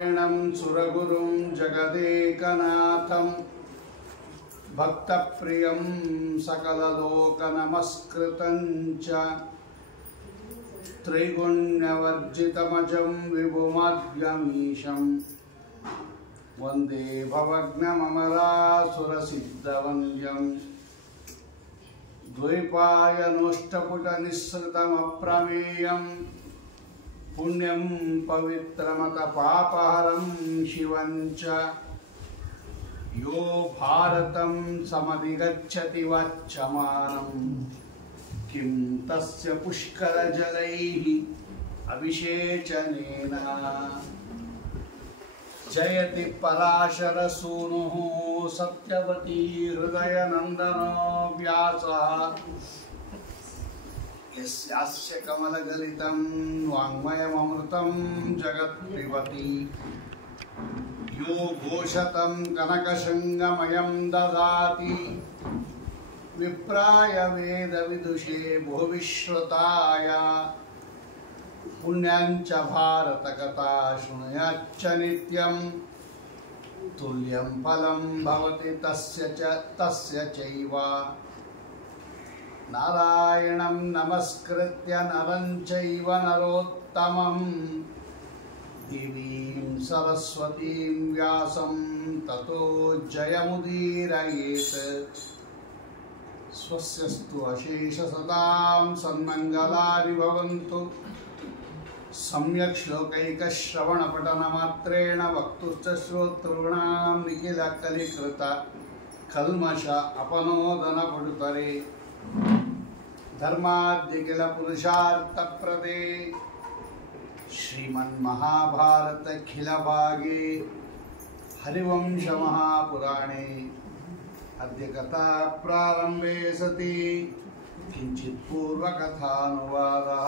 सुरगुरुं जगदेकनाथं भक्तप्रियं सकललोकनमस्कृतं च त्रैगुण्यवर्जितमजं विभुमद्यमीशं वन्दे भवघ्नममरासुरसिद्धवन्द्यं द्वैपायनोष्टपुटनिःसृतमप्रमेयं पुण्यं पवित्रमत पापहरं शिवं च यो भारतं समधिगच्छति वच्यमानं किं तस्य पुष्करजलैः अभिषेचनेन जयति पराशरसूनुः सत्यवती हृदयनन्दनो व्यासः यस्यास्य कमलगलितं वाङ्मयममृतं जगत्पिबति यो घोषतं कनकशृङ्गमयं ददाति विप्राय वेदविदुषे भुविश्रुताय पुण्यञ्च भारतकथा शृणुयाच्च नित्यं तुल्यं फलं भवति तस्य चैव नारायणं नमस्कृत्य नरं चैव नरोत्तमं देवीं सरस्वतीं व्यासं ततो जयमुदीरयेत् स्वस्यस्तु अशेषसतां सन्मङ्गलानि भवन्तु सम्यक् श्लोकैकश्रवणपठनमात्रेण वक्तुश्च श्रोतॄणां निखिलकलिकृत कल्मष अपनोदनपटुतरे धर्माद्यखिल पुरुषार्थप्रदे श्रीमन्महाभारतखिलभागे हरिवंशमहापुराणे अद्य कथा प्रारम्भे सति किञ्चित् पूर्वकथानुवादः।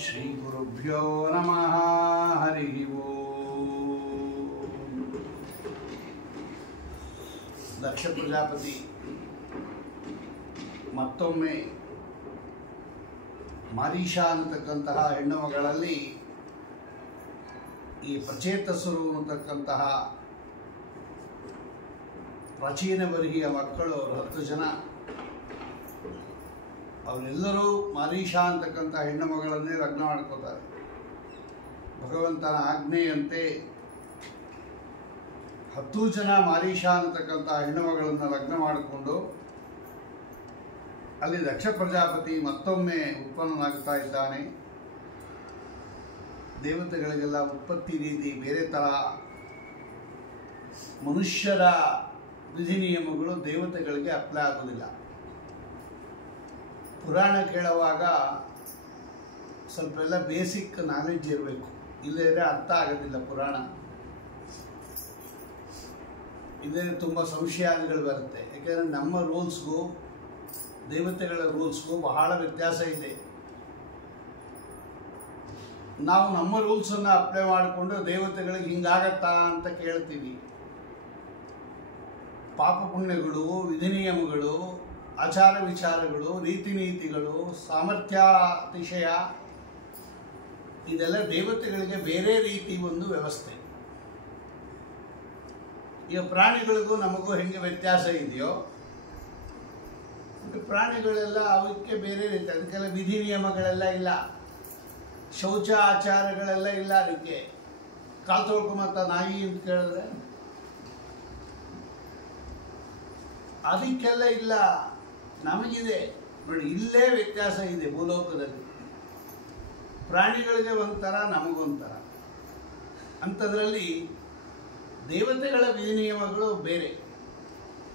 श्रीगुरुभ्यो नमः। हरिः ओम्। दक्ष प्रजापति ಮತ್ತೊಮ್ಮೆ ಮಾರೀಷ ಅನ್ನತಕ್ಕಂತಹ ಹೆಣ್ಣು ಮಗಳಲ್ಲಿ ಈ ಪ್ರಚೇತಸರು ಅನ್ನತಕ್ಕಂತಹ ಪ್ರಾಚೀನ ವರ್ಗೀಯ ಮಕ್ಕಳು 10 ಜನ, ಅವರೆಲ್ಲರೂ ಮಾರೀಷ ಅಂತಕ್ಕಂಥ ಹೆಣ್ಣು ಮಗಳನ್ನೇ ಲಗ್ನ ಮಾಡ್ಕೋತಾರೆ. ಭಗವಂತನ ಆಜ್ಞೆಯಂತೆ 10 ಜನ ಮಾರೀಷ ಅಂತಕ್ಕಂಥ ಹೆಣ್ಣು ಮಗಳನ್ನು ಲಗ್ನ ಮಾಡಿಕೊಂಡು ಅಲ್ಲಿ ದಕ್ಷ ಪ್ರಜಾಪತಿ ಮತ್ತೊಮ್ಮೆ ಉತ್ಪನ್ನನಾಗ್ತಾ ಇದ್ದಾನೆ. ದೇವತೆಗಳಿಗೆಲ್ಲ ಉತ್ಪತ್ತಿ ರೀತಿ ಬೇರೆ ಥರ. ಮನುಷ್ಯರ ವಿಧಿ ನಿಯಮಗಳು ದೇವತೆಗಳಿಗೆ ಅಪ್ಲೈ ಆಗೋದಿಲ್ಲ. ಪುರಾಣ ಕೇಳುವಾಗ ಸ್ವಲ್ಪ ಎಲ್ಲ ಬೇಸಿಕ್ ನಾಲೆಡ್ಜ್ ಇರಬೇಕು, ಇಲ್ಲದ್ರೆ ಅರ್ಥ ಆಗೋದಿಲ್ಲ ಪುರಾಣ. ಇಲ್ಲದ್ರೆ ತುಂಬ ಸಂಶಯಾದಿಗಳು ಬರುತ್ತೆ. ಯಾಕೆಂದರೆ ನಮ್ಮ ರೂಲ್ಸ್ಗೂ ದೇವತೆಗಳ ರೂಲ್ಸ್ಗೂ ಬಹಳ ವ್ಯತ್ಯಾಸ ಇದೆ. ನಾವು ನಮ್ಮ ರೂಲ್ಸನ್ನು ಅಪ್ಲೈ ಮಾಡಿಕೊಂಡು ದೇವತೆಗಳಿಗೆ ಹಿಂಗಾಗತ್ತಾ ಅಂತ ಕೇಳ್ತೀವಿ. ಪಾಪ ಪುಣ್ಯಗಳು, ವಿಧಿ ನಿಯಮಗಳು, ಆಚಾರ ವಿಚಾರಗಳು, ರೀತಿ ನೀತಿಗಳು, ಸಾಮರ್ಥ್ಯ ಅತಿಶಯ, ಇದೆಲ್ಲ ದೇವತೆಗಳಿಗೆ ಬೇರೆ ರೀತಿ ಒಂದು ವ್ಯವಸ್ಥೆ. ಈಗ ಪ್ರಾಣಿಗಳಿಗೂ ನಮಗೂ ಹೆಂಗೆ ವ್ಯತ್ಯಾಸ ಇದೆಯೋ, ಪ್ರಾಣಿಗಳೆಲ್ಲ ಅವಕ್ಕೆ ಬೇರೆ ರೀತಿ, ಅದಕ್ಕೆಲ್ಲ ವಿಧಿ ನಿಯಮಗಳೆಲ್ಲ ಇಲ್ಲ, ಶೌಚ ಆಚಾರಗಳೆಲ್ಲ ಇಲ್ಲ. ಅದಕ್ಕೆ ಕಾಲು ತೊಳ್ಕೊಂಬಂತ ನಾಯಿ ಅಂತ ಕೇಳಿದ್ರೆ ಅದಕ್ಕೆಲ್ಲ ಇಲ್ಲ, ನಮಗಿದೆ ನೋಡಿ. ಇಲ್ಲೇ ವ್ಯತ್ಯಾಸ ಇದೆ ಭೂಲೋಕದಲ್ಲಿ. ಪ್ರಾಣಿಗಳಿಗೆ ಒಂಥರ, ನಮಗೊಂಥರ. ಅಂಥದ್ರಲ್ಲಿ ದೇವತೆಗಳ ವಿಧಿ ನಿಯಮಗಳು ಬೇರೆ.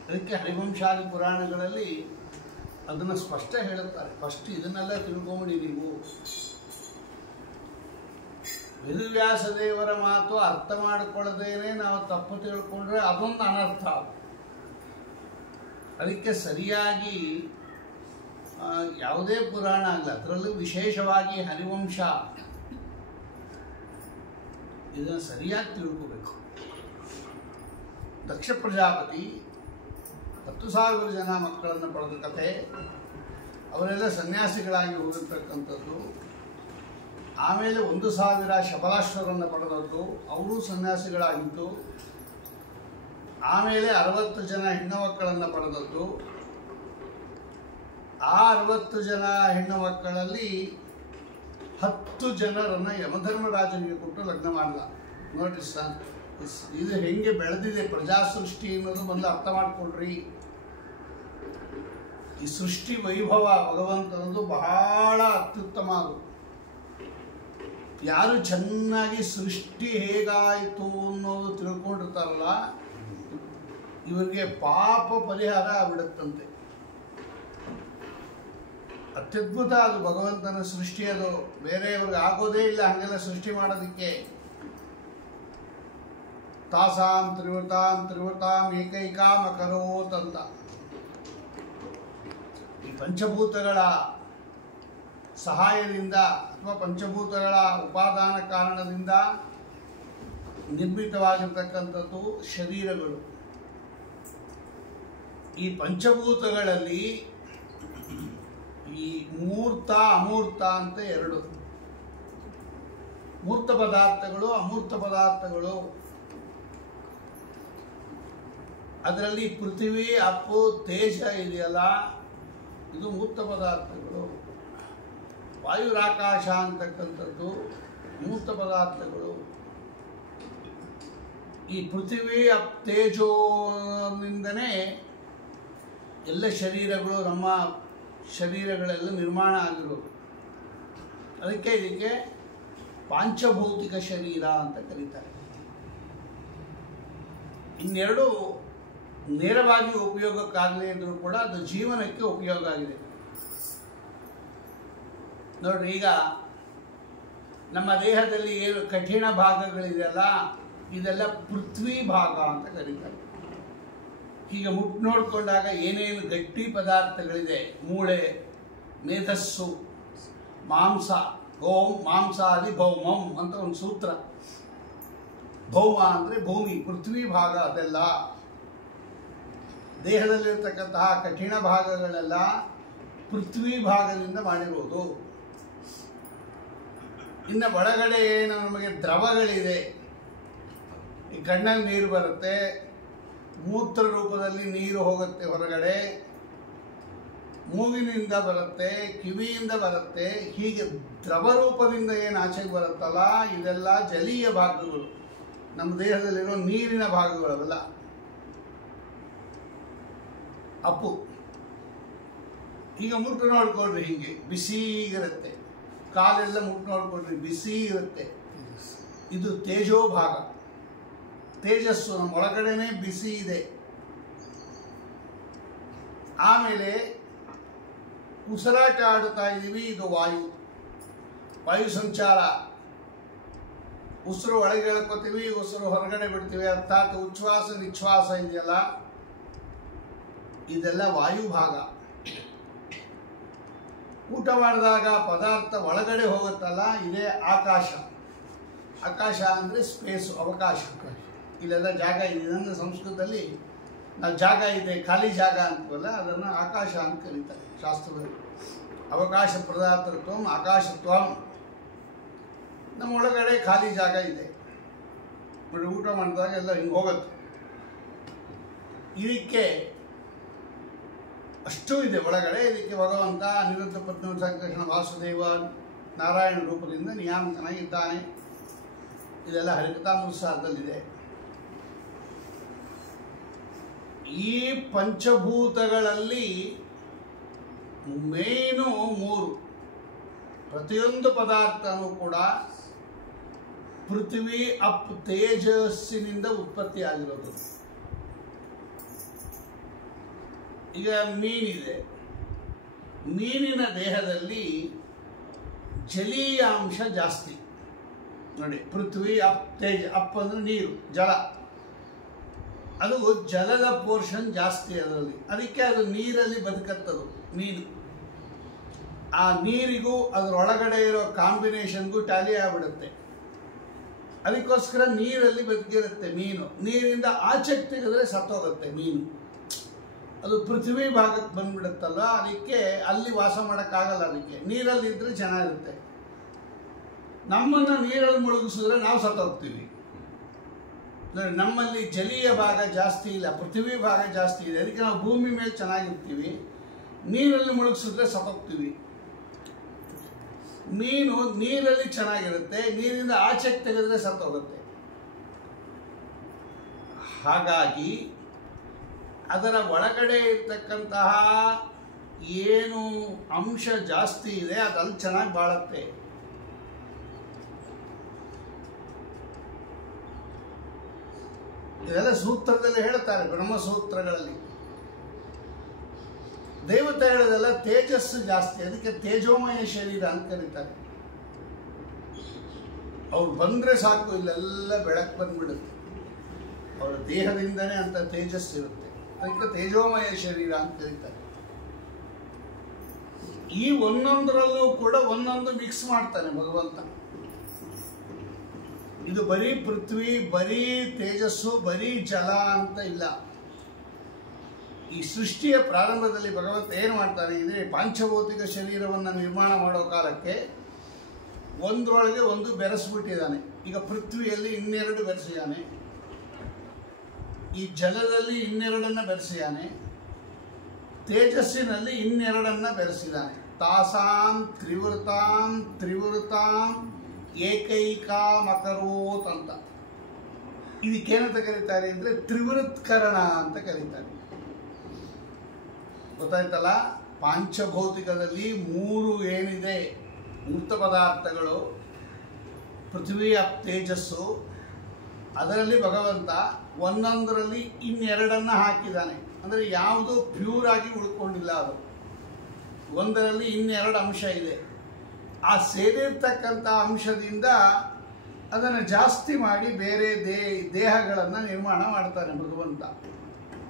ಅದಕ್ಕೆ ಹರಿವಂಶಾದಿ ಪುರಾಣಗಳಲ್ಲಿ ಅದನ್ನು ಸ್ಪಷ್ಟ ಹೇಳುತ್ತಾರೆ. ಫಸ್ಟ್ ಇದನ್ನೆಲ್ಲ ತಿಳ್ಕೊಂಬಿಡಿ ನೀವು. ವೇದವ್ಯಾಸ ದೇವರ ಮಾತು ಅರ್ಥ ಮಾಡಿಕೊಳ್ಳದೇನೆ ನಾವು ತಪ್ಪು ತಿಳ್ಕೊಂಡ್ರೆ ಅದೊಂದು ಅನರ್ಥ. ಅದಕ್ಕೆ ಸರಿಯಾಗಿ ಯಾವುದೇ ಪುರಾಣ ಆಗಲ್ಲ, ಅದರಲ್ಲೂ ವಿಶೇಷವಾಗಿ ಹರಿವಂಶ, ಇದನ್ನು ಸರಿಯಾಗಿ ತಿಳ್ಕೋಬೇಕು. ದಕ್ಷ ಪ್ರಜಾಪತಿ 10,000 ಜನ ಮಕ್ಕಳನ್ನು ಪಡೆದ ಕಥೆ. ಅವರೆಲ್ಲ ಸನ್ಯಾಸಿಗಳಾಗಿ ಹೋಗಿರ್ತಕ್ಕಂಥದ್ದು. ಆಮೇಲೆ 1,000 ಶಬಲಾಶ್ವರನ್ನು ಪಡೆದದ್ದು, ಅವರು ಸನ್ಯಾಸಿಗಳಾಗಿದ್ದು. ಆಮೇಲೆ 60 ಜನ ಹೆಣ್ಣು ಮಕ್ಕಳನ್ನು ಪಡೆದದ್ದು. ಆ 60 ಜನ ಹೆಣ್ಣು ಮಕ್ಕಳಲ್ಲಿ 10 ಜನರನ್ನು ಯಮಧರ್ಮರಾಜನಿಗೆ ಕೊಟ್ಟು ಲಗ್ನ ಮಾಡಲ್ಲ. ನೋಡ್ರಿ ಸರ್, ಇದು ಹೆಂಗೆ ಬೆಳೆದಿದೆ ಪ್ರಜಾಸೃಷ್ಟಿ ಅನ್ನೋದು ಮೊದಲು ಅರ್ಥ ಮಾಡ್ಕೊಳ್ರಿ. ಈ ಸೃಷ್ಟಿ ವೈಭವ ಭಗವಂತನದು ಬಹಳ ಅತ್ಯುತ್ತಮ. ಅದು ಯಾರು ಚೆನ್ನಾಗಿ ಸೃಷ್ಟಿ ಹೇಗಾಯಿತು ಅನ್ನೋದು ತಿಳ್ಕೊಂಡಿರ್ತಾರಲ್ಲ, ಇವರಿಗೆ ಪಾಪ ಪರಿಹಾರ ಆಗ್ಬಿಡುತ್ತಂತೆ. ಅತ್ಯದ್ಭುತ ಅದು ಭಗವಂತನ ಸೃಷ್ಟಿ. ಅದು ಬೇರೆಯವ್ರಿಗೆ ಆಗೋದೇ ಇಲ್ಲ ಹಾಗೆಲ್ಲ ಸೃಷ್ಟಿ ಮಾಡೋದಕ್ಕೆ. ತಾಸಾಂ ತ್ರಿವೃತಾಂ ಏಕೈಕಾಂ ಅಕರೋತ್ ಅಂತ. ಈ ಪಂಚಭೂತಗಳ ಸಹಾಯದಿಂದ ಅಥವಾ ಪಂಚಭೂತಗಳ ಉಪಾದಾನ ಕಾರಣದಿಂದ ನಿರ್ಮಿತವಾಗಿರ್ತಕ್ಕಂಥದ್ದು ಶರೀರಗಳು. ಈ ಪಂಚಭೂತಗಳಲ್ಲಿ ಈ ಮೂರ್ತ ಅಮೂರ್ತ ಅಂತ ಎರಡು. ಮೂರ್ತ ಪದಾರ್ಥಗಳು, ಅಮೂರ್ತ ಪದಾರ್ಥಗಳು. ಅದರಲ್ಲಿ ಪೃಥ್ವಿ, ಅಪ್ಪು, ತೇಜ ಇದೆಯಲ್ಲ, ಇದು ಮೂರ್ತ ಪದಾರ್ಥಗಳು. ವಾಯುರಾಕಾಶ ಅಂತಕ್ಕಂಥದ್ದು ಮೂರ್ತ ಪದಾರ್ಥಗಳು. ಈ ಪೃಥ್ವಿ, ಅಪ್, ತೇಜೋನಿಂದನೇ ಎಲ್ಲ ಶರೀರಗಳು, ನಮ್ಮ ಶರೀರಗಳೆಲ್ಲ ನಿರ್ಮಾಣ ಆಗಿರೋದು. ಅದಕ್ಕೆ ಇದಕ್ಕೆ ಪಾಂಚಭೌತಿಕ ಶರೀರ ಅಂತ ಕರೀತಾರೆ. ಇನ್ನೆರಡು ನೇರವಾಗಿ ಉಪಯೋಗಕ್ಕಾಗದೇ ಇದ್ರೂ ಕೂಡ ಅದು ಜೀವನಕ್ಕೆ ಉಪಯೋಗ ಆಗಿದೆ. ನೋಡ್ರಿ, ಈಗ ನಮ್ಮ ದೇಹದಲ್ಲಿ ಏನು ಕಠಿಣ ಭಾಗಗಳಿದೆಯಲ್ಲ, ಇದೆಲ್ಲ ಪೃಥ್ವಿ ಭಾಗ ಅಂತ ಕರೀತಾರೆ. ಈಗ ನೋಡಿಕೊಂಡಾಗ ಏನೇನು ಗಟ್ಟಿ ಪದಾರ್ಥಗಳಿದೆ, ಮೂಳೆ, ಮೇಧಸ್ಸು, ಮಾಂಸ, ಓಂ ಮಾಂಸಾದಿ ಭೌಮಂ ಅಂತ ಒಂದು ಸೂತ್ರ. ಭೌಮ ಅಂದರೆ ಭೂಮಿ, ಪೃಥ್ವಿ ಭಾಗ. ಅದೆಲ್ಲ ದೇಹದಲ್ಲಿರ್ತಕ್ಕಂತಹ ಕಠಿಣ ಭಾಗಗಳೆಲ್ಲ ಪೃಥ್ವಿ ಭಾಗದಿಂದ ಮಾಡಿರೋದು. ಇನ್ನು ಒಳಗಡೆ ಏನು ನಮಗೆ ದ್ರವಗಳಿದೆ, ಈ ಕಣ್ಣಲ್ಲಿ ನೀರು ಬರುತ್ತೆ, ಮೂತ್ರ ರೂಪದಲ್ಲಿ ನೀರು ಹೋಗುತ್ತೆ ಹೊರಗಡೆ, ಮೂಗಿನಿಂದ ಬರುತ್ತೆ, ಕಿವಿಯಿಂದ ಬರುತ್ತೆ, ಹೀಗೆ ದ್ರವ ರೂಪದಿಂದ ಏನು ಆಚೆಗೆ ಬರುತ್ತಲ್ಲ, ಇದೆಲ್ಲ ಜಲೀಯ ಭಾಗಗಳು, ನಮ್ಮ ದೇಹದಲ್ಲಿರೋ ನೀರಿನ ಭಾಗಗಳು. ಅವೆಲ್ಲ ಅಪ್ಪು. ಈಗ ಮುಟ್ಟು ನೋಡ್ಕೊಳ್ರಿ, ಹಿಂಗೆ ಬಿಸಿ ಇರುತ್ತೆ, ಕಾಲೆಲ್ಲ ಮುಟ್ಟು ನೋಡ್ಕೊಳ್ರಿ, ಬಿಸಿ ಇರುತ್ತೆ. ಇದು ತೇಜೋ ಭಾಗ, ತೇಜಸ್ಸು, ನಮ್ಮ ಒಳಗಡೆನೆ ಬಿಸಿ ಇದೆ. ಆಮೇಲೆ ಉಸಿರಾಟ ಆಡುತ್ತಾ ಇದ್ದೀವಿ, ಇದು ವಾಯು, ವಾಯು ಸಂಚಾರ. ಉಸಿರು ಒಳಗೆ ಎಳ್ಕೋತೀವಿ, ಉಸಿರು ಹೊರಗಡೆ ಬಿಡ್ತೀವಿ, ಅರ್ಥಾತ್ ಉಚ್ಛ್ವಾಸ ನಿಶ್ವಾಸ ಇದೆಯಲ್ಲ, ಇದೆಲ್ಲ ವಾಯು ಭಾಗ. ಊಟ ಮಾಡಿದಾಗ ಪದಾರ್ಥ ಒಳಗಡೆ ಹೋಗುತ್ತಲ್ಲ, ಇದೇ ಆಕಾಶ. ಆಕಾಶ ಅಂದರೆ ಸ್ಪೇಸು, ಅವಕಾಶ. ಇಲ್ಲೆಲ್ಲ ಜಾಗ ಇದೆ. ನನ್ನ ಸಂಸ್ಕೃತದಲ್ಲಿ ನಾವು ಜಾಗ ಇದೆ, ಖಾಲಿ ಜಾಗ ಅಂತೀವಲ್ಲ, ಅದನ್ನು ಆಕಾಶ ಅಂತ ಕರೀತಾರೆ ಶಾಸ್ತ್ರದಲ್ಲಿ. ಅವಕಾಶ ಪದಾರ್ಥತ್ವಂ ಆಕಾಶತ್ವಂ. ನಮ್ಮ ಒಳಗಡೆ ಖಾಲಿ ಜಾಗ ಇದೆ. ಊಟ ಮಾಡಿದಾಗ ಎಲ್ಲ ಹಿಂಗೆ ಹೋಗುತ್ತೆ. ಇದಕ್ಕೆ ಅಷ್ಟು ಇದೆ ಒಳಗಡೆ. ಇದಕ್ಕೆ ಭಗವಂತ ಅನಿರುದ್ಧ ಪದ್ಮ ಸಂಕೃಷ್ಣ ವಾಸುದೇವ ನಾರಾಯಣ ರೂಪದಿಂದ ನಿಯಾಮಕನಾಗಿದ್ದಾನೆ. ಇದೆಲ್ಲ ಹರಿಕಥಾಮೃತಸಾರದಲ್ಲಿದೆ. ಈ ಪಂಚಭೂತಗಳಲ್ಲಿ ಮೇನು 3. ಪ್ರತಿಯೊಂದು ಪದಾರ್ಥನೂ ಕೂಡ ಪೃಥ್ವಿ, ಅಪ್, ತೇಜಸ್ಸಿನಿಂದ ಉತ್ಪತ್ತಿ ಆಗಿರೋದು. ಈಗ ಮೀನಿದೆ, ಮೀನಿನ ದೇಹದಲ್ಲಿ ಜಲೀಯ ಅಂಶ ಜಾಸ್ತಿ. ನೋಡಿ, ಪೃಥ್ವಿ, ಅಪ್, ತೇಜ. ಅಪ್ ಅಂದರೆ ನೀರು, ಜಲ. ಅದು ಜಲದ ಪೋರ್ಷನ್ ಜಾಸ್ತಿ ಅದರಲ್ಲಿ. ಅದಕ್ಕೆ ಅದು ನೀರಲ್ಲಿ ಬದುಕತ್ತದು ಮೀನು. ಆ ನೀರಿಗೂ ಅದರೊಳಗಡೆ ಇರೋ ಕಾಂಬಿನೇಷನ್ಗೂ ಟ್ಯಾಲಿ ಆಗಿಬಿಡುತ್ತೆ. ಅದಕ್ಕೋಸ್ಕರ ನೀರಲ್ಲಿ ಬದುಕಿರುತ್ತೆ ಮೀನು. ನೀರಿಂದ ಆಚೆಗೆ ತೆಗೆದ್ರೆ ಸತ್ತೋಗುತ್ತೆ ಮೀನು. ಅದು ಪೃಥ್ವಿ ಭಾಗಕ್ಕೆ ಬಂದ್ಬಿಡುತ್ತಲ್ಲ, ಅದಕ್ಕೆ ಅಲ್ಲಿ ವಾಸ ಮಾಡೋಕ್ಕಾಗಲ್ಲ. ಅದಕ್ಕೆ ನೀರಲ್ಲಿ ಇದ್ರೆ ಚೆನ್ನಾಗಿರುತ್ತೆ. ನಮ್ಮನ್ನು ನೀರಲ್ಲಿ ಮುಳುಗಿಸಿದ್ರೆ ನಾವು ಸತ್ತೋಗ್ತೀವಿ. ನಮ್ಮಲ್ಲಿ ಜಲೀಯ ಭಾಗ ಜಾಸ್ತಿ ಇಲ್ಲ, ಪೃಥ್ವಿ ಭಾಗ ಜಾಸ್ತಿ ಇದೆ, ಅದಕ್ಕೆ ನಾವು ಭೂಮಿ ಮೇಲೆ ಚೆನ್ನಾಗಿರ್ತೀವಿ. ನೀರಲ್ಲಿ ಮುಳುಗಿಸಿದ್ರೆ ಸತ್ತೋಗ್ತೀವಿ. ಮೀನು ನೀರಲ್ಲಿ ಚೆನ್ನಾಗಿರುತ್ತೆ, ನೀರಿಂದ ಆಚೆಗೆ ತೆಗೆದ್ರೆ ಸತ್ತೋಗುತ್ತೆ. ಹಾಗಾಗಿ ಅದರ ಒಳಗಡೆ ಇರ್ತಕ್ಕಂತಹ ಏನು ಅಂಶ ಜಾಸ್ತಿ ಇದೆ ಅದಲ್ಲಿ ಚೆನ್ನಾಗಿ ಬಾಳುತ್ತೆ. ಇದೆಲ್ಲ ಸೂತ್ರದಲ್ಲಿ ಹೇಳ್ತಾರೆ, ಬ್ರಹ್ಮಸೂತ್ರಗಳಲ್ಲಿ. ದೇವತೆ ಹೇಳೋದೆಲ್ಲ ತೇಜಸ್ಸು ಜಾಸ್ತಿ, ಅದಕ್ಕೆ ತೇಜೋಮಯ ಶರೀರ ಅಂತ ಕರೀತಾರೆ. ಅವ್ರು ಬಂದರೆ ಸಾಕು, ಇಲ್ಲೆಲ್ಲ ಬೆಳಕು ಬಂದ್ಬಿಡುತ್ತೆ. ಅವರ ದೇಹದಿಂದನೇ ಅಂತ ತೇಜಸ್ಸು ಇರುತ್ತೆ, ಅದಕ್ಕೆ ತೇಜೋಮಯ ಶರೀರ ಅಂತ ಕರೀತಾರೆ. ಈ ಒಂದೊಂದರಲ್ಲೂ ಕೂಡ ಒಂದೊಂದು ಮಿಕ್ಸ್ ಮಾಡ್ತಾನೆ ಭಗವಂತ. ಇದು ಬರೀ ಪೃಥ್ವಿ, ಬರೀ ತೇಜಸ್ಸು, ಬರೀ ಜಲ ಅಂತ ಇಲ್ಲ. ಈ ಸೃಷ್ಟಿಯ ಪ್ರಾರಂಭದಲ್ಲಿ ಭಗವಂತ ಏನು ಮಾಡ್ತಾನೆ ಅಂದರೆ, ಪಾಂಚಭೌತಿಕ ಶರೀರವನ್ನು ನಿರ್ಮಾಣ ಮಾಡೋ ಕಾಲಕ್ಕೆ ಒಂದರೊಳಗೆ ಒಂದು ಬೆರೆಸ್ಬಿಟ್ಟಿದ್ದಾನೆ. ಈಗ ಪೃಥ್ವಿಯಲ್ಲಿ 2 ಬೆರೆಸಿದ್ದಾನೆ, ಈ ಜಲದಲ್ಲಿ 2 ಬೆರೆಸಿದ್ದಾನೆ, ತೇಜಸ್ಸಿನಲ್ಲಿ 2 ಬೆರೆಸಿದ್ದಾನೆ. ತಾಸಾಂ ತ್ರಿವೃತಾಂ ತ್ರಿವೃತಾಂ ಏಕೈಕಾಮಕರೋತ್ ಅಂತ. ಇದಕ್ಕೇನಂತ ಕರೀತಾರೆ ಅಂದರೆ ತ್ರಿವೃತ್ಕರಣ ಅಂತ ಕರೀತಾರೆ. ಗೊತ್ತಾಯ್ತಲ್ಲ, ಪಾಂಚಭೌತಿಕದಲ್ಲಿ 3 ಏನಿದೆ ಮೂರ್ತ ಪದಾರ್ಥಗಳು, ಪೃಥ್ವಿ ಅಪ್ ತೇಜಸ್ಸು, ಅದರಲ್ಲಿ ಭಗವಂತ ಒಂದೊಂದರಲ್ಲಿ 2 ಹಾಕಿದ್ದಾನೆ. ಅಂದರೆ ಯಾವುದು ಪ್ಯೂರ್ ಆಗಿ ಉಳ್ಕೊಂಡಿಲ್ಲ, ಅದು ಒಂದರಲ್ಲಿ 2 ಅಂಶ ಇದೆ. ಆ ಸೇರಿರ್ತಕ್ಕಂಥ ಅಂಶದಿಂದ ಅದನ್ನು ಜಾಸ್ತಿ ಮಾಡಿ ಬೇರೆ ದೇಹಗಳನ್ನು ನಿರ್ಮಾಣ ಮಾಡ್ತಾನೆ ಭಗವಂತ.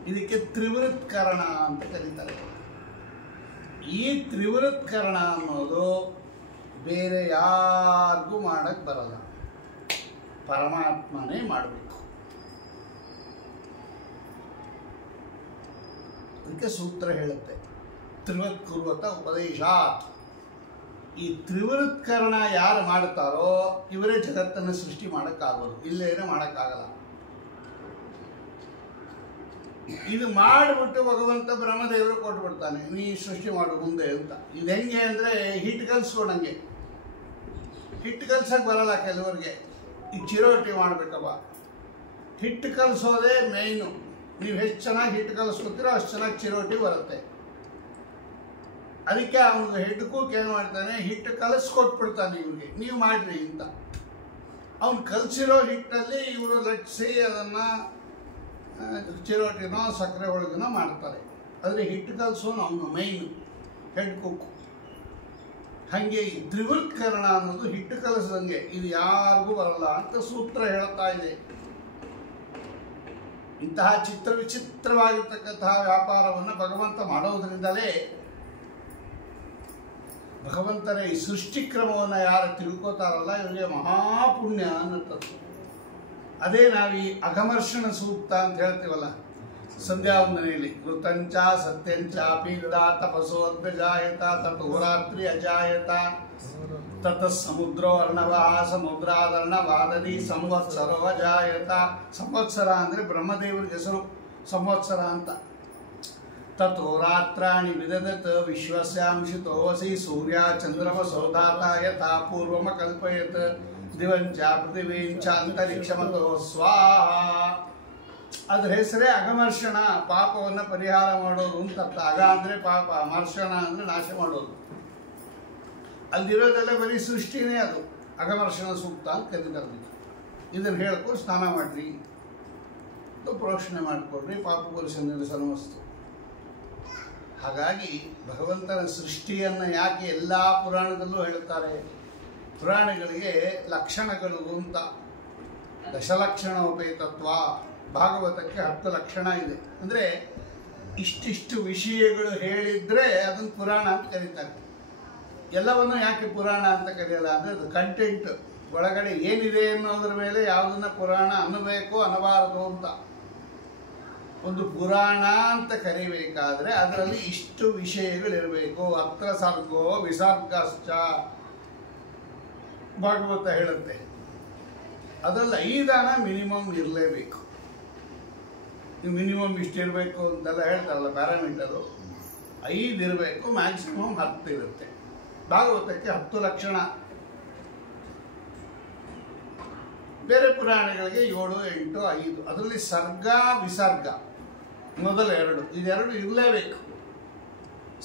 ಇದಕ್ಕೆ ತ್ರಿವೃತ್ಕರಣ ಅಂತ ಕರೀತಾರೆ. ಈ ತ್ರಿವೃತ್ಕರಣ ಅನ್ನೋದು ಬೇರೆ ಯಾರಿಗೂ ಮಾಡಕ್ಕೆ ಬರಲ್ಲ, ಪರಮಾತ್ಮನೇ ಮಾಡಬೇಕು. ಅದಕ್ಕೆ ಸೂತ್ರ ಹೇಳುತ್ತೆ, ತ್ರಿವತ್ ಕುರ್ವತ ಉಪದೇಶಾತ್. ಈ ತ್ರಿವೃತ್ಕರಣ ಯಾರು ಮಾಡುತ್ತಾರೋ ಇವರೇ ಜಗತ್ತನ್ನು ಸೃಷ್ಟಿ ಮಾಡೋಕ್ಕಾಗೋದು, ಇಲ್ಲೇನೇ ಮಾಡೋಕ್ಕಾಗಲ್ಲ. ಇದು ಮಾಡಿಬಿಟ್ಟು ಭಗವಂತ ಬ್ರಹ್ಮದೇವರು ಕೊಟ್ಬಿಡ್ತಾನೆ, ನೀ ಸೃಷ್ಟಿ ಮಾಡು ಮುಂದೆ ಅಂತ. ಇದು ಹೆಂಗೆ ಅಂದರೆ ಹಿಟ್ಟು ಕಲಿಸ್ಕೊಂಡಂಗೆ. ಹಿಟ್ಟು ಕಲ್ಸಕ್ಕೆ ಬರಲ್ಲ ಕೆಲವರಿಗೆ, ಈ ಚಿರೋಟಿ ಮಾಡಬೇಕಪ್ಪ. ಹಿಟ್ಟು ಕಲಿಸೋದೇ ಮೇಯ್ನು. ನೀವು ಎಷ್ಟು ಚೆನ್ನಾಗಿ ಹಿಟ್ಟು ಕಲಿಸ್ಕೊತೀರೋ ಅಷ್ಟು ಚೆನ್ನಾಗಿ ಚಿರೋಟಿ ಬರುತ್ತೆ. ಅದಕ್ಕೆ ಅವನು ಹೆಡ್ಕು ಏನು ಮಾಡ್ತಾನೆ, ಹಿಟ್ಟು ಕಲಿಸ್ಕೊಟ್ಬಿಡ್ತಾನೆ ಇವ್ರಿಗೆ, ನೀವು ಮಾಡಿರಿ ಅಂತ. ಅವನು ಕಲಿಸಿರೋ ಹಿಟ್ಟಲ್ಲಿ ಇವರು ಲಟ್ಟಿಸಿ ಅದನ್ನು ಚಿರೋಟಿನೋ ಸಕ್ಕರೆ ಒಳಗಿನೋ ಮಾಡ್ತಾರೆ. ಆದರೆ ಹಿಟ್ಟು ಕಲಿಸೋನು ಅವನು ಮೈನು, ಹೆಡ್ ಕುಕ್. ಹಾಗೆ ಈ ತ್ರಿವೃತ್ಕರಣ ಅನ್ನೋದು ಹಿಟ್ಟು ಕಲಿಸ್ದಂಗೆ, ಇದು ಯಾರಿಗೂ ಬರಲ್ಲ ಅಂತ ಸೂತ್ರ ಹೇಳ್ತಾ ಇದೆ. ಇಂತಹ ವಿಚಿತ್ರವಾಗಿರ್ತಕ್ಕಂತಹ ವ್ಯಾಪಾರವನ್ನು ಭಗವಂತ ಮಾಡೋದ್ರಿಂದಲೇ ಭಗವಂತನ ಈ ಸೃಷ್ಟಿ ಕ್ರಮವನ್ನು ಯಾರು ತಿಳ್ಕೋತಾರಲ್ಲ ಇವರಿಗೆ ಮಹಾಪುಣ್ಯ ಅನ್ನುತ್ತದೆ. ಅದೇ ನಾವು ಈ ಅಘಮರ್ಷಣ ಸೂಕ್ತ ಅಂತ ಹೇಳ್ತೀವಲ್ಲ ಸಂಧ್ಯಾವಂದನೆಯಲ್ಲಿ, ಋತಂಚ ಸತ್ಯಂಚ ಪೀಡ ತಪಸೋದ್ಭಜಾಯತ ತತ್ ಹೋರಾತ್ರಿ ಅಜಾಯತ ತತ ಸಮುದ್ರೋ ಅರ್ಣವ ಸಮುದ್ರಾದರ್ಣವಾದದಿ ಸಂವತ್ಸರೋ ಅಜಾಯತ. ಸಂವತ್ಸರ ಅಂದರೆ ಬ್ರಹ್ಮದೇವರಿಗೆ ಹೆಸರು ಸಂವತ್ಸರ ಅಂತ. ತಥೋ ರಾತ್ರಾಣಿ ವಿದದತ್ ವಿಶ್ವಸ್ಯಾಂಶಿತೋ ವಸಿ ಸೂರ್ಯ ಚಂದ್ರಮಸೋ ಧಾತ ಯಥಾ ಪೂರ್ವಮ ಕಲ್ಪಯತ್ ದಿವಂಚ ಪೃಥಿವೀಂಚ ಅಂತರಿಕ್ಷಮತೋ ಸ್ವಾಹ. ಅದ್ರ ಹೆಸರೇ ಅಘಮರ್ಷಣ, ಪಾಪವನ್ನು ಪರಿಹಾರ ಮಾಡೋದು ಅಂತ ಅರ್ಥ. ಅಗ ಅಂದರೆ ಪಾಪ, ಮರ್ಷಣ ಅಂದರೆ ನಾಶ ಮಾಡೋದು. ಅಲ್ಲಿರೋದೆಲ್ಲ ಬರೀ ಸೃಷ್ಟಿನೇ, ಅದು ಅಘಮರ್ಷಣ ಸೂಕ್ತ ಅಂತ ಕರೀತಾರೆ. ಇದನ್ನು ಹೇಳ್ಕೊಂಡು ಸ್ನಾನ ಮಾಡಿರಿ, ಪ್ರೋಕ್ಷಣೆ ಮಾಡಿಕೊಡ್ರಿ, ಪಾಪ ಪುರುಷ ನಿರಸನವಸ್ತು. ಹಾಗಾಗಿ ಭಗವಂತನ ಸೃಷ್ಟಿಯನ್ನು ಯಾಕೆ ಎಲ್ಲ ಪುರಾಣದಲ್ಲೂ ಹೇಳ್ತಾರೆ, ಪುರಾಣಗಳಿಗೆ ಲಕ್ಷಣಗಳು ಅಂತ. ದಶಲಕ್ಷಣೋಪೇತತ್ವ, ಭಾಗವತಕ್ಕೆ 10 ಲಕ್ಷಣ ಇದೆ. ಅಂದರೆ ಇಷ್ಟಿಷ್ಟು ವಿಷಯಗಳು ಹೇಳಿದರೆ ಅದನ್ನು ಪುರಾಣ ಅಂತ ಕರೀತಾರೆ. ಎಲ್ಲವನ್ನು ಯಾಕೆ ಪುರಾಣ ಅಂತ ಕರೆಯಲ್ಲ ಅಂದರೆ ಅದು ಕಂಟೆಂಟ್, ಒಳಗಡೆ ಏನಿದೆ ಅನ್ನೋದ್ರ ಮೇಲೆ ಯಾವುದನ್ನ ಪುರಾಣ ಅನ್ನಬೇಕು ಅನ್ನಬಾರದು ಅಂತ. ಒಂದು ಪುರಾಣ ಅಂತ ಕರಿಬೇಕಾದ್ರೆ ಅದರಲ್ಲಿ ಇಷ್ಟು ವಿಷಯಗಳಿರಬೇಕು. ಅತ್ರ ಸರ್ಗೋ ವಿಸರ್ಗಶ್ಚ, ಭಾಗವತ ಹೇಳುತ್ತೆ. ಅದರಲ್ಲಿ 5 ಮಿನಿಮಮ್ ಇರಲೇಬೇಕು. ಮಿನಿಮಮ್ ಇಷ್ಟಿರಬೇಕು ಅಂತೆಲ್ಲ ಹೇಳ್ತಾರಲ್ಲ, ಪ್ಯಾರಾಮೀಟರು 5 ಇರಬೇಕು, ಮ್ಯಾಕ್ಸಿಮಮ್ 10 ಇರುತ್ತೆ. ಭಾಗವತಕ್ಕೆ 10 ಲಕ್ಷಣ. ಬೇರೆ ಪುರಾಣಗಳಿಗೆ 7, 8, 5. ಅದರಲ್ಲಿ ಸರ್ಗ ವಿಸರ್ಗ ಮೊದಲ 2, ಇದೆರಡು ಇರಲೇಬೇಕು.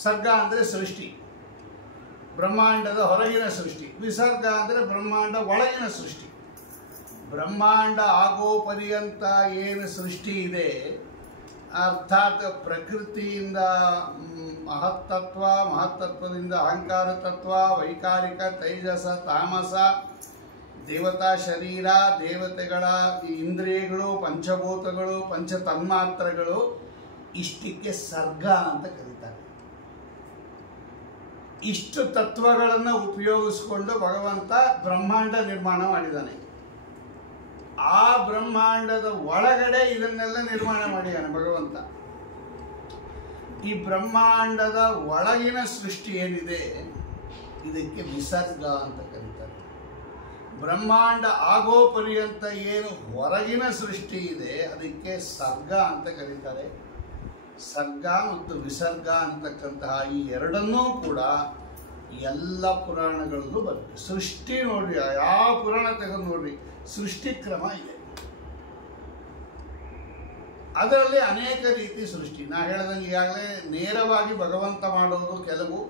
ಸರ್ಗ ಅಂದರೆ ಸೃಷ್ಟಿ, ಬ್ರಹ್ಮಾಂಡದ ಹೊರಗಿನ ಸೃಷ್ಟಿ. ವಿಸರ್ಗ ಅಂದರೆ ಬ್ರಹ್ಮಾಂಡ ಒಳಗಿನ ಸೃಷ್ಟಿ. ಬ್ರಹ್ಮಾಂಡ ಆಗೋ ಪರ್ಯಂತ ಏನು ಸೃಷ್ಟಿ ಇದೆ, ಅರ್ಥಾತ್ ಪ್ರಕೃತಿಯಿಂದ ಮಹತ್ತತ್ವ, ಮಹತ್ತತ್ವದಿಂದ ಅಹಂಕಾರ ತತ್ವ, ವೈಕಾರಿಕ, ತೈಜಸ, ತಾಮಸ, ದೇವತಾ ಶರೀರ, ದೇವತೆಗಳ ಇಂದ್ರಿಯಗಳು, ಪಂಚಭೂತಗಳು, ಪಂಚತನ್ಮಾತ್ರಗಳು, ಇಷ್ಟಕ್ಕೆ ಸರ್ಗ ಅಂತ ಕರೀತಾರೆ. ಇಷ್ಟು ತತ್ವಗಳನ್ನು ಉಪಯೋಗಿಸಿಕೊಂಡು ಭಗವಂತ ಬ್ರಹ್ಮಾಂಡ ನಿರ್ಮಾಣ ಮಾಡಿದ್ದಾನೆ. ಆ ಬ್ರಹ್ಮಾಂಡದ ಒಳಗಡೆ ಇದನ್ನೆಲ್ಲ ನಿರ್ಮಾಣ ಮಾಡಿದ್ದಾನೆ ಭಗವಂತ. ಈ ಬ್ರಹ್ಮಾಂಡದ ಒಳಗಿನ ಸೃಷ್ಟಿ ಏನಿದೆ, ಇದಕ್ಕೆ ವಿಸರ್ಗ ಅಂತ ಕರೀತಾರೆ. ಬ್ರಹ್ಮಾಂಡ ಆಗೋ ಪರ್ಯಂತ ಏನು ಹೊರಗಿನ ಸೃಷ್ಟಿ ಇದೆ, ಅದಕ್ಕೆ ಸರ್ಗ ಅಂತ ಕರೀತಾರೆ. ಸರ್ಗ ಮತ್ತು ವಿಸರ್ಗ ಅಂತಕ್ಕಂತಹ ಈ ಎರಡನ್ನೂ ಕೂಡ ಎಲ್ಲ ಪುರಾಣಗಳಲ್ಲೂ ಬರುತ್ತೆ. ಸೃಷ್ಟಿ ನೋಡ್ರಿ, ಯಾವ ಪುರಾಣ ತೆಗೆದು ನೋಡ್ರಿ, ಸೃಷ್ಟಿ ಕ್ರಮ ಇದೆ. ಅದರಲ್ಲಿ ಅನೇಕ ರೀತಿ ಸೃಷ್ಟಿ. ನಾ ಹೇಳ್ದಂಗೆ ಈಗಾಗಲೇ ನೇರವಾಗಿ ಭಗವಂತ ಮಾಡೋದು ಕೆಲವು,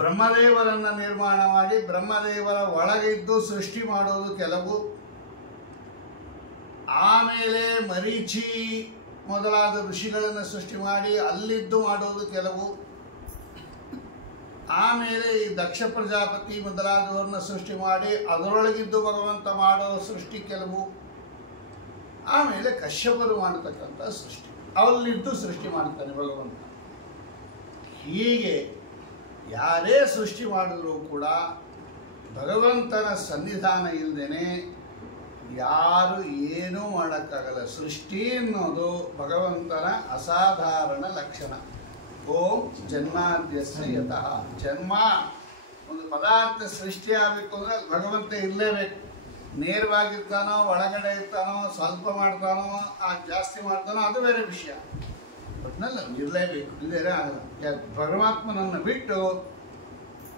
ಬ್ರಹ್ಮದೇವರನ್ನು ನಿರ್ಮಾಣ ಮಾಡಿ ಬ್ರಹ್ಮದೇವರ ಒಳಗಿದ್ದು ಸೃಷ್ಟಿ ಮಾಡೋದು ಕೆಲವು, ಆಮೇಲೆ ಮರೀಚಿ ಮೊದಲಾದ ಋಷಿಗಳನ್ನು ಸೃಷ್ಟಿ ಮಾಡಿ ಅಲ್ಲಿದ್ದು ಮಾಡೋದು ಕೆಲವು, ಆಮೇಲೆ ಈ ದಕ್ಷ ಪ್ರಜಾಪತಿ ಮೊದಲಾದವರನ್ನ ಸೃಷ್ಟಿ ಮಾಡಿ ಅದರೊಳಗಿದ್ದು ಭಗವಂತ ಮಾಡೋ ಸೃಷ್ಟಿ ಕೆಲವು, ಆಮೇಲೆ ಕಶ್ಯಪರು ಮಾಡತಕ್ಕಂಥ ಸೃಷ್ಟಿ, ಅಲ್ಲಿದ್ದು ಸೃಷ್ಟಿ ಮಾಡ್ತಾನೆ ಭಗವಂತ. ಹೀಗೆ ಯಾರೇ ಸೃಷ್ಟಿ ಮಾಡಿದ್ರೂ ಕೂಡ ಭಗವಂತನ ಸನ್ನಿಧಾನ ಇಲ್ಲದೇನೆ ಯಾರು ಏನೂ ಮಾಡೋಕ್ಕಾಗಲ್ಲ. ಸೃಷ್ಟಿ ಅನ್ನೋದು ಭಗವಂತನ ಅಸಾಧಾರಣ ಲಕ್ಷಣ. ಓಂ ಜನ್ಮಾದ್ಯಸ್ಯ ಯತಃ. ಜನ್ಮ, ಒಂದು ಪದಾರ್ಥ ಸೃಷ್ಟಿ ಆಗಬೇಕು ಅಂದರೆ ಭಗವಂತ ಇರಲೇಬೇಕು. ನೇರವಾಗಿರ್ತಾನೋ, ಒಳಗಡೆ ಇರ್ತಾನೋ, ಸ್ವಲ್ಪ ಮಾಡ್ತಾನೋ, ಜಾಸ್ತಿ ಮಾಡ್ತಾನೋ, ಅದು ಬೇರೆ ವಿಷಯ. ಒಟ್ಟಿನಲ್ಲಿ ಇರಲೇಬೇಕು, ಇಲ್ಲದೇ ಆಗಲ್ಲ. ಪರಮಾತ್ಮನನ್ನು ಬಿಟ್ಟು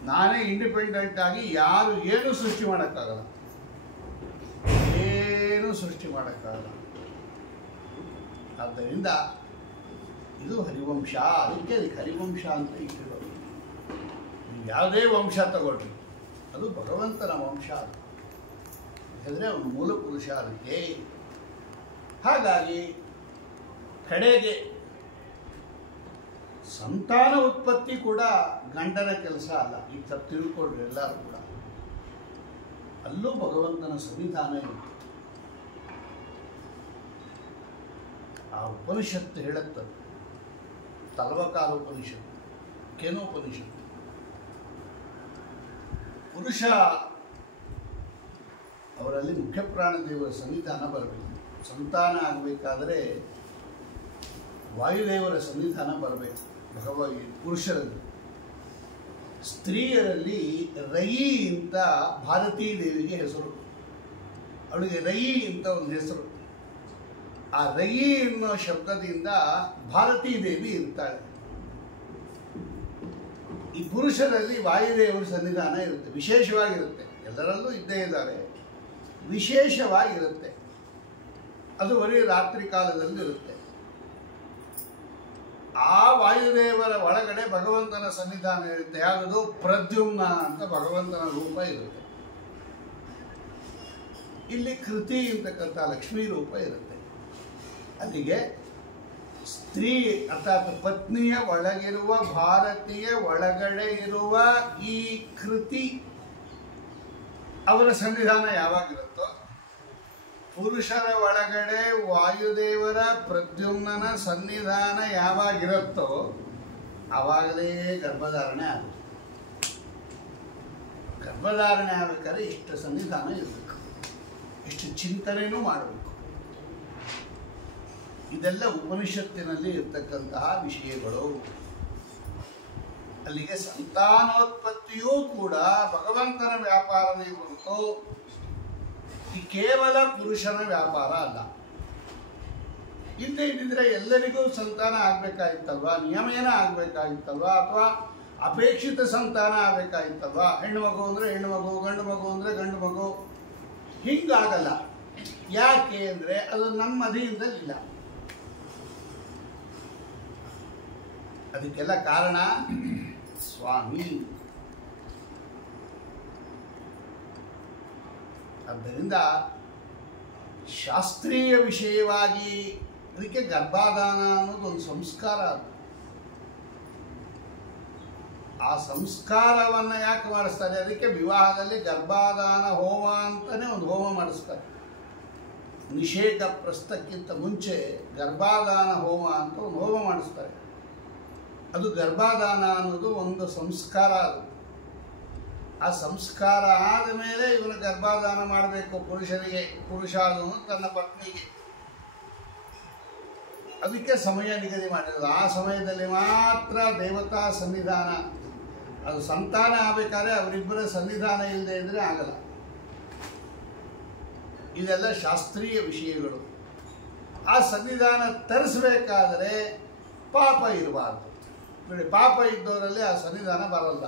ನಾನೇ ಇಂಡಿಪೆಂಡೆಂಟ್ ಆಗಿ ಯಾರು ಏನೂ ಸೃಷ್ಟಿ ಮಾಡೋಕ್ಕಾಗಲ್ಲ, ಏನು ಸೃಷ್ಟಿ ಮಾಡೋಕ್ಕಾಗಲ್ಲ. ಆದ್ದರಿಂದ ಇದು ಹರಿವಂಶ. ಅದಕ್ಕೆ ಹರಿವಂಶ ಅಂತ ಇಟ್ಟಿರೋದು. ಯಾವುದೇ ವಂಶ ತಗೊಳ್ರಿ, ಅದು ಭಗವಂತನ ವಂಶ. ಯಾಕಂದರೆ ಅವನು ಮೂಲ ಪುರುಷ. ಅದಕ್ಕೆ ಹಾಗಾಗಿ ಕಡೆಗೆ ಸಂತಾನ ಉತ್ಪತ್ತಿ ಕೂಡ ಗಂಡನ ಕೆಲಸ ಅಲ್ಲ. ಈಗ ತಪ್ಪು ತಿಳ್ಕೊಳ್ರಿ ಎಲ್ಲರೂ ಕೂಡ. ಅಲ್ಲೂ ಭಗವಂತನ ಸನ್ನಿಧಾನ ಇರುತ್ತೆ. ಆ ಉಪನಿಷತ್ತು ಹೇಳುತ್ತದೆ, ತಲವಕಾರ ಉಪನಿಷತ್ತು, ಕೇನೋಪನಿಷತ್ತು. ಪುರುಷ ಅವರಲ್ಲಿ ಮುಖ್ಯ ಪ್ರಾಣದೇವರ ಸನ್ನಿಧಾನ ಬರಬೇಕು. ಸಂತಾನ ಆಗಬೇಕಾದರೆ ವಾಯುದೇವರ ಸನ್ನಿಧಾನ ಬರಬೇಕು ಪುರುಷರಲ್ಲಿ. ಸ್ತ್ರೀಯರಲ್ಲಿ ರಯಿ ಅಂತ ಭಾರತೀ ದೇವಿಗೆ ಹೆಸರು. ಅವಳಿಗೆ ರಯಿ ಅಂತ ಒಂದು ಹೆಸರು. ಆ ರಯಿ ಅನ್ನೋ ಶಬ್ದದಿಂದ ಭಾರತೀ ದೇವಿ ಇರ್ತಾಳೆ. ಈ ಪುರುಷರಲ್ಲಿ ವಾಯುದೇವರ ಸನ್ನಿಧಾನ ಇರುತ್ತೆ, ವಿಶೇಷವಾಗಿರುತ್ತೆ. ಎಲ್ಲರಲ್ಲೂ ಇದ್ದೇ ಇದ್ದಾರೆ, ವಿಶೇಷವಾಗಿರುತ್ತೆ. ಅದು ಬರೀ ರಾತ್ರಿ ಕಾಲದಲ್ಲಿ ಇರುತ್ತೆ. ಆ ವಾಯುದೇವರ ಒಳಗಡೆ ಭಗವಂತನ ಸನ್ನಿಧಾನ ಇರುತ್ತೆ. ಯಾವುದು? ಪ್ರದ್ಯುಮ್ನ ಅಂತ ಭಗವಂತನ ರೂಪ ಇರುತ್ತೆ. ಇಲ್ಲಿ ಕೃತಿ ಅಂತಕ್ಕಂಥ ಲಕ್ಷ್ಮೀ ರೂಪ ಇರುತ್ತೆ. ಅಲ್ಲಿಗೆ ಸ್ತ್ರೀ ಅರ್ಥಾತ್ ಪತ್ನಿಯ ಒಳಗಿರುವ ಭಾರತೀಯ ಒಳಗಡೆ ಇರುವ ಈ ಕೃತಿ ಅವರ ಸನ್ನಿಧಾನ ಯಾವಾಗಿರುತ್ತೋ, ಪುರುಷರ ಒಳಗಡೆ ವಾಯುದೇವರ ಪ್ರದ್ಯುಮ್ನ ಸನ್ನಿಧಾನ ಯಾವಾಗಿರುತ್ತೋ ಆವಾಗಲೇ ಗರ್ಭಧಾರಣೆ ಆಗುತ್ತೆ. ಗರ್ಭಧಾರಣೆ ಆಗಬೇಕಾದ್ರೆ ಇಷ್ಟು ಸನ್ನಿಧಾನ ಇರಬೇಕು, ಇಷ್ಟು ಚಿಂತನೆಯೂ ಮಾಡಬೇಕು. ಇದೆಲ್ಲ ಉಪನಿಷತ್ತಿನಲ್ಲಿ ಇರ್ತಕ್ಕಂತಹ ವಿಷಯಗಳು. ಅಲ್ಲಿಗೆ ಸಂತಾನೋತ್ಪತ್ತಿಯೂ ಕೂಡ ಭಗವಂತನ ವ್ಯಾಪಾರವೇ ಹೊರತು ಈ ಕೇವಲ ಪುರುಷನ ವ್ಯಾಪಾರ ಅಲ್ಲ. ಇಲ್ಲದೆ ಇದ್ದಿದ್ರೆ ಎಲ್ಲರಿಗೂ ಸಂತಾನ ಆಗ್ಬೇಕಾಗಿತ್ತಲ್ವಾ, ನಿಯಮನ ಆಗ್ಬೇಕಾಗಿತ್ತಲ್ವಾ, ಅಥವಾ ಅಪೇಕ್ಷಿತ ಸಂತಾನ ಆಗ್ಬೇಕಾಗಿತ್ತಲ್ವಾ. ಹೆಣ್ಣು ಮಗು ಅಂದ್ರೆ ಹೆಣ್ಣು ಮಗು, ಗಂಡು ಮಗು ಅಂದ್ರೆ ಗಂಡು ಮಗು, ಹಿಂಗಾಗಲ್ಲ. ಯಾಕೆ ಅಂದ್ರೆ ಅದು ನಮ್ಮ ಅಧೀನದಲ್ಲಿಲ್ಲ. ಅದಕ್ಕೆಲ್ಲ ಕಾರಣ ಸ್ವಾಮಿ. ಆದ್ದರಿಂದ ಶಾಸ್ತ್ರೀಯ ವಿಷಯವಾಗಿ ಅದಕ್ಕೆ ಗರ್ಭಾಧಾನ ಅನ್ನೋದು ಒಂದು ಸಂಸ್ಕಾರ. ಅದು ಆ ಸಂಸ್ಕಾರವನ್ನು ಯಾಕೆ ಮಾಡಿಸ್ತಾರೆ? ಅದಕ್ಕೆ ವಿವಾಹದಲ್ಲಿ ಗರ್ಭಾಧಾನ ಹೋಮ ಅಂತಾನೆ ಒಂದು ಹೋಮ ಮಾಡಿಸ್ತಾರೆ. ನಿಷೇಕ ಪ್ರಸ್ತಕ್ಕಿಂತ ಮುಂಚೆ ಗರ್ಭಾಧಾನ ಹೋಮ ಅಂತ ಒಂದು ಹೋಮ ಮಾಡಿಸ್ತಾರೆ. ಅದು ಗರ್ಭಾಧಾನ ಅನ್ನೋದು ಒಂದು ಸಂಸ್ಕಾರ. ಅದು ಆ ಸಂಸ್ಕಾರ ಆದ ಮೇಲೆ ಇವನು ಗರ್ಭಾಧಾನ ಮಾಡಬೇಕು ಪುರುಷನಿಗೆ, ಪುರುಷ ಅದನ್ನು ತನ್ನ ಪತ್ನಿಗೆ. ಅದಕ್ಕೆ ಸಮಯ ನಿಗದಿ ಮಾಡಿರೋದು. ಆ ಸಮಯದಲ್ಲಿ ಮಾತ್ರ ದೇವತಾ ಸನ್ನಿಧಾನ. ಅದು ಸಂತಾನ ಆಗಬೇಕಾದ್ರೆ ಅವರಿಬ್ಬರ ಸನ್ನಿಧಾನ ಇಲ್ಲದೆ ಇದ್ರೆ ಆಗಲ್ಲ. ಇದೆಲ್ಲ ಶಾಸ್ತ್ರೀಯ ವಿಷಯಗಳು. ಆ ಸನ್ನಿಧಾನ ತರಿಸಬೇಕಾದರೆ ಪಾಪ ಇರಬಾರ್ದು. ನೋಡಿ, ಪಾಪ ಇದ್ದವರಲ್ಲಿ ಆ ಸನ್ನಿಧಾನ ಬರಲ್ಲ.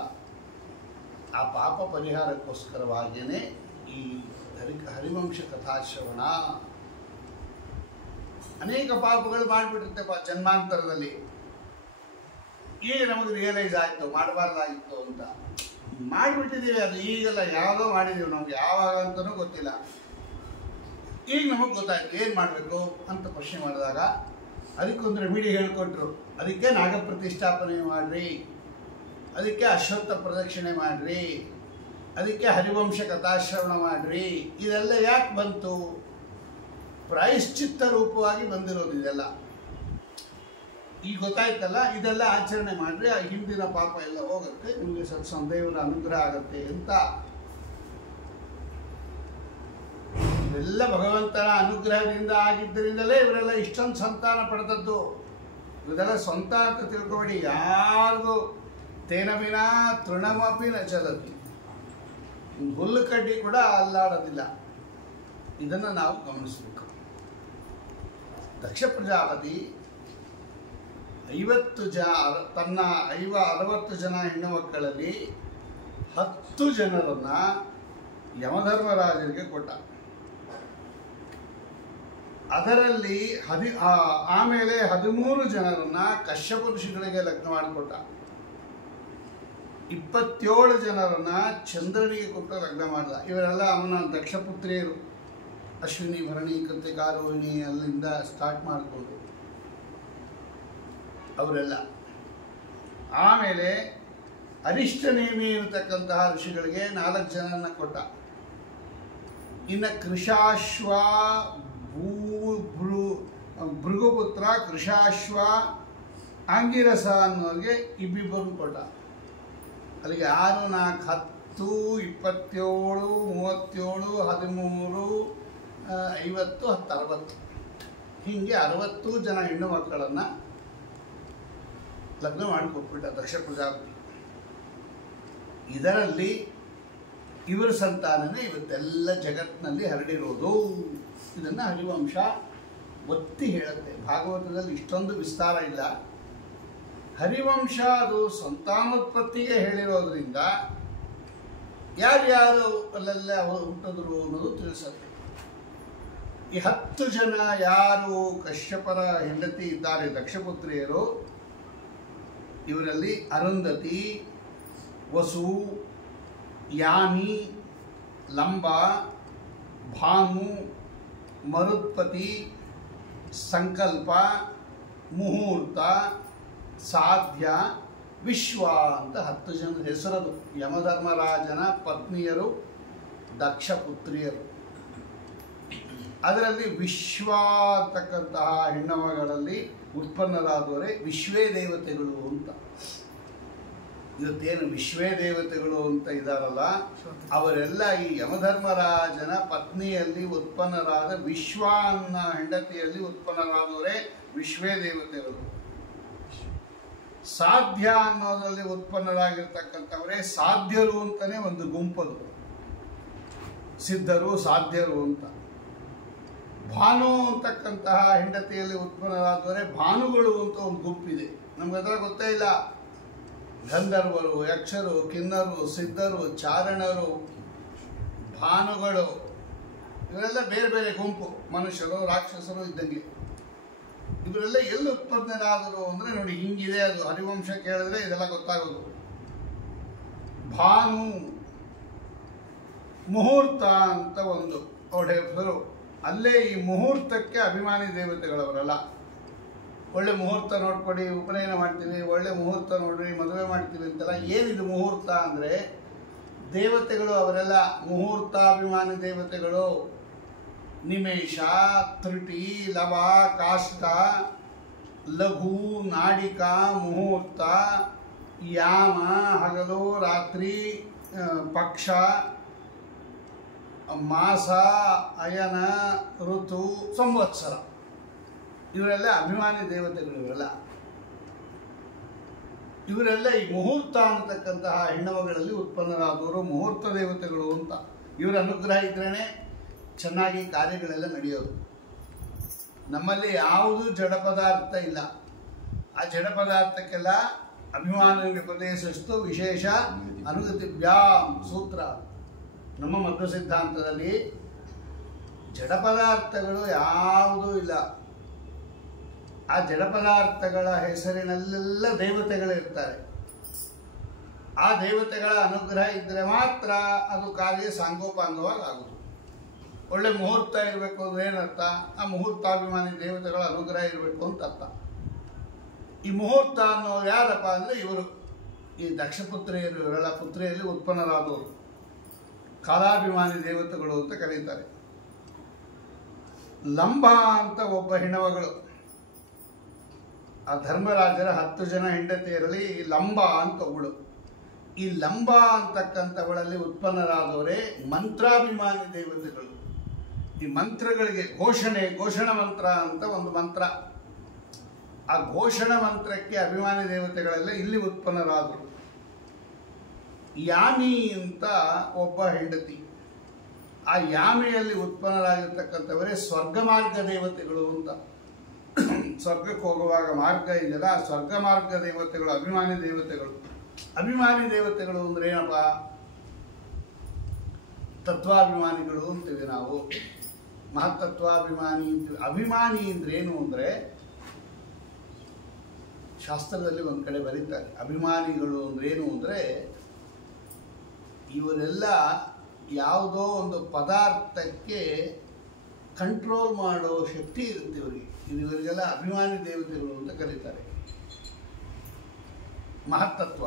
ಆ ಪಾಪ ಪರಿಹಾರಕ್ಕೋಸ್ಕರವಾಗಿಯೇ ಈ ಹರಿವಂಶ ಕಥಾಶ್ರವಣ. ಅನೇಕ ಪಾಪಗಳು ಮಾಡಿಬಿಟ್ಟಿರುತ್ತೆ ಜನ್ಮಾಂತರದಲ್ಲಿ. ಈಗ ನಮಗೆ ರಿಯಲೈಸ್ ಆಯಿತು ಮಾಡಬಾರ್ದಾಗಿತ್ತು ಅಂತ. ಮಾಡಿಬಿಟ್ಟಿದ್ದೀವಿ. ಅದು ಈಗೆಲ್ಲ ಯಾವುದೋ ಮಾಡಿದ್ದೀವಿ, ನಮ್ಗೆ ಯಾವಾಗ ಅಂತಲೂ ಗೊತ್ತಿಲ್ಲ. ಈಗ ನಮಗೆ ಗೊತ್ತಾಯ್ತು ಏನು ಮಾಡಬೇಕು ಅಂತ ಪ್ರಶ್ನೆ ಮಾಡಿದಾಗ ಅದಕ್ಕೊಂದು ರೆಮಿಡಿ ಹೇಳ್ಕೊಟ್ರು. ಅದಕ್ಕೆ ನಾಗ ಪ್ರತಿಷ್ಠಾಪನೆ ಮಾಡಿರಿ, ಅದಕ್ಕೆ ಅಶ್ವತ್ಥ ಪ್ರದಕ್ಷಿಣೆ ಮಾಡಿರಿ, ಅದಕ್ಕೆ ಹರಿವಂಶ ಕಥಾಶ್ರವಣ ಮಾಡಿರಿ. ಇದೆಲ್ಲ ಯಾಕೆ ಬಂತು? ಪ್ರಾಯಶ್ಚಿತ್ತ ರೂಪವಾಗಿ ಬಂದಿರೋದು ಇದೆಲ್ಲ. ಈಗ ಗೊತ್ತಾಯ್ತಲ್ಲ, ಇದೆಲ್ಲ ಆಚರಣೆ ಮಾಡಿರಿ, ಆ ಹಿಂದಿನ ಪಾಪ ಎಲ್ಲ ಹೋಗುತ್ತೆ, ನಿಮಗೆ ಸತ್ಸಂದೇವರ ಅನುಗ್ರಹ ಆಗುತ್ತೆ ಅಂತ. ಇವೆಲ್ಲ ಭಗವಂತನ ಅನುಗ್ರಹದಿಂದ ಆಗಿದ್ದರಿಂದಲೇ ಇವರೆಲ್ಲ ಇಷ್ಟೊಂದು ಸಂತಾನ ಪಡೆದದ್ದು. ಇದೆಲ್ಲ ಸ್ವಂತ ಅಂತ ತಿಳ್ಕೊಬೇಡಿ. ಯಾರಿಗೂ ತೇನ ವಿನ ತೃಣಮಪಿ ನ ಚಲತಿ. ಹುಲ್ಲು ಕಡ್ಡಿ ಕೂಡ ಅಲ್ಲಾಡೋದಿಲ್ಲ. ಇದನ್ನು ನಾವು ಗಮನಿಸಬೇಕು. ದಕ್ಷ ಪ್ರಜಾಪತಿ 60 ಜನ ಹೆಣ್ಣು ಮಕ್ಕಳಲ್ಲಿ 10 ಜನರನ್ನು ಯಮಧರ್ಮರಾಜರಿಗೆ ಕೊಟ್ಟ. ಅದರಲ್ಲಿ ಆಮೇಲೆ 13 ಜನರನ್ನ ಕಶ್ಯಪ ಋಷಿಗಳಿಗೆ ಲಗ್ನ ಮಾಡಿಕೊಟ್ಟ. 27 ಜನರನ್ನ ಚಂದ್ರನಿಗೆ ಕೊಟ್ಟು ಲಗ್ನ ಮಾಡಿದ. ಇವರೆಲ್ಲ ಅವನ ದಕ್ಷಪುತ್ರಿಯರು. ಅಶ್ವಿನಿ, ಭರಣಿ, ಕೃತಿಕಾ, ರೋಹಿಣಿ ಅಲ್ಲಿಂದ ಸ್ಟಾರ್ಟ್ ಮಾಡಿಕೊಂಡು ಅವರೆಲ್ಲ. ಆಮೇಲೆ ಅರಿಷ್ಟನೇಮಿ ಇರತಕ್ಕಂತಹ ಋಷಿಗಳಿಗೆ 4 ಜನರನ್ನ ಕೊಟ್ಟ. ಇನ್ನು ಕೃಷಾಶ್ವ, ಭೃಗುಪುತ್ರ, ಕೃಷಾಶ್ವ, ಆಂಗಿರಸ ಅನ್ನೋರಿಗೆ ಇಬ್ಬಿಬ್ಬರನ್ನು ಕೊಟ್ಟ. ಅಲ್ಲಿಗೆ 6, 4, 10, 27, 37, 13, 50, 10, 60 ಹೀಗೆ 60 ಜನ ಹೆಣ್ಣು ಮಕ್ಕಳನ್ನು ಲಗ್ನ ಮಾಡಿಕೊಟ್ಬಿಟ್ಟ ದಕ್ಷ ಪ್ರಜಾಪತಿ. ಇದರಲ್ಲಿ ಇವರ ಸಂತಾನನೇ ಇವತ್ತೆಲ್ಲ ಜಗತ್ತಿನಲ್ಲಿ ಹರಡಿರೋದು. ಇದನ್ನು ಹರಿವಂಶ ಒತ್ತಿ ಹೇಳುತ್ತೆ. ಭಾಗವತದಲ್ಲಿ ಇಷ್ಟೊಂದು ವಿಸ್ತಾರ ಇಲ್ಲ. ಹರಿವಂಶ ಅದು ಸಂತಾನೋತ್ಪತ್ತಿಗೆ ಹೇಳಿರೋದ್ರಿಂದ ಯಾರ್ಯಾರು ಅಲ್ಲೆಲ್ಲ ಅವರು ಹುಟ್ಟಿದ್ರು ಅನ್ನೋದು ತಿಳಿಸುತ್ತೆ. ಈ 10 ಜನ ಯಾರು ಕಶ್ಯಪರ ಹೆಂಡತಿ ಇದ್ದಾರೆ, ದಕ್ಷಪುತ್ರಿಯರು, ಇವರಲ್ಲಿ ಅರುಂಧತಿ, ವಸು, ಯಾನಿ, ಲಂಬ, ಭಾನು, ಮರುತ್ಪತಿ, ಸಂಕಲ್ಪ, ಮುಹೂರ್ತ, ಸಾಧ್ಯ, ವಿಶ್ವ ಅಂತ 10 ಜನರ ಹೆಸರದು. ಯಮಧರ್ಮರಾಜನ ಪತ್ನಿಯರು, ದಕ್ಷಪುತ್ರಿಯರು. ಅದರಲ್ಲಿ ವಿಶ್ವ ಅಂತಕ್ಕಂತಹ ಹೆಣ್ಣುಮಗಳಲ್ಲಿ ಉತ್ಪನ್ನರಾದವರೇ ವಿಶ್ವೇ ದೇವತೆಗಳು ಅಂತ. ಇವತ್ತೇನು ವಿಶ್ವೇ ದೇವತೆಗಳು ಅಂತ ಇದ್ದಾರಲ್ಲ, ಅವರೆಲ್ಲ ಈ ಯಮಧರ್ಮರಾಜನ ಪತ್ನಿಯಲ್ಲಿ ಉತ್ಪನ್ನರಾದ ವಿಶ್ವ ಅನ್ನೋ ಹೆಂಡತಿಯಲ್ಲಿ ಉತ್ಪನ್ನರಾದವರೇ ವಿಶ್ವೇ ದೇವತೆಗಳು. ಸಾಧ್ಯ ಅನ್ನೋದರಲ್ಲಿ ಉತ್ಪನ್ನರಾಗಿರ್ತಕ್ಕಂಥವರೇ ಸಾಧ್ಯರು ಅಂತಲೇ ಒಂದು ಗುಂಪದು, ಸಿದ್ಧರು ಸಾಧ್ಯರು ಅಂತ. ಭಾನು ಅಂತಕ್ಕಂತಹ ಹೆಂಡತಿಯಲ್ಲಿ ಉತ್ಪನ್ನರಾದವರೇ ಭಾನುಗಳು ಅಂತ ಒಂದು ಗುಂಪಿದೆ. ನಮ್ಗದರ ಗೊತ್ತೇ ಇಲ್ಲ. ಗಂಧರ್ವರು, ಯಕ್ಷರು, ಕಿನ್ನರು, ಸಿದ್ಧರು, ಚಾರಣರು, ಭಾನುಗಳು ಇವರೆಲ್ಲ ಬೇರೆ ಬೇರೆ ಗುಂಪು. ಮನುಷ್ಯರು, ರಾಕ್ಷಸರು ಇದ್ದಂಗೆ. ಇವರೆಲ್ಲ ಎಲ್ಲಿ ಉತ್ಪನ್ನರಾದರು ಅಂದರೆ ನೋಡಿ ಹಿಂಗಿದೆ. ಅದು ಹರಿವಂಶ ಕೇಳಿದ್ರೆ ಇದೆಲ್ಲ ಗೊತ್ತಾಗೋದು. ಭಾನು ಮುಹೂರ್ತ ಅಂತ ಒಂದು ಅವಳ ಹೆಸರು. ಅಲ್ಲೇ ಈ ಮುಹೂರ್ತಕ್ಕೆ ಅಭಿಮಾನಿ ದೇವತೆಗಳವರಲ್ಲ. ಒಳ್ಳೆ ಮುಹೂರ್ತ ನೋಡ್ಕೊಡಿ, ಉಪನಯನ ಮಾಡ್ತೀವಿ, ಒಳ್ಳೆ ಮುಹೂರ್ತ ನೋಡ್ರಿ, ಮದುವೆ ಮಾಡ್ತೀವಿ ಅಂತೆಲ್ಲ. ಏನಿದು ಮುಹೂರ್ತ ಅಂದರೆ ದೇವತೆಗಳು ಅವರೆಲ್ಲ ಮುಹೂರ್ತಾಭಿಮಾನಿ ದೇವತೆಗಳು. ನಿಮೇಷ, ತ್ರುಟಿ, ಲವ, ಕಾಷ್ಟ, ಲಘು, ನಾಡಿಕ, ಮುಹೂರ್ತ, ಯಾಮ, ಹಗಲು ರಾತ್ರಿ, ಪಕ್ಷ, ಮಾಸ, ಅಯನ, ಋತು, ಸಂವತ್ಸರ ಇವರೆಲ್ಲ ಅಭಿಮಾನಿ ದೇವತೆಗಳು. ಇವರೆಲ್ಲ ಈ ಮುಹೂರ್ತ ಅನ್ನತಕ್ಕಂತಹ ಹೆಣ್ಣುಮಗಳಲ್ಲಿ ಉತ್ಪನ್ನರಾದವರು ಮುಹೂರ್ತ ದೇವತೆಗಳು ಅಂತ. ಇವರ ಅನುಗ್ರಹ ಇದ್ರೇ ಚೆನ್ನಾಗಿ ಕಾರ್ಯಗಳೆಲ್ಲ ನಡೆಯೋದು. ನಮ್ಮಲ್ಲಿ ಯಾವುದು ಜಡ ಪದಾರ್ಥ ಇಲ್ಲ. ಆ ಜಡ ಪದಾರ್ಥಕ್ಕೆಲ್ಲ ಅಭಿಮಾನ ವ್ಯಪದೇಶಸ್ತು ವಿಶೇಷ ಅನುಗತಿಭ್ಯಾಂ ಸೂತ್ರ. ನಮ್ಮ ಮಧ್ವ ಸಿದ್ಧಾಂತದಲ್ಲಿ ಜಡ ಪದಾರ್ಥಗಳು ಯಾವುದೂ ಇಲ್ಲ. ಆ ಜಡ ಪದಾರ್ಥಗಳ ಹೆಸರಿನಲ್ಲೆಲ್ಲ ದೇವತೆಗಳಿರ್ತಾರೆ. ಆ ದೇವತೆಗಳ ಅನುಗ್ರಹ ಇದ್ದರೆ ಮಾತ್ರ ಅದು ಕಾರ್ಯ ಸಾಂಗೋಪಾಂಗವಾಗಿ ಆಗುವುದು. ಒಳ್ಳೆ ಮುಹೂರ್ತ ಇರಬೇಕು ಅಂದ್ರೆ ಏನರ್ಥ? ಆ ಮುಹೂರ್ತಾಭಿಮಾನಿ ದೇವತೆಗಳ ಅನುಗ್ರಹ ಇರಬೇಕು ಅಂತ ಅರ್ಥ. ಈ ಮುಹೂರ್ತ ಅನ್ನೋ ಯಾರಪ್ಪ ಅಂದರೆ ಇವರು ಈ ದಕ್ಷಪುತ್ರಿಯರು, ಇವರೆಲ್ಲ ಪುತ್ರಿಯಲ್ಲಿ ಉತ್ಪನ್ನರಾದವರು ಕಾಲಾಭಿಮಾನಿ ದೇವತೆಗಳು ಅಂತ ಕರೀತಾರೆ. ಲಂಬ ಅಂತ ಒಬ್ಬ ಹೆಣ್ಣುಮಗಳು. ಆ ಧರ್ಮರಾಜರ 10 ಜನ ಹೆಂಡತಿಯರಲ್ಲಿ ಲಂಬ ಅಂತ ಒಬ್ಬಳು. ಈ ಲಂಬ ಅಂತಕ್ಕಂಥವಳಲ್ಲಿ ಉತ್ಪನ್ನರಾದವರೇ ಮಂತ್ರಾಭಿಮಾನಿ ದೇವತೆಗಳು. ಈ ಮಂತ್ರಗಳಿಗೆ ಘೋಷಣ ಮಂತ್ರ ಅಂತ ಒಂದು ಮಂತ್ರ. ಆ ಘೋಷಣ ಮಂತ್ರಕ್ಕೆ ಅಭಿಮಾನಿ ದೇವತೆಗಳೆಲ್ಲ ಇಲ್ಲಿ ಉತ್ಪನ್ನರಾದರು. ಯಾಮಿ ಅಂತ ಒಬ್ಬ ಹೆಂಡತಿ. ಆ ಯಾಮಿಯಲ್ಲಿ ಉತ್ಪನ್ನರಾಗಿರ್ತಕ್ಕಂಥವರೇ ಸ್ವರ್ಗ ಮಾರ್ಗ ದೇವತೆಗಳು ಅಂತ. ಸ್ವರ್ಗಕ್ಕೆ ಹೋಗುವಾಗ ಮಾರ್ಗ ಇದೆಯಲ್ಲ, ಆ ಸ್ವರ್ಗ ಮಾರ್ಗ ದೇವತೆಗಳು ಅಭಿಮಾನಿ ದೇವತೆಗಳು. ಅಭಿಮಾನಿ ದೇವತೆಗಳು ಅಂದ್ರೆ ಏನಪ್ಪ? ತತ್ವಾಭಿಮಾನಿಗಳು ಅಂತೀವಿ ನಾವು, ಮಹತ್ತತ್ವಾಭಿಮಾನಿ ಅಂತೀವಿ. ಅಭಿಮಾನಿ ಅಂದ್ರೇನು ಅಂದರೆ ಶಾಸ್ತ್ರದಲ್ಲಿ ಒಂದು ಕಡೆ ಬರೀತಾರೆ. ಅಭಿಮಾನಿಗಳು ಅಂದ್ರೇನು ಅಂದರೆ ಇವರೆಲ್ಲ ಯಾವುದೋ ಒಂದು ಪದಾರ್ಥಕ್ಕೆ ಕಂಟ್ರೋಲ್ ಮಾಡೋ ಶಕ್ತಿ ಇರುತ್ತೆ ಇವರಿಗೆ. ಇವರಿಗೆಲ್ಲ ಅಭಿಮಾನಿ ದೇವತೆಗಳು ಅಂತ ಕರೀತಾರೆ. ಮಹತ್ತತ್ವ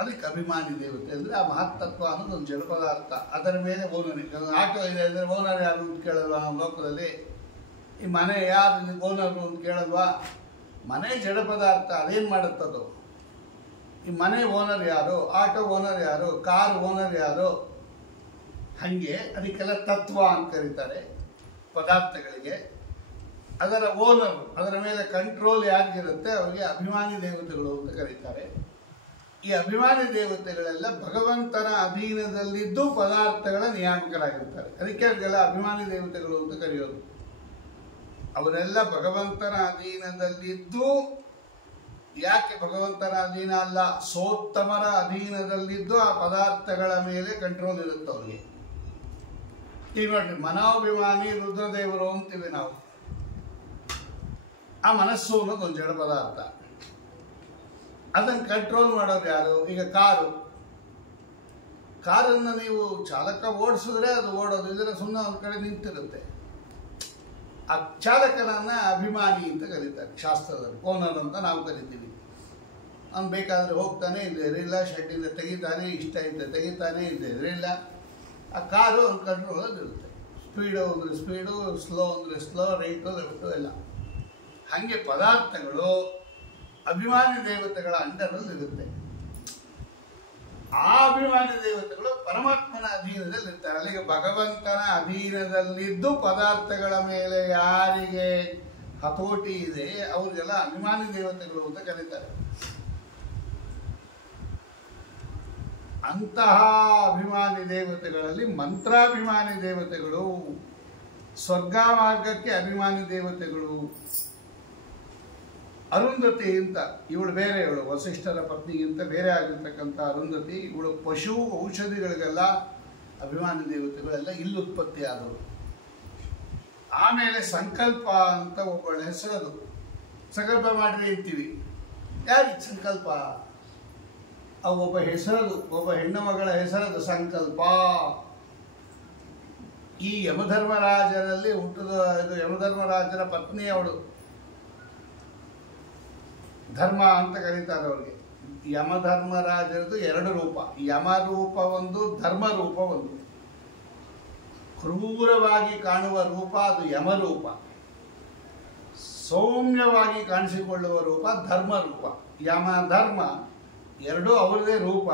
ಅದಕ್ಕೆ ಅಭಿಮಾನಿ ದೇವತೆ ಅಂದರೆ ಆ ಮಹತ್ತತ್ವ ಅನ್ನೋದು ಒಂದು ಜಡ ಪದಾರ್ಥ. ಅದರ ಮೇಲೆ ಓನರ್. ಆಟೋ ಇದೆ ಅಂದರೆ ಓನರ್ ಯಾರು ಅಂತ ಕೇಳಲ್ವಾ ನಮ್ಮ ಲೋಕದಲ್ಲಿ? ಈ ಮನೆ ಯಾರು ಓನರು ಅಂತ ಕೇಳಲ್ವಾ? ಮನೆ ಜಡ ಪದಾರ್ಥ, ಅದೇನು ಮಾಡುತ್ತದು? ಈ ಮನೆ ಓನರ್ ಯಾರು? ಆಟೋ ಓನರ್ ಯಾರು? ಕಾರ್ ಓನರ್ ಯಾರು? ಹಾಗೆ ಅದಕ್ಕೆಲ್ಲ ತತ್ವ ಅಂತ ಕರೀತಾರೆ ಪದಾರ್ಥಗಳಿಗೆ. ಅದರ ಓನರ್, ಅದರ ಮೇಲೆ ಕಂಟ್ರೋಲ್ ಯಾರಿಗಿರುತ್ತೆ ಅವರಿಗೆ ಅಭಿಮಾನಿ ದೇವತೆಗಳು ಅಂತ ಕರೀತಾರೆ. ಈ ಅಭಿಮಾನಿ ದೇವತೆಗಳೆಲ್ಲ ಭಗವಂತನ ಅಧೀನದಲ್ಲಿದ್ದು ಪದಾರ್ಥಗಳ ನಿಯಾಮಕರಾಗಿರ್ತಾರೆ. ಅದಕ್ಕೆ ಅವರಿಗೆಲ್ಲ ಅಭಿಮಾನಿ ದೇವತೆಗಳು ಅಂತ ಕರೆಯೋದು. ಅವರೆಲ್ಲ ಭಗವಂತನ ಅಧೀನದಲ್ಲಿದ್ದು, ಯಾಕೆ ಭಗವಂತನ ಅಧೀನ ಅಲ್ಲ, ಸೋತ್ತಮರ ಅಧೀನದಲ್ಲಿದ್ದು ಆ ಪದಾರ್ಥಗಳ ಮೇಲೆ ಕಂಟ್ರೋಲ್ ಇರುತ್ತೆ ಅವರಿಗೆ. ಈಗ ನೋಡಿ, ಮನೋಭಿಮಾನಿ ರುದ್ರದೇವರು ಅಂತೀವಿ ನಾವು. ಆ ಮನಸ್ಸು ಅನ್ನೋದು ಒಂದು ಜಡ ಪದಾರ್ಥ. ಅದನ್ನು ಕಂಟ್ರೋಲ್ ಮಾಡೋರು ಯಾರು? ಈಗ ಕಾರನ್ನು ನೀವು ಚಾಲಕ ಓಡಿಸಿದ್ರೆ ಅದು ಓಡೋದು, ಇದರ ಸುಮ್ಮನೆ ಒಂದು ಕಡೆ ನಿಂತಿರುತ್ತೆ. ಆ ಚಾಲಕನನ್ನ ಅಭಿಮಾನಿ ಅಂತ ಕರೀತಾರೆ ಶಾಸ್ತ್ರದಲ್ಲಿ. ಓನರ್ ಅಂತ ನಾವು ಕರಿತೀವಿ. ಅವ್ನು ಬೇಕಾದರೆ ಹೋಗ್ತಾನೆ, ಇರಲಿಲ್ಲ, ಶೆಡ್ಡಿಂದ ತೆಗಿತಾನೆ, ಇಷ್ಟ ಇದ್ದ ತೆಗಿತಾನೆ, ಇರಲಿಲ್ಲ. ಆ ಕಾರು ಒಂದು ಕಂಟ್ರೋಲಲ್ಲಿ ಇರುತ್ತೆ. ಸ್ಪೀಡು ಅಂದರೆ ಸ್ಪೀಡು, ಸ್ಲೋ ಅಂದರೆ ಸ್ಲೋ, ರೈಟು ಲೆಫ್ಟು ಎಲ್ಲ. ಹಾಗೆ ಪದಾರ್ಥಗಳು ಅಭಿಮಾನಿ ದೇವತೆಗಳ ಅಂಡರಲ್ಲಿ ಇರುತ್ತೆ. ಆ ಅಭಿಮಾನಿ ದೇವತೆಗಳು ಪರಮಾತ್ಮನ ಅಧೀನದಲ್ಲಿ ಇರ್ತಾರೆ. ಅಲ್ಲಿಗೆ ಭಗವಂತನ ಅಧೀನದಲ್ಲಿದ್ದು ಪದಾರ್ಥಗಳ ಮೇಲೆ ಯಾರಿಗೆ ಹತೋಟಿ ಇದೆ ಅವರಿಗೆಲ್ಲ ಅಭಿಮಾನಿ ದೇವತೆಗಳು ಅಂತ ಕರೀತಾರೆ. ಅಂತಹ ಅಭಿಮಾನಿ ದೇವತೆಗಳಲ್ಲಿ ಮಂತ್ರಾಭಿಮಾನಿ ದೇವತೆಗಳು, ಸ್ವರ್ಗ ಮಾರ್ಗಕ್ಕೆ ಅಭಿಮಾನಿ ದೇವತೆಗಳು. ಅರುಂಧತಿ ಅಂತ ಇವಳು ಬೇರೆ, ಇವಳು ವಸಿಷ್ಠರ ಪತ್ನಿಗಿಂತ ಬೇರೆ ಆಗಿರ್ತಕ್ಕಂಥ ಅರುಂಧತಿ. ಇವಳು ಪಶು ಔಷಧಿಗಳಿಗೆಲ್ಲ ಅಭಿಮಾನಿ ದೇವತೆಗಳೆಲ್ಲ ಇಲ್ಲಿ ಉತ್ಪತ್ತಿ ಆದವು. ಆಮೇಲೆ ಸಂಕಲ್ಪ ಅಂತ ಒಬ್ಬಳ ಹೆಸರದು. ಸಂಕಲ್ಪ ಮಾಡ್ರಿ ಅಂತೀವಿ, ಯಾರಿಗೆ ಸಂಕಲ್ಪ? ಒಬ್ಬ ಹೆಸರದು, ಒಬ್ಬ ಹೆಣ್ಣು ಮಗಳ ಹೆಸರದು ಸಂಕಲ್ಪ. ಈ ಯಮಧರ್ಮರಾಜರಲ್ಲಿ ಹುಟ್ಟಿದ ಇದು ಯಮಧರ್ಮರಾಜರ ಪತ್ನಿ ಅವಳು. ಧರ್ಮ ಅಂತ ಕರೀತಾರೆ ಅವ್ರಿಗೆ. ಯಮಧರ್ಮರಾಜರದು ಎರಡು ರೂಪ, ಯಮ ರೂಪ ಒಂದು, ಧರ್ಮ ರೂಪ ಒಂದು. ಕ್ರೂರವಾಗಿ ಕಾಣುವ ರೂಪ ಅದು ಯಮರೂಪ, ಸೌಮ್ಯವಾಗಿ ಕಾಣಿಸಿಕೊಳ್ಳುವ ರೂಪ ಧರ್ಮ ರೂಪ. ಯಮ ಧರ್ಮ ಎರಡೂ ಅವರದೇ ರೂಪ.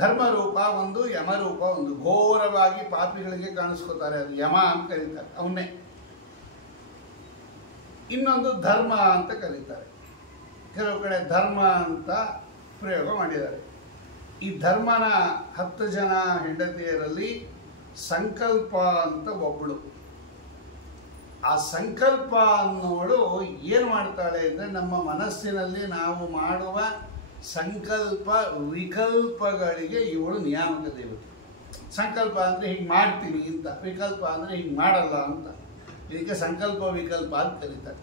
ಧರ್ಮ ರೂಪ ಒಂದು, ಯಮರೂಪ ಒಂದು. ಘೋರವಾಗಿ ಪಾಪಿಗಳಿಗೆ ಕಾಣಿಸ್ಕೋತಾರೆ, ಅದು ಯಮ ಅಂತ ಕರೀತಾರೆ ಅವನ್ನೇ. ಇನ್ನೊಂದು ಧರ್ಮ ಅಂತ ಕರೀತಾರೆ, ಕೆಲವು ಕಡೆ ಧರ್ಮ ಅಂತ ಪ್ರಯೋಗ ಮಾಡಿದ್ದಾರೆ. ಈ ಧರ್ಮನ 10 ಜನ ಹೆಂಡತಿಯರಲ್ಲಿ ಸಂಕಲ್ಪ ಅಂತ ಒಬ್ಬಳು. ಆ ಸಂಕಲ್ಪ ಅನ್ನೋಳು ಏನು ಮಾಡ್ತಾಳೆ ಅಂದರೆ, ನಮ್ಮ ಮನಸ್ಸಿನಲ್ಲಿ ನಾವು ಮಾಡುವ ಸಂಕಲ್ಪ ವಿಕಲ್ಪಗಳಿಗೆ ಇವಳು ನಿಯಾಮಕ ದೇವತೆ. ಸಂಕಲ್ಪ ಅಂದರೆ ಹೀಗೆ ಮಾಡ್ತೀನಿ ಅಂತ, ವಿಕಲ್ಪ ಅಂದರೆ ಹೀಗೆ ಮಾಡಲ್ಲ ಅಂತ. ಇದಕ್ಕೆ ಸಂಕಲ್ಪ ವಿಕಲ್ಪ ಅಂತ ಕರೀತಾರೆ.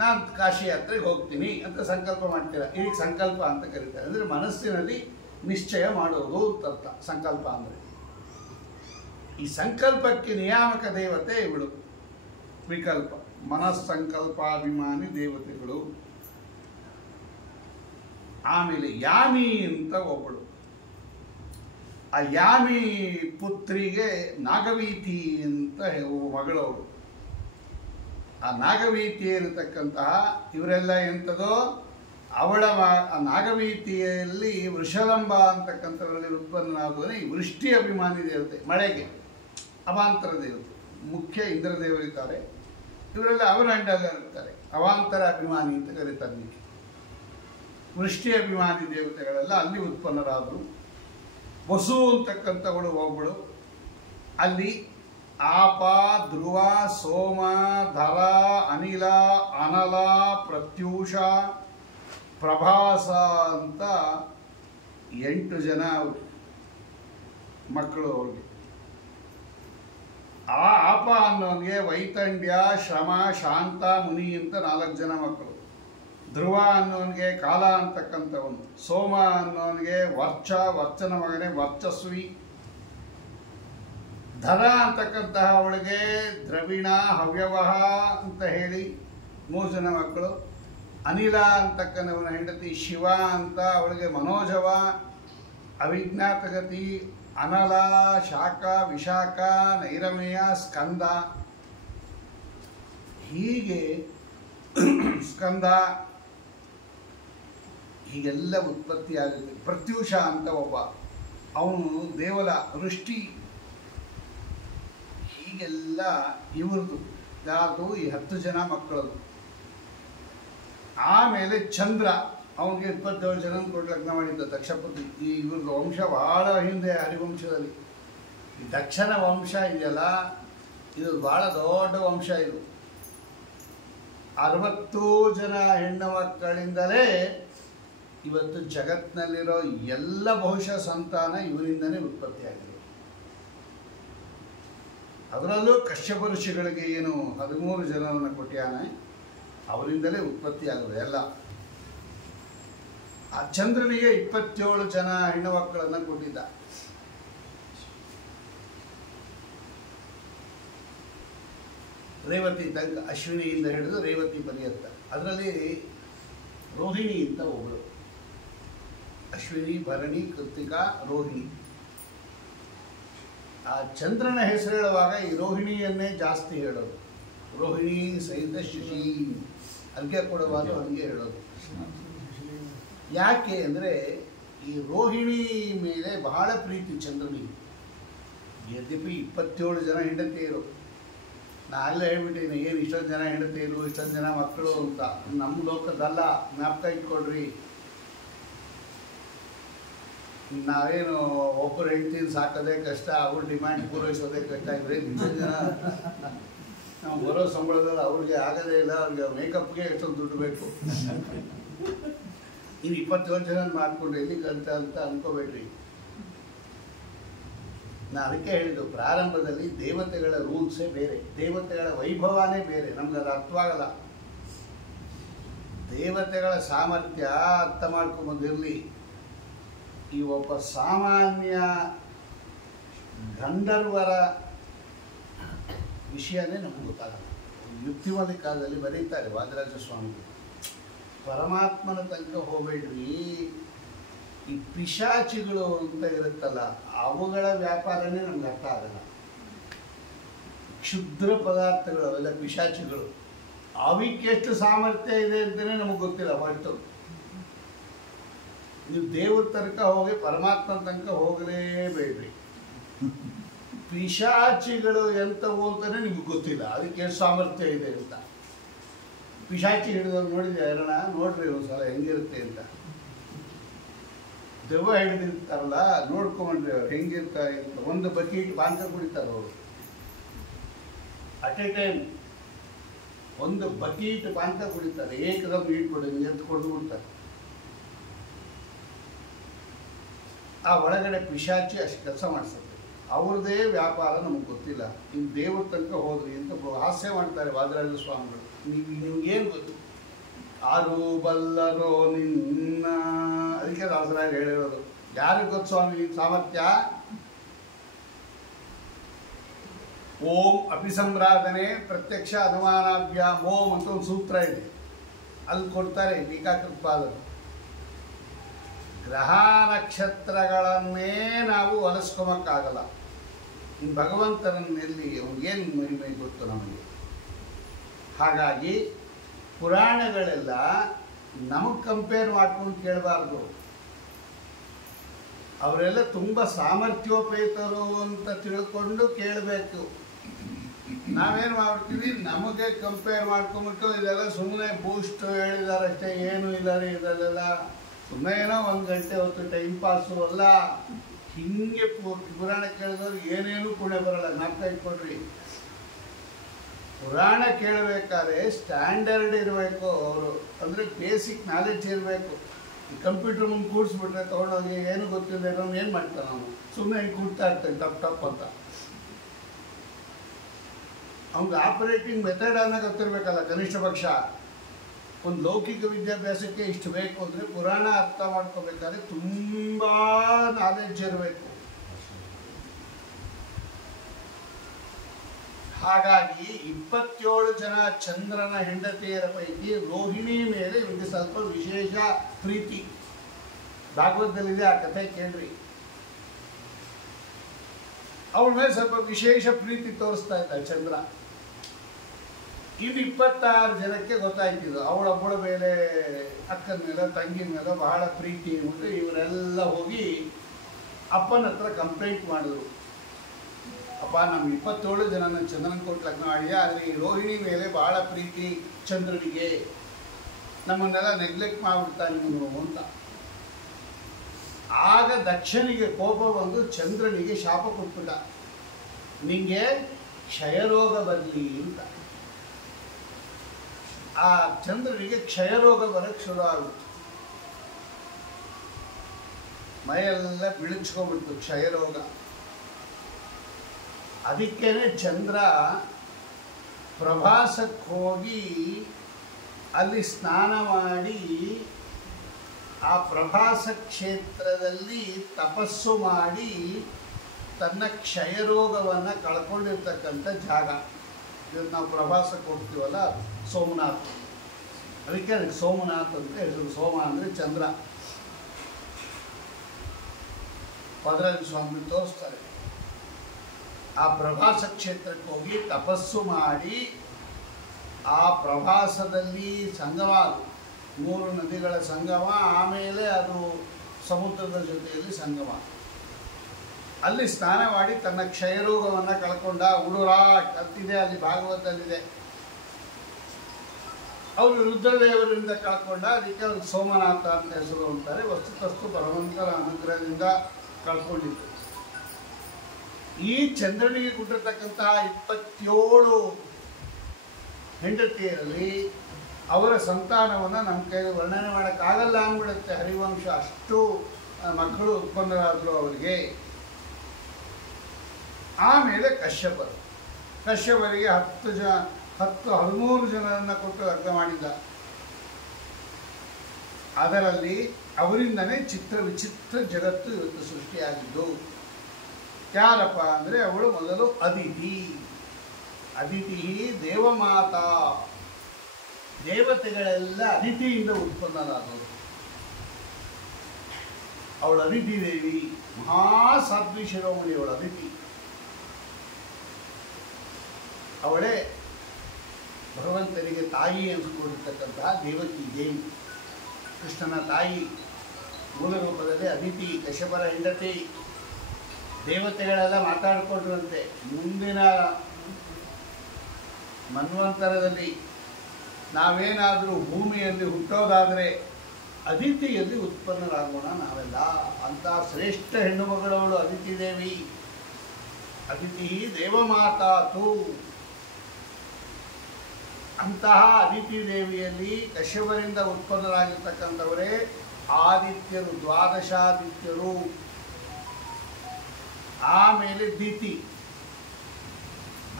ನಾನು ಕಾಶಿ ಯಾತ್ರೆಗೆ ಹೋಗ್ತೀನಿ ಅಂತ ಸಂಕಲ್ಪ ಮಾಡ್ತೀರ, ಇದಕ್ಕೆ ಸಂಕಲ್ಪ ಅಂತ ಕರೀತಾರೆ. ಅಂದರೆ ಮನಸ್ಸಿನಲ್ಲಿ ನಿಶ್ಚಯ ಮಾಡೋದು ಅಂತ ಸಂಕಲ್ಪ ಅಂದರೆ. ಈ ಸಂಕಲ್ಪಕ್ಕೆ ನಿಯಾಮಕ ದೇವತೆ ಇವಳು ವಿಕಲ್ಪ. ಮನಸ್ಸಂಕಲ್ಪಾಭಿಮಾನಿ ದೇವತೆಗಳು. ಆಮೇಲೆ ಯಾಮಿ ಅಂತ ಒಬ್ಬಳು. ಆ ಯಾಮಿ ಪುತ್ರಿಗೆ ನಾಗವೀತಿ ಅಂತ ಮಗಳವಳು. ಆ ನಾಗವೀತಿ ಇರತಕ್ಕಂತಹ ಇವರೆಲ್ಲ ಎಂಥದೋ ಅವಳ ನಾಗವೀತಿಯಲ್ಲಿ ವೃಷಲಂಬ ಅಂತಕ್ಕಂಥವರಲ್ಲಿ ಉತ್ಪನ್ನನಾದವನೇ ಈ ವೃಷ್ಟಿ ಅಭಿಮಾನಿ ದೇವತೆ, ಮಳೆಗೆ ಅವಾಂತರ ದೇವತೆ. ಮುಖ್ಯ ಇಂದ್ರ ದೇವರಿದ್ದಾರೆ, ಇವರೆಲ್ಲ ಅವರ ಅಂಡಲ್ಲ ಇರ್ತಾರೆ. ಅವಾಂತರ ಅಭಿಮಾನಿ ಅಂತ ಕರೀತಾರೆ. ನಿಮಗೆ ವೃಷ್ಟಿ ಅಭಿಮಾನಿ ದೇವತೆಗಳೆಲ್ಲ ಅಲ್ಲಿ ಉತ್ಪನ್ನರಾದರು. ವಸು ಅಂತಕ್ಕಂಥವಳು ಒಬ್ಬಳು. ಅಲ್ಲಿ ಆಪ, ಧ್ರುವ, ಸೋಮ, ಧರ, ಅನಿಲ, ಅನಲ, ಪ್ರತ್ಯೂಷ, ಪ್ರಭಾಸ ಅಂತ 8 ಜನ ಮಕ್ಕಳು ಅವ್ರಿಗೆ. ಆ ಆಪ ಅನ್ನೋನಿಗೆ ವೈತಂಡ್ಯ, ಶ್ರಮ, ಶಾಂತ, ಮುನಿ ಅಂತ 4 ಜನ ಮಕ್ಕಳು. ಧ್ರುವ ಅನ್ನೋನಿಗೆ ಕಾಲ ಅಂತಕ್ಕಂಥವನು. ಸೋಮ ಅನ್ನೋನಿಗೆ ವರ್ಚ, ವರ್ಚನ ಮಗನೇ ವರ್ಚಸ್ವಿ. ಧರ ಅಂತಕ್ಕಂತಹ ಅವಳಿಗೆ ದ್ರವಿಣ, ಹವ್ಯವಹ ಅಂತ ಹೇಳಿ 3 ಜನ ಮಕ್ಕಳು. ಅನಿಲ ಅಂತಕ್ಕಂಥವನ ಹೆಂಡತಿ ಶಿವ ಅಂತ, ಅವಳಿಗೆ ಮನೋಜವ, ಅವಿಜ್ಞಾತಗತಿ, ಅನಲ, ಶಾಖ, ವಿಶಾಖ, ನೈರಮೇಯ, ಸ್ಕಂದ. ಹೀಗೆ ಸ್ಕಂದ ಹೀಗೆಲ್ಲ ಉತ್ಪತ್ತಿಯಾಗುತ್ತೆ. ಪ್ರತ್ಯೂಷ ಅಂತ ಒಬ್ಬ, ಅವನು ದೇವಲ, ವೃಷ್ಟಿ. ಹೀಗೆಲ್ಲ ಇವ್ರದ್ದು ಯಾವುದು ಈ 10 ಜನ ಮಕ್ಕಳದು. ಆಮೇಲೆ ಚಂದ್ರ, ಅವನಿಗೆ 27 ಜನ ಕೊಟ್ಟು ಲಗ್ನ ಮಾಡಿದ್ದ ದಕ್ಷಪತಿ. ಈ ಇವ್ರದ್ದು ವಂಶ ಭಾಳ ಹಿಂದೆ ಹರಿವಂಶದಲ್ಲಿ. ಈ ದಕ್ಷನ ವಂಶ ಇದೆಯಲ್ಲ, ಇದು ಭಾಳ ದೊಡ್ಡ ವಂಶ. ಇದು 60 ಜನ ಹೆಣ್ಣು ಮಕ್ಕಳಿಂದಲೇ ಇವತ್ತು ಜಗತ್ತಿನಲ್ಲಿರೋ ಎಲ್ಲ ಬಹುಶಃ ಸಂತಾನ ಇವರಿಂದನೇ ಉತ್ಪತ್ತಿಯಾಗಿದೆ. ಅದರಲ್ಲೂ ಕಶ್ಯಪ ಋಷಿಗಳಿಗೆ ಏನು 13 ಜನರನ್ನು ಕೊಟ್ಟಾನೆ, ಅವರಿಂದಲೇ ಉತ್ಪತ್ತಿಯಾಗೋದು ಎಲ್ಲ. ಆ ಚಂದ್ರನಿಗೆ 27 ಜನ ಹೆಣ್ಣು ಮಕ್ಕಳನ್ನು ಕೊಟ್ಟಿದ್ದ. ರೇವತಿ ತನಕ, ಅಶ್ವಿನಿಯಿಂದ ಹಿಡಿದು ರೇವತಿ ಪರ್ಯಂತ. ಅದರಲ್ಲಿ ರೋಹಿಣಿ ಅಂತ ಒಬ್ಬಳು. ಅಶ್ವಿನಿ, ಭರಣಿ, ಕೃತಿಕಾ, ರೋಹಿಣಿ. ಆ ಚಂದ್ರನ ಹೆಸರು ಹೇಳುವಾಗ ಈ ರೋಹಿಣಿಯನ್ನೇ ಜಾಸ್ತಿ ಹೇಳೋದು. ರೋಹಿಣಿ ಸಹಿತ ಶಶಿ ಅರ್ಘ್ಯ ಕೊಡುವಾಗ ಅವನಿಗೆ ಹೇಳೋದು. ಯಾಕೆ ಅಂದರೆ ಈ ರೋಹಿಣಿ ಮೇಲೆ ಬಹಳ ಪ್ರೀತಿ ಚಂದ್ರನಿಗೆ. ಯದ್ಯಪಿ 27 ಜನ ಹೆಂಡತಿಯರು. ನಾನೆಲ್ಲ ಹೇಳ್ಬಿಟ್ಟಿದ್ದೀನಿ, ಏನು ಇಷ್ಟೊಂದು ಜನ ಹೆಂಡತಿಯರು, ಇಷ್ಟೊಂದು ಜನ ಮಕ್ಕಳು ಅಂತ. ನಮ್ಮ ಲೋಕದಲ್ಲ, ಜ್ಞಾಪಕ ಇಟ್ಕೊಳ್ರಿ. ನಾವೇನು ಒಬ್ಬರು ಹೆಂಡ್ತಿನ ಸಾಕೋದೇ ಕಷ್ಟ, ಅವ್ರ ಡಿಮ್ಯಾಂಡ್ ಪೂರೈಸೋದೇ ಕಷ್ಟ. ಇವರೇ ಜನ ನಾವು ಬರೋ ಸಂಬಳದಲ್ಲಿ ಅವ್ರಿಗೆ ಆಗೋದೇ ಇಲ್ಲ. ಅವ್ರಿಗೆ ಮೇಕಪ್ಗೆ ಎಷ್ಟೊಂದು ದುಡ್ಡು ಬೇಕು. ಇನ್ನು 27 ಜನ ಮಾಡಿಕೊಂಡು ಎಲ್ಲಿ ಅಂತ ಅನ್ಕೋಬೇಡ್ರಿ. ನಾನು ಅದಕ್ಕೆ ಹೇಳಿದ್ದು, ಪ್ರಾರಂಭದಲ್ಲಿ ದೇವತೆಗಳ ರೂಲ್ಸೇ ಬೇರೆ, ದೇವತೆಗಳ ವೈಭವನೇ ಬೇರೆ. ನಮ್ಗೆ ಅದು ಅರ್ಥವಾಗಲ್ಲ. ದೇವತೆಗಳ ಸಾಮರ್ಥ್ಯ ಅರ್ಥ ಮಾಡ್ಕೊಂಬಂದಿರಲಿ. ಈ ಒಬ್ಬ ಸಾಮಾನ್ಯ ಗಂಧರ್ವರ ವಿಷಯನೇ ನಮ್ಗೆ ಗೊತ್ತಾಗಲ್ಲ. ಯುಕ್ತಿವಾದಿ ಕಾಲದಲ್ಲಿ ಬರೀತಾರೆ ವಾದಿರಾಜ ಸ್ವಾಮಿಗಳು, ಪರಮಾತ್ಮನ ತನಕ ಹೋಗಬೇಡ್ರಿ, ಈ ಪಿಶಾಚಿಗಳು ಅಂತ ಇರುತ್ತಲ್ಲ ಅವುಗಳ ವ್ಯಾಪಾರನೇ ನಮ್ಗೆ ಅರ್ಥ ಆಗಲ್ಲ. ಕ್ಷುದ್ರ ಪದಾರ್ಥಗಳು ಅವೆಲ್ಲ ಪಿಶಾಚಿಗಳು, ಅವಕ್ಕೆ ಎಷ್ಟು ಸಾಮರ್ಥ್ಯ ಇದೆ ಅಂತಲೇ ನಮಗೆ ಗೊತ್ತಿಲ್ಲ. ಫಸ್ಟು ನೀವು ದೇವ್ರ ತನಕ ಹೋಗಿ ಪರಮಾತ್ಮನ ತನಕ ಹೋಗಲೇಬೇಡ್ರಿ. ಪಿಶಾಚಿಗಳು ಎಂಥವು ಅಂತಲೇ ನಿಮ್ಗೆ ಗೊತ್ತಿಲ್ಲ, ಅದಕ್ಕೆ ಎಷ್ಟು ಸಾಮರ್ಥ್ಯ ಇದೆ ಅಂತ. ಪಿಶಾಚಿ ಹಿಡಿದವ್ರು ನೋಡಿದ್ಯಾ ಯಾರಣ? ನೋಡ್ರಿ ಒಂದ್ಸಲ ಹೆಂಗಿರುತ್ತೆ ಅಂತ. ದೆವ್ವ ಹಿಡಿದಿರ್ತಾರಲ್ಲ, ನೋಡ್ಕೊಂಡ್ರಿ ಅವ್ರು ಹೆಂಗಿರ್ತಾರೆ ಅಂತ. ಒಂದು ಬಕೀಟ್ ಪಾನಕ ಕುಡಿತಾರೆ ಅವರು, ಅಟ್ ಎ ಟೈಮ್ ಒಂದು ಬಕೀಟ್ ಪಾನಕ ಕುಡಿತಾರೆ. ಏಕದಮ್ ಇಟ್ಬಿಡಿ ಎದ್ದು ಕೊಟ್ಟು ಬಿಡ್ತಾರೆ. ಆ ಒಳಗಡೆ ಪಿಶಾಚಿ ಅಷ್ಟು ಕೆಲಸ ಮಾಡಿಸುತ್ತೆ. ಅವ್ರದ್ದೇ ವ್ಯಾಪಾರ ನಮಗೆ ಗೊತ್ತಿಲ್ಲ. ಇನ್ನು ದೇವ್ರ ತನಕ ಹೋದ್ರಿ ಅಂತ ಹಾಸ್ಯ ಮಾಡ್ತಾರೆ ವಾದಿರಾಜ ಸ್ವಾಮಿಗಳು. ನಿಮ್ಗೇನು ಗೊತ್ತು? ಆರು ಬಲ್ಲರೋ ನಿನ್ನ. ಅದಕ್ಕೆ ದಾಸರಾಯರು ಹೇಳಿರೋದು, ಯಾರಿಗೆ ಗೊತ್ತು ಸ್ವಾಮಿ ಸಾಮರ್ಥ್ಯ? ಓಂ ಅಪಿಸಂರಾಧನೆ ಪ್ರತ್ಯಕ್ಷ ಅನುಮಾನಾಭ್ಯಾಮ್ ಓಂ ಅಂತ ಒಂದು ಸೂತ್ರ ಇದೆ, ಅಲ್ಲಿ ಕೊಡ್ತಾರೆ ಟೀಕಾಕೃತ್ಪಾದರು. ಗ್ರಹ ನಕ್ಷತ್ರಗಳನ್ನೇ ನಾವು ಹೊಲಿಸ್ಕೊಳಕ್ಕಾಗಲ್ಲ. ಇನ್ನು ಭಗವಂತನಲ್ಲಿ ಅವ್ನಿಗೇನು ಮಹಿಮೆ ಗೊತ್ತು ನಮಗೆ. ಹಾಗಾಗಿ ಪುರಾಣಗಳೆಲ್ಲ ನಮಗೆ ಕಂಪೇರ್ ಮಾಡ್ಕೊಂಡು ಕೇಳಬಾರ್ದು. ಅವರೆಲ್ಲ ತುಂಬ ಸಾಮರ್ಥ್ಯೋಪೇತರು ಅಂತ ತಿಳ್ಕೊಂಡು ಕೇಳಬೇಕು. ನಾವೇನು ಮಾಡ್ತೀವಿ, ನಮಗೆ ಕಂಪೇರ್ ಮಾಡ್ಕೊಂಬಿಟ್ಟು ಇದೆಲ್ಲ ಸುಮ್ಮನೆ ಬೂಸ್ಟ್ ಹೇಳಿದಾರಷ್ಟೇ, ಏನೂ ಇಲ್ಲ ರೀ ಇದೆಲ್ಲ ಸುಮ್ಮನೆ ಏನೋ 1 ಗಂಟೆ ಹೊತ್ತು ಟೈಮ್ ಪಾಸು ಅಲ್ಲ. ಹಿಂಗೆ ಪುರಾಣ ಕೇಳಿದವ್ರು ಏನೇನೂ ಪುಣ್ಯ ಬರಲ್ಲ. ಜ್ಞಾಪಕ ಇಟ್ಕೊಡ್ರಿ, ಪುರಾಣ ಕೇಳಬೇಕಾದ್ರೆ ಸ್ಟ್ಯಾಂಡರ್ಡ್ ಇರಬೇಕು. ಅವರು ಅಂದರೆ ಬೇಸಿಕ್ ನಾಲೆಡ್ಜ್ ಇರಬೇಕು. ಈ ಕಂಪ್ಯೂಟರ್ ಮುಂದೆ ಕೂಡಿಸ್ಬಿಟ್ರೆ ತೊಗೊಂಡೋಗಿ ಏನು ಗೊತ್ತಿಲ್ಲ ಅನ್ನೋನು ಏನು ಮಾಡ್ತಾನೆ ಅವನು? ಸುಮ್ಮನೆ ಹಿಂಗೆ ಕೂಡ್ತಾ ಇರ್ತಾನೆ ಟಪ್ ಅಂತ. ಅವ್ನಿಗೆ ಆಪರೇಟಿಂಗ್ ಮೆಥಡ್ ಅನ್ನೋ ಗೊತ್ತಿರಬೇಕಲ್ಲ ಕನಿಷ್ಠ ಪಕ್ಷ. ಒಂದು ಲೌಕಿಕ ವಿದ್ಯಾಭ್ಯಾಸಕ್ಕೆ ಇಷ್ಟು ಬೇಕು ಅಂದರೆ ಪುರಾಣ ಅರ್ಥ ಮಾಡ್ಕೋಬೇಕಾದ್ರೆ ತುಂಬ ನಾಲೆಡ್ಜ್ ಇರಬೇಕು. ಹಾಗಾಗಿ 27 ಜನ ಚಂದ್ರನ ಹೆಂಡತಿಯರ ಪೈಕಿ ರೋಹಿಣಿ ಮೇಲೆ ಇವರಿಗೆ ಸ್ವಲ್ಪ ವಿಶೇಷ ಪ್ರೀತಿ. ಭಾಗವತದಲ್ಲಿದೆ, ಆ ಕಥೆ ಕೇಳ್ರಿ. ಅವಳ ಮೇಲೆ ಸ್ವಲ್ಪ ವಿಶೇಷ ಪ್ರೀತಿ ತೋರಿಸ್ತಾ ಇದ್ದ ಚಂದ್ರ. ಇನ್ನು 26 ಜನಕ್ಕೆ ಗೊತ್ತಾಯ್ತಿದ್ದು ಅವಳೊಬ್ಬಳ ಮೇಲೆ, ಅಕ್ಕನ ಮೇಲೆ, ತಂಗಿನ ಮೇಲೆ ಬಹಳ ಪ್ರೀತಿ ಅಂದ್ಬಿಟ್ಟು ಇವರೆಲ್ಲ ಹೋಗಿ ಅಪ್ಪನ ಹತ್ರ ಕಂಪ್ಲೇಂಟ್ ಮಾಡಿದ್ರು. ಅಪ್ಪ, ನಮ್ಮ 27 ಜನನ ಚಂದ್ರನ ಕೊಟ್ಟು ಲಗ್ನ ಮಾಡಿದೆ, ಆದರೆ ಈ ರೋಹಿಣಿ ಮೇಲೆ ಬಹಳ ಪ್ರೀತಿ ಚಂದ್ರನಿಗೆ, ನಮ್ಮನ್ನೆಲ್ಲ ನೆಗ್ಲೆಕ್ಟ್ ಮಾಡಿಬಿಡ್ತಾನೆ ಇವನು ಅಂತ. ಆಗ ದಕ್ಷನಿಗೆ ಕೋಪ ಬಂದು ಚಂದ್ರನಿಗೆ ಶಾಪ ಕೊಟ್ಬಿಟ್ಟ, ನಿಂಗೆ ಕ್ಷಯರೋಗ ಬರಲಿ ಅಂತ. ಆ ಚಂದ್ರನಿಗೆ ಕ್ಷಯರೋಗ ಬರೋಕ್ಕೆ ಶುರು ಆಗುತ್ತೆ. ಮೈಯೆಲ್ಲ ಬಿಳಿಸ್ಕೊಂಡ್ಬಿಡ್ತು ಕ್ಷಯರೋಗ. ಅದಕ್ಕೇನೆ ಚಂದ್ರ ಪ್ರವಾಸಕ್ಕೆ ಹೋಗಿ ಅಲ್ಲಿ ಸ್ನಾನ ಮಾಡಿ ಆ ಪ್ರವಾಸ ಕ್ಷೇತ್ರದಲ್ಲಿ ತಪಸ್ಸು ಮಾಡಿ ತನ್ನ ಕ್ಷಯರೋಗವನ್ನು ಕಳ್ಕೊಂಡಿರ್ತಕ್ಕಂಥ ಜಾಗ. ಇವತ್ತು ನಾವು ಪ್ರವಾಸಕ್ಕೆ ಹೋಗ್ತೀವಲ್ಲ, ಸೋಮನಾಥ್. ಅದಕ್ಕೆ ಸೋಮನಾಥ್ ಅಂತ ಹೆಸರು. ಸೋಮ ಅಂದರೆ ಚಂದ್ರ. ವಾದಿರಾಜ ಸ್ವಾಮಿ ತೋರಿಸ್ತಾರೆ. ಆ ಪ್ರವಾಸ ಕ್ಷೇತ್ರಕ್ಕೆ ಹೋಗಿ ತಪಸ್ಸು ಮಾಡಿ ಆ ಪ್ರವಾಸದಲ್ಲಿ ಸಂಗಮ, 3 ನದಿಗಳ ಸಂಗಮ, ಆಮೇಲೆ ಅದು ಸಮುದ್ರದ ಜೊತೆಯಲ್ಲಿ ಸಂಗಮ. ಅಲ್ಲಿ ಸ್ನಾನ ಮಾಡಿ ತನ್ನ ಕ್ಷಯರೋಗವನ್ನು ಕಳ್ಕೊಂಡ. ಉಡುರಾಟ್ ಅಂತಿದೆ ಅಲ್ಲಿ ಭಾಗವತದಲ್ಲಿದೆ. ಅವರು ರುದ್ರದೇವರಿಂದ ಕಳ್ಕೊಂಡ, ಅದಕ್ಕೆ ಅವ್ರಿಗೆ ಸೋಮನಾಥ ಅಂತ ಹೆಸರು ಅಂತಾರೆ. ವಸ್ತುತಸ್ತು ಭಗವಂತನ ಅನುಗ್ರಹದಿಂದ ಕಳ್ಕೊಂಡಿದ್ದು. ಈ ಚಂದ್ರನಿಗೆ ಕೊಟ್ಟಿರ್ತಕ್ಕಂತಹ 27 ಹೆಂಡತಿಯರಲ್ಲಿ ಅವರ ಸಂತಾನವನ್ನು ನಮ್ಮ ಕೈಗೆ ವರ್ಣನೆ ಮಾಡೋಕ್ಕಾಗಲ್ಲ ಅಂದ್ಬಿಡುತ್ತೆ. ಹರಿವಂಶ ಅಷ್ಟು ಮಕ್ಕಳು ಉತ್ಪನ್ನರಾದರು ಅವರಿಗೆ. ಆಮೇಲೆ ಕಶ್ಯಪರಿಗೆ 13 ಜನರನ್ನು ಕೊಟ್ಟು ವರ್ಗ ಮಾಡಿದ್ದ. ಅದರಲ್ಲಿ ಅವರಿಂದನೇ ವಿಚಿತ್ರ ಜಗತ್ತು ಇವತ್ತು ಸೃಷ್ಟಿಯಾಗಿದ್ದು. ಯಾರಪ್ಪ ಅಂದರೆ ಅವಳು ಮೊದಲು ಅದಿತಿ ದೇವಮಾತಾ. ದೇವತೆಗಳೆಲ್ಲ ಅದಿತಿಯಿಂದ ಉತ್ಪನ್ನರಾದವರು. ಅವಳು ಅದಿತಿ ದೇವಿ, ಮಹಾಸಾಧ್ವಿ ಶಿರೋಮಣಿ. ಅವಳು ಅದಿತಿ, ಅವಳೇ ಭಗವಂತನಿಗೆ ತಾಯಿ ಅನಿಸ್ಕೊಂಡಿರ್ತಕ್ಕಂತಹ ದೇವಕಿ ದೇವಿ, ಕೃಷ್ಣನ ತಾಯಿ. ಮೂಲ ರೂಪದಲ್ಲಿ ಅದಿತಿ, ಕಶ್ಯಪರ ಹೆಂಡತಿ. ದೇವತೆಗಳೆಲ್ಲ ಮಾತಾಡಿಕೊಂಡ್ರಂತೆ, ಮುಂದಿನ ಮನ್ವಂತರದಲ್ಲಿ ನಾವೇನಾದರೂ ಭೂಮಿಯಲ್ಲಿ ಹುಟ್ಟೋದಾದರೆ ಅದಿತಿಯಲ್ಲಿ ಉತ್ಪನ್ನರಾಗೋಣ ನಾವೆಲ್ಲ ಅಂತ. ಶ್ರೇಷ್ಠ ಹೆಣ್ಣು ಮಗಳವಳು ಅದಿತಿ ದೇವಿ. ಅದಿತಿ ದೇವಮಾತಾತು. ಅಂತಹ ಅದಿತಿ ದೇವಿಯಲ್ಲಿ ಕಶ್ಯಪರಿಂದ ಉತ್ಪನ್ನರಾಗಿರ್ತಕ್ಕಂಥವರೇ ಆದಿತ್ಯರು, 12 ಆದಿತ್ಯರು. ಆಮೇಲೆ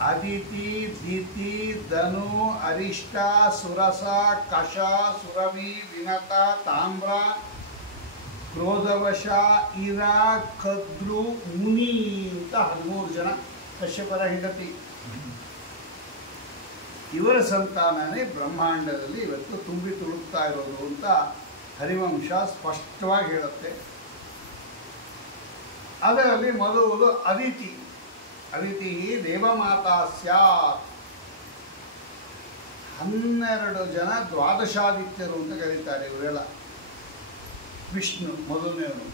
ಅದಿತಿ, ದಿತಿ, ಧನು, ಅರಿಷ್ಟ, ಸುರಸ, ಕಷ, ಸುರವಿ, ವಿನತ, ತಾಮ್ರ, ಕ್ರೋಧವಶ, ಇರ, ಕದ್ರು, ಮುನಿ ಅಂತ 13 ಜನ ಕಶ್ಯಪರ ಹೆಂಡತಿ. ಇವರ ಸಂತಾನನೇ ಬ್ರಹ್ಮಾಂಡದಲ್ಲಿ ಇವತ್ತು ತುಂಬಿ ತುಳುಕ್ತಾ ಇರೋದು ಅಂತ ಹರಿವಂಶ ಸ್ಪಷ್ಟವಾಗಿ ಹೇಳುತ್ತೆ. ಅದರಲ್ಲಿ ಮೊದಲು ಅದಿತಿ ದೇವಮಾತಾ ಸ್ಯಾತ್. 12 ಜನ ದ್ವಾದಶಾದಿತ್ಯರು ಅಂತ ಕರೀತಾರೆ ಇವರೆಲ್ಲ. ವಿಷ್ಣು ಮೊದಲನೇವನು,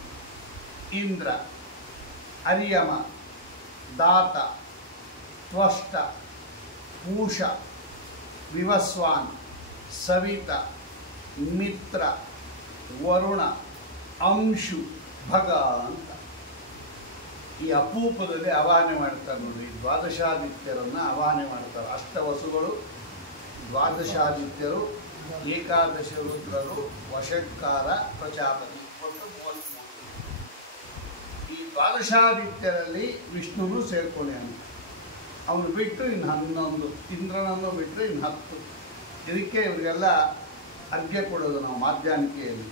ಇಂದ್ರ, ಅರಿಯಮ, ದಾತ, ತ್ವಷ್ಟ, ಪೂಷ, ವಿವಸ್ವಾನ್, ಸವಿತ, ಮಿತ್ರ, ವರುಣ, ಅಂಶು, ಭಗ ಅಂತ ಈ ಅಪೂಪದಲ್ಲಿ ಆವಾಹನೆ ಮಾಡ್ತಾರೆ ನೋಡಿ. 12 ಆದಿತ್ಯರನ್ನು ಆವಾಹನೆ ಮಾಡ್ತಾರೆ. ಅಷ್ಟವಸುಗಳು, 12 ಆದಿತ್ಯರು, 11 ರುದ್ರರು, ವಷಟ್ಕಾರ, ಪ್ರಜಾಪತಿ, ಒಟ್ಟು 33. ಈ 12 ಆದಿತ್ಯರಲ್ಲಿ ವಿಷ್ಣುನು ಸೇರ್ಕೊಂಡೇನು. ಅವನು ಬಿಟ್ಟು ಇನ್ನು 11, ಇಂದ್ರನನ್ನು ಬಿಟ್ಟರೆ ಇನ್ನು 10. ಇದಕ್ಕೆ ಇವರಿಗೆಲ್ಲ ಅರ್ಘ್ಯ ಕೊಡೋದು ನಾವು ಮಾಧ್ಯಾಹ್ನಿಕೆಯಲ್ಲಿ.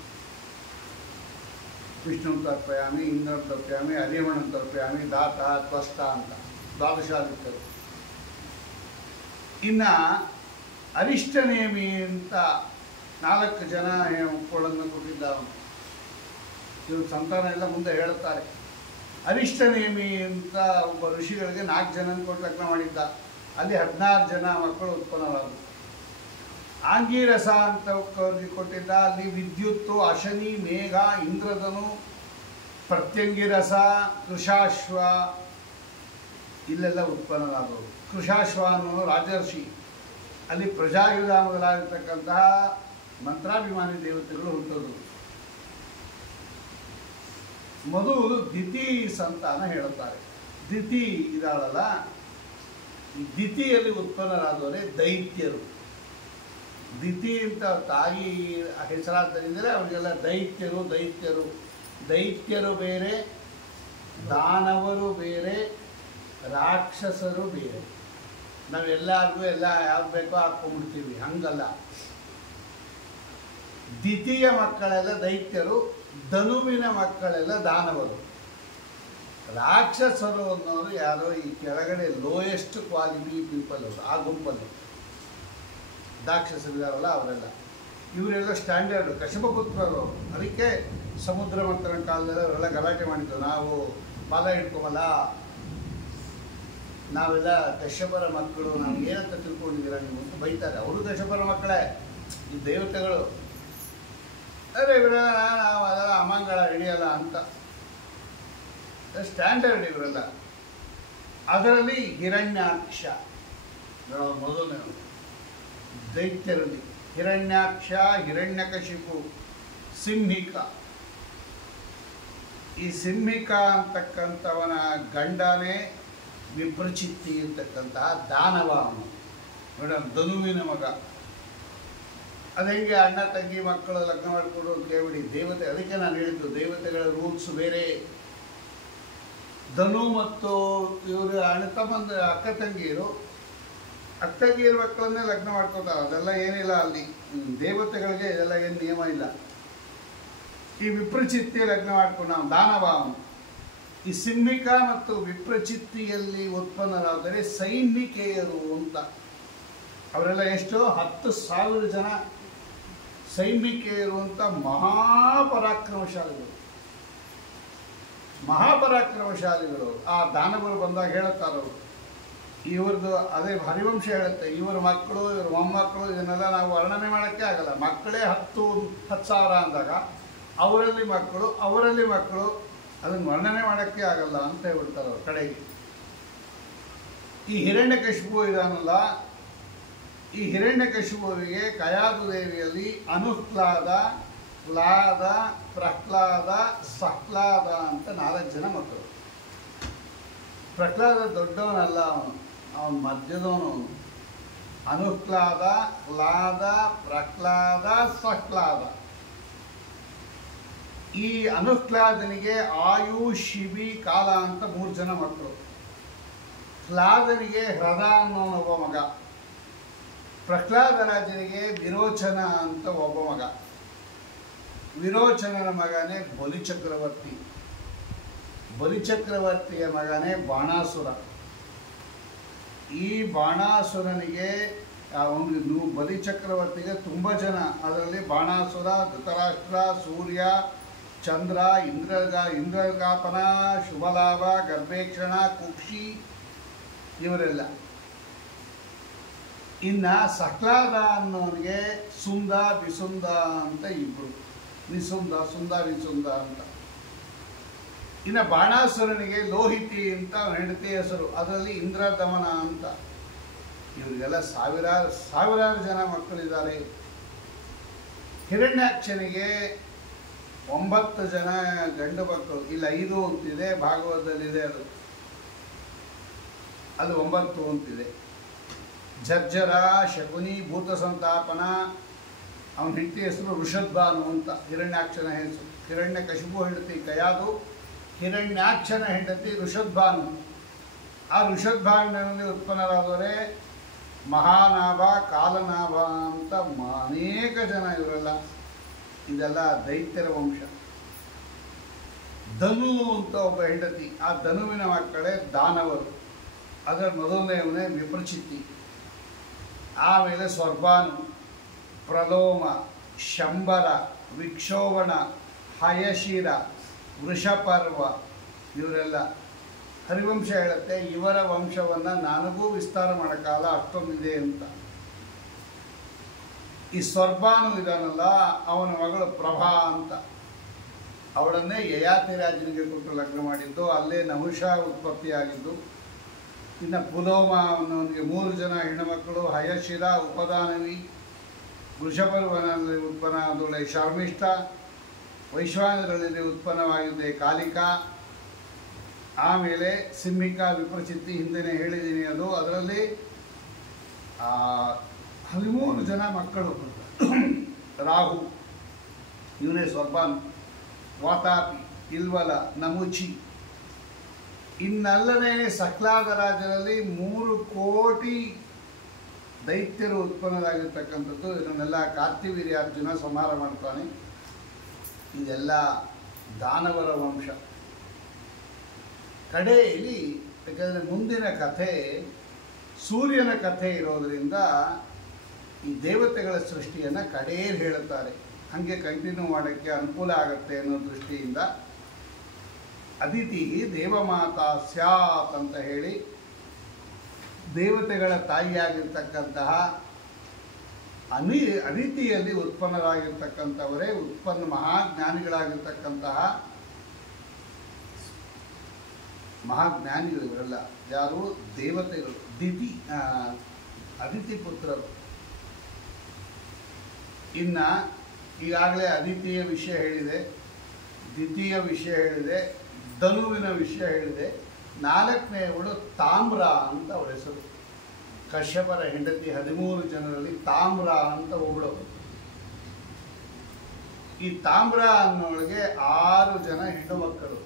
ವಿಷ್ಣು ತರ್ಪಯಾಮಿ, ಇಂದ್ರನ ತರ್ಪಯಾಮಿ, ಅರಿಯಮಣನ ತರ್ಪಯಾಮಿ, ದಾತ, ತ್ವಷ್ಟ ಅಂತ 12 ಆದಿತ್ಯರು. ಇನ್ನು ಅರಿಷ್ಟನೇಮಿ ಅಂತ 4 ಜನ ಮಕ್ಕಳನ್ನು ಕೊಟ್ಟಿದ್ದ ಅವನು. ಇವರು ಸಂತಾನ ಎಲ್ಲ ಮುಂದೆ ಹೇಳುತ್ತಾರೆ. ಅರಿಷ್ಟನೇಮಿ ಅಂತ ಒಬ್ಬ ಋಷಿಗಳಿಗೆ 4 ಜನ ಕೊಟ್ಟು ಲಗ್ನ ಮಾಡಿದ್ದ. ಅಲ್ಲಿ 16 ಜನ ಮಕ್ಕಳು ಉತ್ಪನ್ನರಾದರು. ಆಂಗೀರಸ ಅಂತ ಅವ್ರಿಗೆ ಕೊಟ್ಟಿದ್ದ. ಅಲ್ಲಿ ವಿದ್ಯುತ್ತು, ಅಶನಿ, ಮೇಘ, ಇಂದ್ರಧನು, ಪ್ರತ್ಯಂಗಿರಸ, ಕೃಷಾಶ್ವ ಇಲ್ಲೆಲ್ಲ ಉತ್ಪನ್ನರಾದವರು. ಕೃಷಾಶ್ವ ಅನ್ನೋ ರಾಜರ್ಷಿ. ಅಲ್ಲಿ ಪ್ರಜಾಯುಧ ಮೊದಲಾಗಿರ್ತಕ್ಕಂತಹ ಮಂತ್ರಾಭಿಮಾನಿ ದೇವತೆಗಳು ಹುಟ್ಟೋದು. ಮೊದಲು ದಿತಿ ಸಂತಾನ ಹೇಳುತ್ತಾರೆ. ದಿತಿ ಇದಾಳಲ್ಲ, ಈ ದಿತಿಯಲ್ಲಿ ಉತ್ಪನ್ನರಾದವರೇ ದೈತ್ಯರು. ದಿತಿ ಅಂತ ತಾಯಿ ಹೆಸರಾದ್ದರಿಂದಲೇ ಅವರಿಗೆಲ್ಲ ದೈತ್ಯರು ಬೇರೆ, ದಾನವರು ಬೇರೆ, ರಾಕ್ಷಸರು ಬೇರೆ. ನಾವೆಲ್ಲರಿಗೂ ಎಲ್ಲ ಯಾವ್ದು ಬೇಕೋ ಹಾಕ್ಕೊಂಡ್ಬಿಡ್ತೀವಿ, ಹಂಗಲ್ಲ. ದಿತಿಯ ಮಕ್ಕಳೆಲ್ಲ ದೈತ್ಯರು, ಧನುವಿನ ಮಕ್ಕಳೆಲ್ಲ ದಾನವರು. ರಾಕ್ಷಸರು ಅನ್ನೋರು ಯಾರೋ ಈ ಕೆಳಗಡೆ ಲೋಯೆಸ್ಟ್ ಕ್ವಾಲಿಟಿ ಪೀಪಲ್ ಅವರು, ಆ ಗುಂಪಲ್ಲಿ ರಾಕ್ಷಸರಿದಾರಲ್ಲ ಅವರೆಲ್ಲ. ಇವರೆಲ್ಲ ಸ್ಟ್ಯಾಂಡರ್ಡು ಕಶ್ಯಪಪುತ್ರರು. ಅದಕ್ಕೆ ಸಮುದ್ರ ಮಂಥನ ಕಾಲದಲ್ಲಿ ಅವರೆಲ್ಲ ಗಲಾಟೆ ಮಾಡಿದ್ದು. ನಾವು ಪಾದ ಹಿಡ್ಕೊಬಲ್ಲ, ನಾವೆಲ್ಲ ಕಶ್ಯಪರ ಮಕ್ಕಳು, ನಾವು ಏನಂತ ತಿಳ್ಕೊಂಡಿದ್ದೀರಾ ನೀವು ಅಂತ ಬೈತಾರೆ. ಅವರು ಕಶ್ಯಪರ ಮಕ್ಕಳೇ, ಈ ದೇವತೆಗಳು. ಅರೆ ಇವರೆಲ್ಲ ನಾವು ಅದೆಲ್ಲ ಅಮಂಗಳ ಹಿಡಿಯಲ್ಲ ಅಂತ ಸ್ಟ್ಯಾಂಡರ್ಡ್ ಇವರೆಲ್ಲ. ಅದರಲ್ಲಿ ಹಿರಣ್ಯಾಕ್ಷ ಮೊದಲನೇ ದೈತ್ಯರಲ್ಲಿ ಹಿರಣ್ಯಾಕ್ಷ, ಹಿರಣ್ಯಕಶಿಪು, ಸಿಂಹಿಕ. ಈ ಸಿಂಹಿಕ ಅಂತಕ್ಕಂಥವನ ಗಂಡನೇ ವಿಪ್ರಚಿತ್ತಿ ಅಂತಕ್ಕಂತಹ ದಾನವ ಅವನು. ಮೇಡಮ್, ಧನುವಿನ ಮಗ. ಅದು ಹೆಂಗೆ ಅಣ್ಣ ತಂಗಿ ಮಕ್ಕಳು ಲಗ್ನ ಮಾಡಿಕೊಡು ಅಂತ ಕೇಳಿ ದೇವತೆ, ಅದಕ್ಕೆ ನಾನು ಹೇಳಿದ್ದು ದೇವತೆಗಳ ರೂಲ್ಸ್ ಬೇರೆ. ಧನು ಮತ್ತು ಇವರು ಅಣ್ಣ ತಮ್ಮಂದ ಅಕ್ಕ ತಂಗಿಯರು ಮಕ್ಕಳನ್ನೇ ಲಗ್ನ ಮಾಡ್ಕೊತಾರೆ. ಅದೆಲ್ಲ ಏನಿಲ್ಲ ಅಲ್ಲಿ, ದೇವತೆಗಳಿಗೆ ಇದೆಲ್ಲ ಏನು ನಿಯಮ ಇಲ್ಲ. ಈ ವಿಪ್ರಚಿತ್ತಿ ಲಗ್ನ ಮಾಡ್ಕೊಂಡು ನಾವು ದಾನವ ಅವನು. ಈ ಸಿಂಹಿಕ ಮತ್ತು ವಿಪ್ರಚಿತ್ತಿಯಲ್ಲಿ ಉತ್ಪನ್ನರಾದರೆ ಸೈನಿಕೆಯರು ಅಂತ. ಅವರೆಲ್ಲ ಎಷ್ಟು? 10,000 ಜನ ಸೈನಿಕೆಯರು ಅಂತ. ಮಹಾಪರಾಕ್ರಮಶಾಲಿಗಳು. ಆ ದಾನವರು ಬಂದಾಗ ಹೇಳುತ್ತಾರವರು, ಇವ್ರದ್ದು ಅದೇ ಹರಿವಂಶ ಹೇಳುತ್ತೆ, ಇವ್ರ ಮಕ್ಕಳು, ಇವ್ರ ಮೊಮ್ಮಕ್ಕಳು, ಇದನ್ನೆಲ್ಲ ನಾವು ವರ್ಣನೆ ಮಾಡೋಕ್ಕೆ ಆಗಲ್ಲ. ಮಕ್ಕಳೇ 10,000 ಅಂದಾಗ ಅವರಲ್ಲಿ ಮಕ್ಕಳು ಅದನ್ನು ವರ್ಣನೆ ಮಾಡೋಕ್ಕೆ ಆಗಲ್ಲ ಅಂತ ಹೇಳ್ಬಿಡ್ತಾರೆ ಅವ್ರ ಕಡೆಗೆ. ಈ ಹಿರಣ್ಯಕಶಿಪು ಇದಾನಲ್ಲ, ಈ ಹಿರಣ್ಯಕಶಿಪುವಿಗೆ ಕಯಾದು ದೇವಿಯಲ್ಲಿ ಅನುಹ್ಲಾದ, ಹ್ಲಾದ, ಪ್ರಹ್ಲಾದ, ಸಹ್ಲಾದ ಅಂತ 4 ಜನ ಮಕ್ಕಳು. ಪ್ರಹ್ಲಾದ ದೊಡ್ಡವನಲ್ಲ, ಅವನು ಮಧ್ಯದವನು. ಅನುಹ್ಲಾದ, ಹ್ಲಾದ, ಪ್ರಹ್ಲಾದ, ಸಹ್ಲಾದ. ಈ ಅನುಹ್ಲಾದನಿಗೆ ಆಯು, ಶಿಬಿ, ಕಾಲ ಅಂತ 3 ಜನ ಮಕ್ಕಳು. ಹ್ಲಾದನಿಗೆ ಹೃದ ಅನ್ನೋನೊಬ್ಬ ಮಗ. ಪ್ರಹ್ಲಾದ ರಾಜನಿಗೆ ವಿರೋಚನ ಅಂತ ಒಬ್ಬ ಮಗ. ವಿರೋಚನನ ಮಗನೇ ಬಲಿಚಕ್ರವರ್ತಿ. ಬಲಿಚಕ್ರವರ್ತಿಯ ಮಗನೇ ಬಾಣಾಸುರ. ಈ ಬಾಣಾಸುರನಿಗೆ ಬಲಿಚಕ್ರವರ್ತಿಗೆ ತುಂಬ ಜನ, ಅದರಲ್ಲಿ ಬಾಣಾಸುರ, ಧೃತರಾಷ್ಟ್ರ, ಸೂರ್ಯ, ಚಂದ್ರ, ಇಂದ್ರಕಾಪನ, ಶುಭಲಾಭ, ಗರ್ಭೇಕ್ಷಣ, ಕುಕ್ಷಿ, ಇವರೆಲ್ಲ. ಇನ್ನು ಸಹ್ಲಾದ ಅನ್ನೋನಿಗೆ ಸುಂದ, ವಿಸುಂದ ಅಂತ ಇಬ್ಬರು. ಸುಂದ ವಿಸುಂದ ಅಂತ. ಇನ್ನು ಬಾಣಾಸುರನಿಗೆ ಲೋಹಿತಿ ಅಂತ ಅವನ ಹೆಂಡತಿ ಹೆಸರು, ಅದರಲ್ಲಿ ಇಂದ್ರದಮನ ಅಂತ. ಇವರಿಗೆಲ್ಲ ಸಾವಿರಾರು ಜನ ಮಕ್ಕಳಿದ್ದಾರೆ. ಹಿರಣ್ಯಾಕ್ಷನಿಗೆ 9 ಜನ ಗಂಡು ಮಕ್ಕಳು. ಇಲ್ಲಿ 5 ಅಂತಿದೆ, ಭಾಗವತದಲ್ಲಿದೆ ಅದು 9 ಅಂತಿದೆ. ಜರ್ಜರ, ಶಕುನಿ, ಭೂತ ಸಂತಾಪನ, ಅವನ ಹೆಂಡತಿ ಹೆಸರು ಋಷದ್ಭಾನು ಅಂತ. ಹಿರಣ್ಯಾಕ್ಷನ ಹೆಸರು. ಹಿರಣ್ಯಕಶಿಪು ಹೆಂಡತಿ ಕಯಾದು, ಹಿರಣ್ಯಾಕ್ಷನ ಹೆಂಡತಿ ಋಷದ್ಭಾನು. ಆ ಋಷದ್ಭಾನುವಿನಲ್ಲಿ ಉತ್ಪನ್ನರಾದವರೇ ಮಹಾನಾಭ, ಕಾಲನಾಭ ಅಂತ ಅನೇಕ ಜನ. ಇವರೆಲ್ಲ ಇದೆಲ್ಲ ದೈತ್ಯರ ವಂಶ. ಧನು ಅಂತ ಒಬ್ಬ ಹೆಂಡತಿ. ಆ ಧನುವಿನ ಮಕ್ಕಳೇ ದಾನವರು. ಅದರ ಮೊದಲನೆಯವನೇ ವಿಪ್ರಚಿತ್ತಿ. ಆಮೇಲೆ ಸ್ವರ್ಭಾನು, ಪ್ರಲೋಮ, ಶಂಬರ, ವಿಕ್ಷೋಭಣ, ಹಯಶಿರ, ವೃಷಪರ್ವ, ಇವರೆಲ್ಲ. ಹರಿವಂಶ ಹೇಳುತ್ತೆ ಇವರ ವಂಶವನ್ನು ನನಗೂ ವಿಸ್ತಾರ ಮಾಡೋಕ್ಕಾಗಲ್ಲ, ಅಷ್ಟೊಂದಿದೆ ಅಂತ. ಈ ಸ್ವರ್ಭಾನು ಇದಾನಲ್ಲ, ಅವನ ಮಗಳು ಪ್ರಭಾ ಅಂತ. ಅವಳನ್ನೇ ಯಯಾತಿ ರಾಜನಿಗೆ ಕೊಟ್ಟು ಲಗ್ನ ಮಾಡಿದ್ದು. ಅಲ್ಲೇ ನಹುಷ ಉತ್ಪತ್ತಿಯಾಗಿದ್ದು. ಇನ್ನು ಪುಲೋಮ ಅನ್ನೋನಿಗೆ 3 ಜನ ಹೆಣ್ಣುಮಕ್ಕಳು. ಹಯಶಿರ, ಉಪದಾನವಿ, ವೃಷಪರ್ವನಲ್ಲಿ ಉತ್ಪನ್ನವಾದವಳೆ ಶರ್ಮಿಷ್ಠ, ವೈಶ್ವಾನರಲ್ಲಿ ಉತ್ಪನ್ನವಾಗಿದ್ದೆ ಕಾಲಿಕಾ. ಆಮೇಲೆ ಸಿಂಹಿಕಾ, ವಿಪ್ರಚಿತ್ತಿ, ಹಿಂದೆನೇ ಹೇಳಿದ್ದೀನಿ ಅದು. ಅದರಲ್ಲಿ 13 ಜನ ಮಕ್ಕಳು. ರಾಹು, ಇವನೇ ಸ್ವರ್ಭಾನು, ವಾತಾಪಿ, ಇಲ್ವಲ, ನಮುಚಿ. ಇನ್ನಲ್ಲದೇ ಸಹ್ಲಾದ ರಾಜರಲ್ಲಿ 3 ಕೋಟಿ ದೈತ್ಯರು ಉತ್ಪನ್ನರಾಗಿರ್ತಕ್ಕಂಥದ್ದು. ಇದನ್ನೆಲ್ಲ ಕಾರ್ತಿವೀರ್ಯಾರ್ಜುನ ಸಂಹಾರ ಮಾಡ್ತಾನೆ. ಇದೆಲ್ಲ ದಾನವರ ವಂಶ. ಕಡೆಯಲ್ಲಿ ಯಾಕಂದರೆ ಮುಂದಿನ ಕಥೆ ಸೂರ್ಯನ ಕಥೆ ಇರೋದರಿಂದ ಈ ದೇವತೆಗಳ ಸೃಷ್ಟಿಯನ್ನು ಕಡೆಯಲ್ಲಿ ಹೇಳುತ್ತಾರೆ. ಹಾಗೆ ಕಂಟಿನ್ಯೂ ಮಾಡೋಕ್ಕೆ ಅನುಕೂಲ ಆಗುತ್ತೆ ಅನ್ನೋ ದೃಷ್ಟಿಯಿಂದ ಅದಿತಿ ದೇವಮಾತಾ ಸ್ಯಾತ್ ಅಂತ ಹೇಳಿ ದೇವತೆಗಳ ತಾಯಿಯಾಗಿರ್ತಕ್ಕಂತಹ ಅದಿತಿಯಲ್ಲಿ ಉತ್ಪನ್ನರಾಗಿರ್ತಕ್ಕಂಥವರೇ ಮಹಾಜ್ಞಾನಿಗಳಾಗಿರ್ತಕ್ಕಂತಹ ಮಹಾಜ್ಞಾನಿಗಳು. ಇವರೆಲ್ಲ ಯಾರು? ದೇವತೆಗಳು. ಅದಿತಿ ಪುತ್ರರು. ಇನ್ನು ಈಗಾಗಲೇ ಅದಿತಿಯ ವಿಷಯ ಹೇಳಿದೆ, ದ್ವಿತೀಯ ವಿಷಯ ಹೇಳಿದೆ, ಧನುವಿನ ವಿಷಯ ಹೇಳಿದೆ. ನಾಲ್ಕನೆಯವಳು ತಾಮ್ರ ಅಂತ ಅವಳ ಹೆಸರು. ಕಶ್ಯಪರ ಹೆಂಡತಿ 13 ಜನರಲ್ಲಿ ತಾಮ್ರ ಅಂತ ಒಬ್ಬಳು. ಈ ತಾಮ್ರ ಅನ್ನೋಳಿಗೆ 6 ಜನ ಹೆಣ್ಣು ಮಕ್ಕಳು.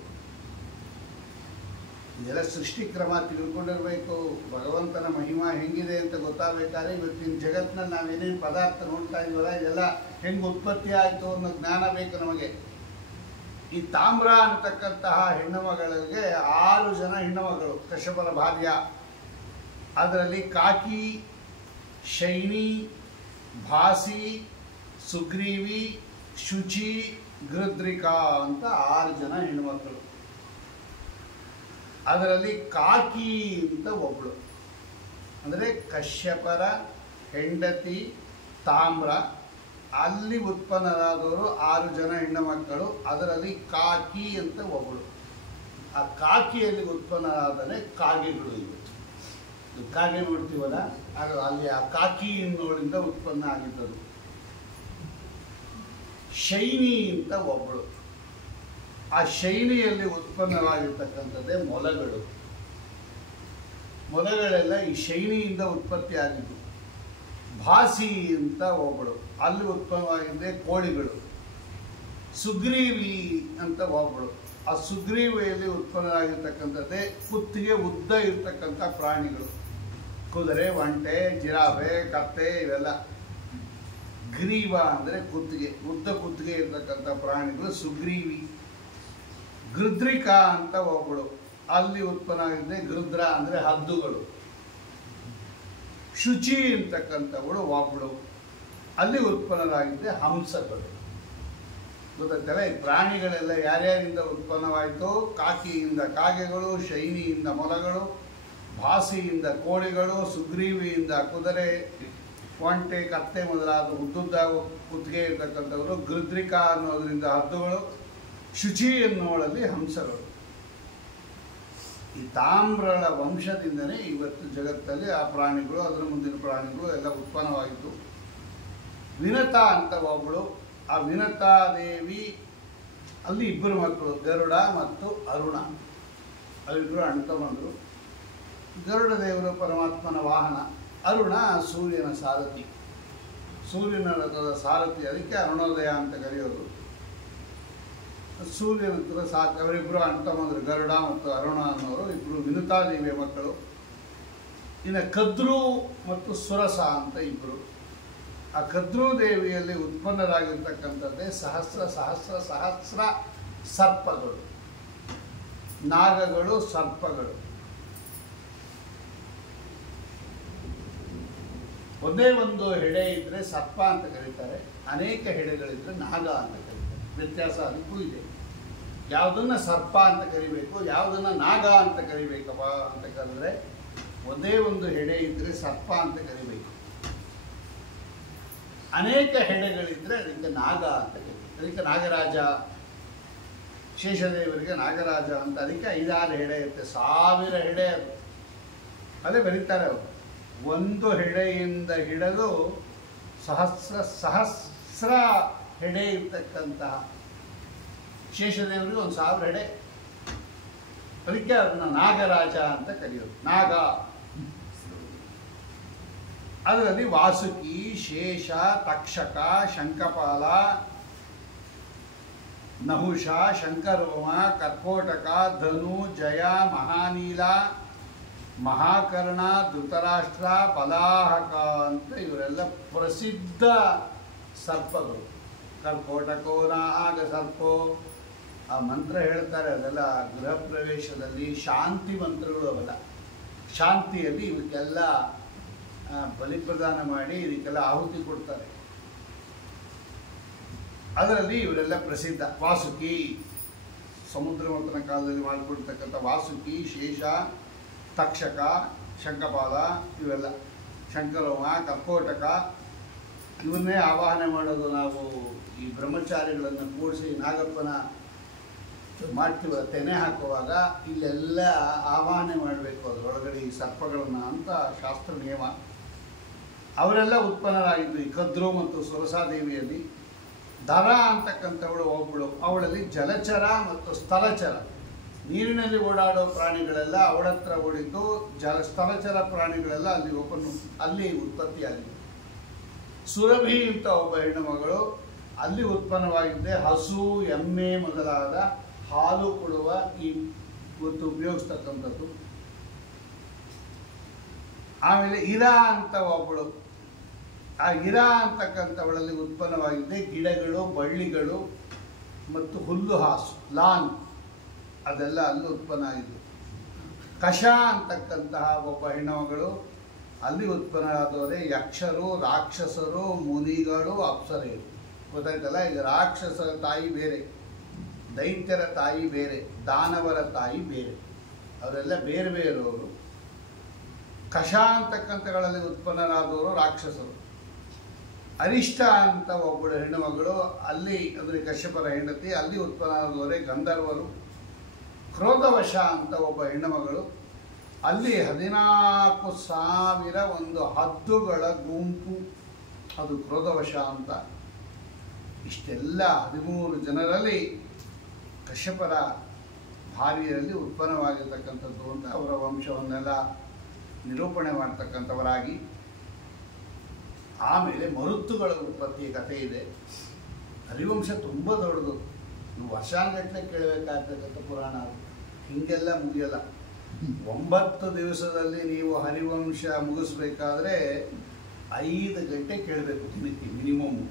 ಇದೆಲ್ಲ ಸೃಷ್ಟಿಕ್ರಮ ತಿಳ್ಕೊಂಡಿರ್ಬೇಕು. ಭಗವಂತನ ಮಹಿಮಾ ಹೆಂಗಿದೆ ಅಂತ ಗೊತ್ತಾಗಬೇಕಾದ್ರೆ ಇವತ್ತಿನ ಜಗತ್ತಿನಲ್ಲಿ ನಾವೇನೇನು ಪದಾರ್ಥ ನೋಡ್ತಾ ಇದೀವಲ್ಲ, ಇದೆಲ್ಲ ಹೆಂಗೆ ಉತ್ಪತ್ತಿ ಆಯಿತು ಅನ್ನೋ ಜ್ಞಾನ ಬೇಕು ನಮಗೆ. ಈ ತಾಮ್ರ ಅಂತಕ್ಕಂತಹ ಹೆಣ್ಣು ಮಗಳಿಗೆ 6 ಜನ ಹೆಣ್ಣು ಮಗಳು ಕಶ್ಯಪರ ಭಾರ್ಯ. ಅದರಲ್ಲಿ ಕಾಕಿ, ಶೈನಿ, ಭಾಸಿ, ಸುಗ್ರೀವಿ, ಶುಚಿ, ಗೃದ್ರಿಕಾ ಅಂತ 6 ಜನ ಹೆಣ್ಣುಮಕ್ಕಳು. ಅದರಲ್ಲಿ ಕಾಕಿ ಅಂತ ಒಬ್ಬಳು, ಅಂದರೆ ಕಶ್ಯಪರ ಹೆಂಡತಿ ತಾಮ್ರ, ಅಲ್ಲಿ ಉತ್ಪನ್ನರಾದವರು 6 ಜನ ಹೆಣ್ಣು ಮಕ್ಕಳು. ಅದರಲ್ಲಿ ಕಾಕಿ ಅಂತ ಒಬ್ಬಳು. ಆ ಕಾಕಿಯಲ್ಲಿ ಉತ್ಪನ್ನರಾದರೆ ಕಾಗೆಗಳು ಇವೆ. ಕಾಗೆ ನೋಡ್ತೀವಲ್ಲ, ಆಗ ಅಲ್ಲಿ ಆ ಕಾಕಿ ಎನ್ನುವಳಿಂದ ಉತ್ಪನ್ನ ಆಗಿದ್ದದು. ಶೈನಿ ಅಂತ ಒಬ್ಬಳು. ಆ ಶೈನಿಯಲ್ಲಿ ಉತ್ಪನ್ನವಾಗಿರ್ತಕ್ಕಂಥದ್ದೇ ಮೊಲಗಳು. ಮೊಲಗಳೆಲ್ಲ ಈ ಶೈನಿಯಿಂದ ಉತ್ಪತ್ತಿ ಆಗಿದ್ದು. ಭಾಸಿ ಅಂತ ಒಬ್ಬಳು, ಅಲ್ಲಿ ಉತ್ಪನ್ನವಾಗಿದ್ದೇ ಕೋಳಿಗಳು. ಸುಗ್ರೀವಿ ಅಂತ ಒಬ್ಬಳು, ಆ ಸುಗ್ರೀವಿಯಲ್ಲಿ ಉತ್ಪನ್ನವಾಗಿರ್ತಕ್ಕಂಥದ್ದೇ ಕುತ್ತಿಗೆ ಉದ್ದ ಇರ್ತಕ್ಕಂಥ ಪ್ರಾಣಿಗಳು. ಕುದುರೆ, ಒಂಟೆ, ಜಿರಾಫೆ, ಕತ್ತೆ ಇವೆಲ್ಲ. ಗ್ರೀವ ಅಂದರೆ ಕುತ್ತಿಗೆ, ಉದ್ದ ಕುತ್ತಿಗೆ ಇರ್ತಕ್ಕಂಥ ಪ್ರಾಣಿಗಳು ಸುಗ್ರೀವಿ. ಗೃದ್ರಿಕಾ ಅಂತ ಒಬ್ಬಳು, ಅಲ್ಲಿ ಉತ್ಪನ್ನ ಆಗಿದೆ ಗೃದ್ರ ಅಂದರೆ ಹದ್ದುಗಳು. ಶುಚಿ ಅಂತಕ್ಕಂಥವಳು ಒಬ್ಬಳು, ಅಲ್ಲಿ ಉತ್ಪನ್ನರಾಗಿದ್ದೆ ಹಂಸಗಳು. ಗೊತ್ತಾಗ್ತಲ್ಲ, ಈ ಪ್ರಾಣಿಗಳೆಲ್ಲ ಯಾರ್ಯಾರಿಂದ ಉತ್ಪನ್ನವಾಯಿತು? ಕಾಕಿಯಿಂದ ಕಾಗೆಗಳು, ಶೈನಿಯಿಂದ ಮೊಲಗಳು, ಭಾಸಿಯಿಂದ ಕೋಳಿಗಳು, ಸುಗ್ರೀವಿಯಿಂದ ಕುದುರೆ, ಒಂಟೆ, ಕತ್ತೆ ಮೊದಲಾದ ಉದ್ದುದ್ದ ಕುತ್ತಿಗೆ ಇರ್ತಕ್ಕಂಥವರು, ಗೃದ್ರಿಕಾ ಅನ್ನೋದರಿಂದ ಹದ್ದುಗಳು, ಶುಚಿ ಎನ್ನುವಳಲ್ಲಿ ಹಂಸಗಳು. ಈ ತಾಮ್ರಳ ವಂಶದಿಂದನೇ ಇವತ್ತು ಜಗತ್ತಲ್ಲಿ ಆ ಪ್ರಾಣಿಗಳು, ಅದರ ಮುಂದಿನ ಪ್ರಾಣಿಗಳು ಎಲ್ಲ ಉತ್ಪನ್ನವಾಗಿತ್ತು. ವಿನತಾ ಅಂತ ಒಬ್ಬಳು, ಆ ವಿನತಾದೇವಿ ಅಲ್ಲಿ 2 ಮಕ್ಕಳು, ಗರುಡ ಮತ್ತು ಅರುಣ. ಅವಿಬ್ಬರು ಅಣ್ತಂದ್ರು. ಗರುಡ ದೇವರು ಪರಮಾತ್ಮನ ವಾಹನ, ಅರುಣ ಸೂರ್ಯನ ಸಾರಥಿ, ಸೂರ್ಯನ ರಥದ ಸಾರಥಿ. ಅದಕ್ಕೆ ಅರುಣೋದಯ ಅಂತ ಕರೆಯೋದು. ಸೂರ್ಯನ ಹತ್ರ ಸಾಕು. ಅವರಿಬ್ಬರು ಅಣ್ತಂದ್ರು, ಗರುಡ ಮತ್ತು ಅರುಣ ಅನ್ನೋರು ಇಬ್ಬರು ವಿನುತಾದೇವಿಯ ಮಕ್ಕಳು. ಇನ್ನು ಕದ್ರು ಮತ್ತು ಸುರಸ ಅಂತ ಇಬ್ಬರು. ಆ ಕದ್ರು ದೇವಿಯಲ್ಲಿ ಉತ್ಪನ್ನರಾಗಿರ್ತಕ್ಕಂಥದ್ದೇ ಸಹಸ್ರ ಸಹಸ್ರ ಸಹಸ್ರ ಸರ್ಪಗಳು, ನಾಗಗಳು, ಸರ್ಪಗಳು. ಒಂದೇ ಒಂದು ಹೆಡೆ ಇದ್ದರೆ ಸರ್ಪ ಅಂತ ಕರೀತಾರೆ, ಅನೇಕ ಹೆಡೆಗಳಿದ್ರೆ ನಾಗ ಅಂತ ಕರೀತಾರೆ. ವ್ಯತ್ಯಾಸ ಅದಕ್ಕೂ ಇದೆ. ಯಾವುದನ್ನು ಸರ್ಪ ಅಂತ ಕರಿಬೇಕು, ಯಾವುದನ್ನು ನಾಗ ಅಂತ ಕರಿಬೇಕಪ್ಪ ಅಂತ ಕರೆದ್ರೆ, ಒಂದೇ ಒಂದು ಹೆಡೆ ಇದ್ದರೆ ಸರ್ಪ ಅಂತ ಕರಿಬೇಕು. ಅನೇಕ ಹೆಡೆಗಳಿದ್ದರೆ ಅದಕ್ಕೆ ನಾಗ ಅಂತ ಕರೀತಾರೆ. ಅದಕ್ಕೆ ನಾಗರಾಜ, ಶೇಷದೇವರಿಗೆ ನಾಗರಾಜ ಅಂತ. ಅದಕ್ಕೆ 5-6 ಹೆಡೆ ಇರುತ್ತೆ, 1000 ಹೆಡೆ ಅದು. ಅದೇ ಬರೀತಾರೆ ಅವರು. ಒಂದು ಹೆಡೆಯಿಂದ ಹಿಡಿದು ಸಹಸ್ರ ಸಹಸ್ರ ಹೆಡೆ ಇರ್ತಕ್ಕಂತಹ ಶೇಷದೇವರಿಗೆ 1000 ಹೆಡೆ. ಅದಕ್ಕೆ ಅದನ್ನು ನಾಗರಾಜ ಅಂತ ಕರೆಯೋದು, ನಾಗ. ಅದರಲ್ಲಿ ವಾಸುಕಿ, ಶೇಷ, ತಕ್ಷಕ, ಶಂಖಪಾಲ, ನಹುಷ, ಶಂಕರೋಮ, ಕರ್ಕೋಟಕ, ಧನು, ಜಯ, ಮಹಾನೀಲ, ಮಹಾಕರ್ಣ, ಧೃತರಾಷ್ಟ್ರ, ಪಲಾಹಕ ಅಂತ ಇವರೆಲ್ಲ ಪ್ರಸಿದ್ಧ ಸರ್ಪಗಳು. ಕರ್ಕೋಟಕೋ ನಾಗ ಸರ್ಪೋ, ಆ ಮಂತ್ರ ಹೇಳ್ತಾರೆ. ಅದೆಲ್ಲ ಗೃಹ ಪ್ರವೇಶದಲ್ಲಿ ಶಾಂತಿ ಮಂತ್ರಗಳು. ಅವೆಲ್ಲ ಶಾಂತಿಯಲ್ಲಿ ಇವಕ್ಕೆಲ್ಲ ಬಲಿಪ್ರದಾನ ಮಾಡಿ ಇದಕ್ಕೆಲ್ಲ ಆಹುತಿ ಕೊಡ್ತಾರೆ. ಅದರಲ್ಲಿ ಇವರೆಲ್ಲ ಪ್ರಸಿದ್ಧ. ವಾಸುಕಿ, ಸಮುದ್ರ ಮಂಥನ ಕಾಲದಲ್ಲಿ ಮಾಡಿಕೊಡ್ತಕ್ಕಂಥ ವಾಸುಕಿ, ಶೇಷ, ತಕ್ಷಕ, ಶಂಖಪಾಲ ಇವೆಲ್ಲ, ಶಂಕರೋಮ, ಕರ್ಕೋಟಕ, ಇವನ್ನೇ ಆವಾಹನೆ ಮಾಡೋದು ನಾವು. ಈ ಬ್ರಹ್ಮಚಾರಿಗಳನ್ನು ಕೂಡಿಸಿ ನಾಗಪ್ಪನ ಮಾಡ್ತೀವಲ್ಲ, ತೆನೆ ಹಾಕುವಾಗ ಇಲ್ಲೆಲ್ಲ ಆವಾಹನೆ ಮಾಡಬೇಕು ಅದರೊಳಗಡೆ ಈ ಸರ್ಪಗಳನ್ನು ಅಂತ ಶಾಸ್ತ್ರ ನಿಯಮ. ಅವರೆಲ್ಲ ಉತ್ಪನ್ನರಾಗಿದ್ದು ಈ ಕದ್ರು ಮತ್ತು ಸುರಸಾದೇವಿಯಲ್ಲಿ. ದರ ಅಂತಕ್ಕಂಥವಳು ಒಬ್ಬಳು, ಅವಳಲ್ಲಿ ಜಲಚರ ಮತ್ತು ಸ್ಥಳಚರ, ನೀರಿನಲ್ಲಿ ಓಡಾಡೋ ಪ್ರಾಣಿಗಳೆಲ್ಲ ಅವಳ ಹತ್ರ ಓಡಿದ್ದು, ಸ್ಥಳಚರ ಪ್ರಾಣಿಗಳೆಲ್ಲ ಅಲ್ಲಿ ಉತ್ಪತ್ತಿಯಾಗಿದೆ. ಸುರಭಿ ಅಂತ ಒಬ್ಬ ಹೆಣ್ಣು ಮಗಳು, ಅಲ್ಲಿ ಉತ್ಪನ್ನವಾಗಿದ್ದೆ ಹಸು, ಎಮ್ಮೆ ಮೊದಲಾದ ಹಾಲು ಕೊಡುವ ಇವತ್ತು ಉಪಯೋಗಿಸ್ತಕ್ಕಂಥದ್ದು. ಆಮೇಲೆ ಇರಾ ಅಂತ ಒಬ್ಬಳು, ಆ ಇರಾ ಅಂತಕ್ಕಂಥವಳಲ್ಲಿ ಉತ್ಪನ್ನವಾಗಿದ್ದೆ ಗಿಡಗಳು, ಬಳ್ಳಿಗಳು ಮತ್ತು ಹುಲ್ಲು ಹಾಸು, ಲಾನ್, ಅದೆಲ್ಲ ಅಲ್ಲಿ ಉತ್ಪನ್ನ ಆಗಿದೆ. ಕಷ ಅಂತಕ್ಕಂತಹ ಒಬ್ಬ ಹೆಣ್ಣುಮಗಳು, ಅಲ್ಲಿ ಉತ್ಪನ್ನರಾದವರೇ ಯಕ್ಷರು, ರಾಕ್ಷಸರು, ಮುನಿಗಳು, ಅಪ್ಸರೆಯರು. ಗೊತ್ತಾಯ್ತಲ್ಲ, ಈಗ ರಾಕ್ಷಸರ ತಾಯಿ ಬೇರೆ, ದೈತ್ಯರ ತಾಯಿ ಬೇರೆ, ದಾನವರ ತಾಯಿ ಬೇರೆ, ಅವರೆಲ್ಲ ಬೇರೆ ಬೇರೆಯವರು. ಕಷ ಅಂತಕ್ಕಂಥಗಳಲ್ಲಿ ಉತ್ಪನ್ನರಾದವರು ರಾಕ್ಷಸರು. ಅರಿಷ್ಟ ಅಂತ ಒಬ್ಬಳು ಹೆಣ್ಣುಮಗಳು, ಅಲ್ಲಿ ಅಂದರೆ ಕಶ್ಯಪರ ಹೆಂಡತಿ, ಅಲ್ಲಿ ಉತ್ಪನ್ನರಾದವರೇ ಗಂಧರ್ವರು. ಕ್ರೋಧವಶ ಅಂತ ಒಬ್ಬ ಹೆಣ್ಣುಮಗಳು, ಅಲ್ಲಿ 14,000 ಒಂದು ಹದ್ದುಗಳ ಗುಂಪು, ಅದು ಕ್ರೋಧವಶ ಅಂತ. ಇಷ್ಟೆಲ್ಲ 13 ಜನರಲ್ಲಿ ಕಶ್ಯಪರ ಭಾರ್ಯರಲ್ಲಿ ಉತ್ಪನ್ನವಾಗಿರ್ತಕ್ಕಂಥದ್ದು ಅಂತ ಅವರ ವಂಶವನ್ನೆಲ್ಲ ನಿರೂಪಣೆ ಮಾಡ್ತಕ್ಕಂಥವರಾಗಿ. ಆಮೇಲೆ ಮರುತ್ತುಗಳ ಉತ್ಪತ್ತಿಯ ಕಥೆ ಇದೆ. ಹರಿವಂಶ ತುಂಬ ದೊಡ್ಡದು, ನೀವು ವರ್ಷಾನುಗಟ್ಟಲೆ ಕೇಳಬೇಕಾಗ್ತಕ್ಕಂಥ ಪುರಾಣ ಅದು. ಹೀಗೆಲ್ಲ ಮುಗಿಯಲ್ಲ. 9 ದಿವಸದಲ್ಲಿ ನೀವು ಹರಿವಂಶ ಮುಗಿಸ್ಬೇಕಾದ್ರೆ 5 ಗಂಟೆ ಕೇಳಬೇಕು ದಿನಕ್ಕೆ ಮಿನಿಮಮ್.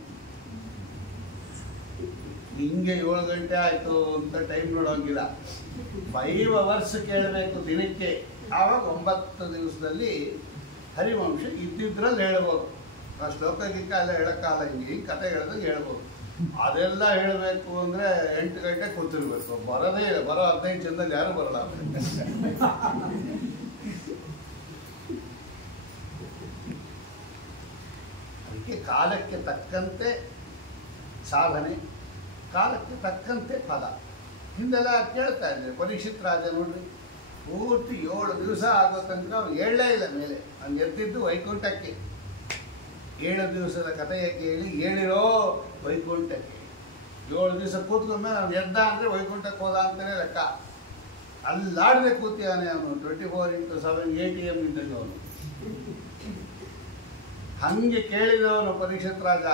ಹಿಂಗೆ 7 ಗಂಟೆ ಆಯಿತು ಅಂತ ಟೈಮ್ ನೋಡೋಂಗಿಲ್ಲ, 5 ಅವರ್ಸ್ ಕೇಳಬೇಕು ದಿನಕ್ಕೆ. ಆವಾಗ 9 ದಿವಸದಲ್ಲಿ ಹರಿವಂಶ ಇದ್ದಿದ್ರಲ್ಲಿ ಹೇಳ್ಬೋದು. ಆ ಶ್ಲೋಕ ಗೀಕ ಎಲ್ಲ ಹೇಳೋಕ್ಕಾಗಲ್ಲ, ಹಿಂಗೆ ಕತೆ ಹೇಳಿದಾಗ ಹೇಳ್ಬೋದು. ಅದೆಲ್ಲ ಹೇಳಬೇಕು ಅಂದರೆ 8 ಗಂಟೆ ಕೂತಿರ್ಬೇಕು. ಬರೋ 15 ಜನದಲ್ಲಿ ಯಾರು ಬರಲ್ಲ. ಅದಕ್ಕೆ ಕಾಲಕ್ಕೆ ತಕ್ಕಂತೆ ಸಾಧನೆ, ಕಾಲಕ್ಕೆ ತಕ್ಕಂತೆ ಫಲ. ಹಿಂದೆಲ್ಲ ಕೇಳ್ತಾ ಇದ್ದೆ. ಪರೀಕ್ಷಿತ್ ರಾಜ ನೋಡ್ರಿ, ಪೂರ್ತಿ 7 ದಿವಸ ಆಗೋ ತನಕ ಅವ್ರು ಹೇಳಲೇ ಇಲ್ಲ ಮೇಲೆ. ಅವ್ನು ಎದ್ದಿದ್ದು ವೈಕುಂಠಕ್ಕೆ. 7 ದಿವಸದ ಕಥೆಯ ಕೇಳಿ ಹೇಳಿರೋ ವೈಕುಂಠಕ್ಕೆ. 7 ದಿವಸ ಕೂತ್ಕೊಂಡ್ಮೇಲೆ ಅವ್ನು ಎದ್ದ ಅಂದರೆ ವೈಕುಂಠಕ್ಕೆ ಹೋದ ಅಂತಲೇ ಲೆಕ್ಕ. ಅಲ್ಲಾಡದೆ ಕೂತಿಯಾನೆ ಅವನು. 24x7 ATM ಇದ್ದಂಗೆ ಅವನು. ಹಂಗೆ ಕೇಳಿದವನು ಪರೀಕ್ಷಿತ್ ರಾಜ.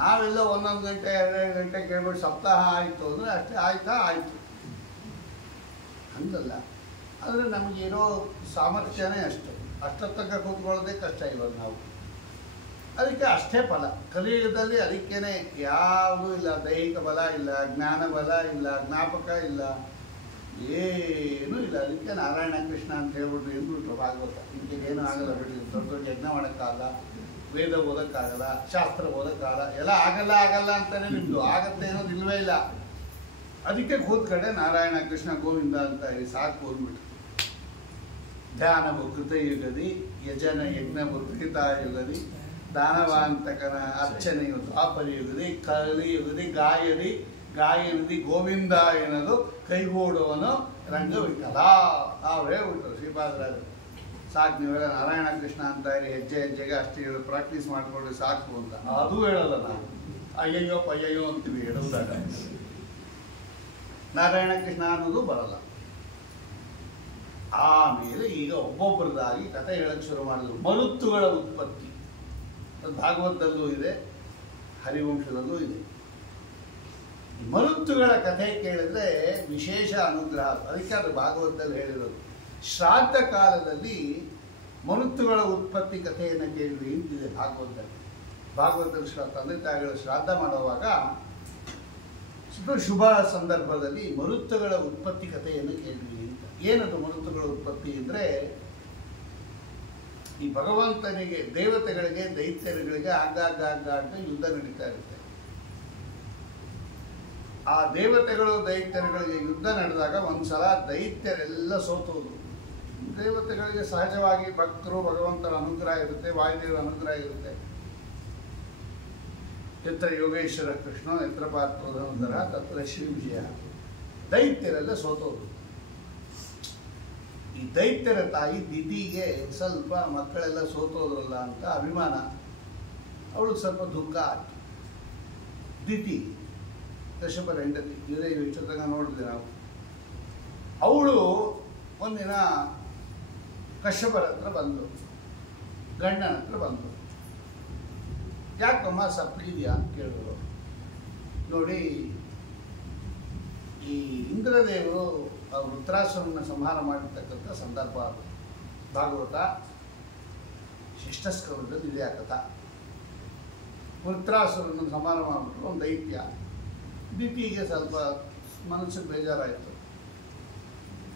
ನಾವೆಲ್ಲ 1 ಗಂಟೆ 2 ಗಂಟೆ ಕೇಳ್ಬಿಟ್ಟು ಸಪ್ತಾಹ ಆಯಿತು ಅಂದರೆ ಅಷ್ಟೇ ಆಯಿತು. ಹಂಗಲ್ಲ. ಆದರೆ ನಮಗಿರೋ ಸಾಮರ್ಥ್ಯನೇ ಅಷ್ಟು. ಅಷ್ಟೊತ್ತಕ್ಕ ಕೂತ್ಕೊಳ್ಳೋದೇ ಕಷ್ಟ ಇವಾಗ ನಾವು. ಅದಕ್ಕೆ ಅಷ್ಟೇ ಫಲ. ಕಲಿಯುಗದಲ್ಲಿ ಅದಕ್ಕೇನೆ ಯಾವುದೂ ಇಲ್ಲ. ದೈಹಿಕ ಬಲ ಇಲ್ಲ, ಜ್ಞಾನ ಬಲ ಇಲ್ಲ, ಜ್ಞಾಪಕ ಇಲ್ಲ, ಏನೂ ಇಲ್ಲ. ಅದಕ್ಕೆ ನಾರಾಯಣ ಕೃಷ್ಣ ಅಂತ ಹೇಳ್ಬಿಟ್ರು ಎಂದ್ಬಿಟ್ರು ಭಾಗವತ. ಇಂಥದ್ದೇನೂ ಆಗಲ್ಲ ಬಿಡಿ. ದೊಡ್ಡ ದೊಡ್ಡ ಯಜ್ಞ ಮಾಡೋಕ್ಕಾಗಲ್ಲ, ವೇದ ಓದೋಕ್ಕಾಗಲ್ಲ, ಶಾಸ್ತ್ರ ಓದೋಕ್ಕಾಗಲ್ಲ, ಎಲ್ಲ ಆಗಲ್ಲ ಅಂತಾನೆ ನಿಮ್ಮದು. ಆಗತ್ತೆ ಅನ್ನೋದು ಇಲ್ಲವೇ ಇಲ್ಲ. ಅದಕ್ಕೆ ಕೂತ್ಕಡೆ ನಾರಾಯಣ ಕೃಷ್ಣ ಗೋವಿಂದ ಅಂತ ಹೇಳಿ ಸಾಕು ಹೋಗ್ಬಿಟ್ರು. ಧ್ಯಾನವು ಕೃತಯುಗದಿ, ಯಜನ ಯಜ್ಞವು ತ್ರೇತಾಯುಗದಿ, ದಾನವಾಂತಕನ ಅರ್ಚನೆಯು ದ್ವಾಪರಯುಗದಿ, ಕಲಿಯುಗದಿ ಗಾಯನದಿ ಗೋವಿಂದ ಎನ್ನದು ಕೈಗೂಡುವನು ರಂಗವಿಠಲ. ಅವ್ರು ಹೇಳ್ಬಿಟ್ರು ಶ್ರೀಪಾದರಾಜರು. ಸಾಕು, ನೀವೆಲ್ಲ ನಾರಾಯಣ ಕೃಷ್ಣ ಅಂತ ಹೇಳಿ ಹೆಜ್ಜೆಗೆ ಅಷ್ಟು ಹೇಳಿ ಪ್ರಾಕ್ಟೀಸ್ ಮಾಡ್ಕೊಳ್ಳಿ ಸಾಕು ಅಂತ. ಅದು ಹೇಳಲ್ಲ ನಾವು. ಅಯ್ಯಯ್ಯೋ ಪಯ್ಯಯ್ಯೋ ಅಂತೀವಿ ಹೇಳುವುದಾಗ. ನಾರಾಯಣ ಕೃಷ್ಣ ಅನ್ನೋದು ಬರಲ್ಲ. ಆಮೇಲೆ ಈಗ ಒಬ್ಬೊಬ್ಬರದಾಗಿ ಕಥೆ ಹೇಳಕ್ಕೆ ಶುರು ಮಾಡಿದ್ರು. ಮರುತ್ತುಗಳ ಉತ್ಪತ್ತಿ ಅದು ಭಾಗವತದಲ್ಲೂ ಇದೆ, ಹರಿವಂಶದಲ್ಲೂ ಇದೆ. ಮರುತ್ತುಗಳ ಕಥೆ ಕೇಳಿದ್ರೆ ವಿಶೇಷ ಅನುಗ್ರಹ. ಅದಕ್ಕೆ ಅದು ಭಾಗವತದಲ್ಲಿ ಹೇಳಿರೋದು. ಶ್ರಾದ್ದ ಕಾಲದಲ್ಲಿ ಮರುತ್ತುಗಳ ಉತ್ಪತ್ತಿ ಕಥೆಯನ್ನು ಕೇಳಿದ್ವಿ ಅಂತಿದೆ ಭಾಗವತದಲ್ಲಿ. ಭಾಗವತದಲ್ಲಿ ತಂದೆ ತಾಯಿಗಳು ಶ್ರಾದ್ದ ಮಾಡುವಾಗ ಶುಭ ಸಂದರ್ಭದಲ್ಲಿ ಮರುತ್ತುಗಳ ಉತ್ಪತ್ತಿ ಕಥೆಯನ್ನು ಕೇಳಿದ್ವಿ ಅಂತ. ಏನದು ಮರುತ್ತುಗಳ ಉತ್ಪತ್ತಿ ಅಂದರೆ, ಈ ಭಗವಂತನಿಗೆ, ದೇವತೆಗಳಿಗೆ, ದೈತ್ಯರುಗಳಿಗೆ ಆಗಾಗ ಯುದ್ಧ ನಡೀತಾ ಇರುತ್ತೆ. ಆ ದೇವತೆಗಳು ದೈತ್ಯರುಗಳಿಗೆ ಯುದ್ಧ ನಡೆದಾಗ ಒಂದ್ಸಲ ದೈತ್ಯರೆಲ್ಲ ಸೋತೋದು. ದೇವತೆಗಳಿಗೆ ಸಹಜವಾಗಿ ಭಕ್ತರು, ಭಗವಂತನ ಅನುಗ್ರಹ ಇರುತ್ತೆ, ವಾಯುದೇವರ ಅನುಗ್ರಹ ಇರುತ್ತೆ. ಯತ್ರ ಯೋಗೇಶ್ವರ ಕೃಷ್ಣ ಯತ್ರ ಪಾರ್ಥೋಧರ ತತ್ರ ಶ್ರೀ ವಿಜಯ. ದೈತ್ಯರೆಲ್ಲ ಸೋತೋದು. ಈ ದೈತ್ಯರ ತಾಯಿ ದಿತಿಗೆ ಸ್ವಲ್ಪ ಮಕ್ಕಳೆಲ್ಲ ಸೋತೋದ್ರಲ್ಲ ಅಂತ ಅಭಿಮಾನ, ಅವಳು ಸ್ವಲ್ಪ ದುಃಖ ಆಯ್ತು. ದಿತಿ ಕಶ್ಯಪರ ಹೆಂಡತಿ, ಇದೇ ವಿಚಿತ್ರಗ ನೋಡಿದ್ವಿ ನಾವು. ಅವಳು ಒಂದಿನ ಕಶ್ಯಪರ ಹತ್ರ ಬಂದು, ಗಂಡನ ಹತ್ರ ಬಂದು, ಯಾಕಮ್ಮ ಸಪ್ಪಗಿದೆಯಾ ಅಂತ ಕೇಳಿದ್ರು. ನೋಡಿ, ಈ ಇಂದ್ರದೇವರು ವೃತ್ರಾಸುರನ ಸಂಹಾರ ಮಾಡಿರ್ತಕ್ಕಂಥ ಸಂದರ್ಭ ಅದು. ಭಾಗವತ ಶಿಷ್ಟಸ್ಕರದಲ್ಲಿ ಇದೆ ಆ ಕಥಾ. ವೃತ್ರಾಸುರನ ಸಂಹಾರ ಮಾಡಿಬಿಟ್ರು ಒಂದು ದೈತ್ಯ. ದಿತಿಗೆ ಸ್ವಲ್ಪ ಮನಸ್ಸಿಗೆ ಬೇಜಾರಾಯಿತು.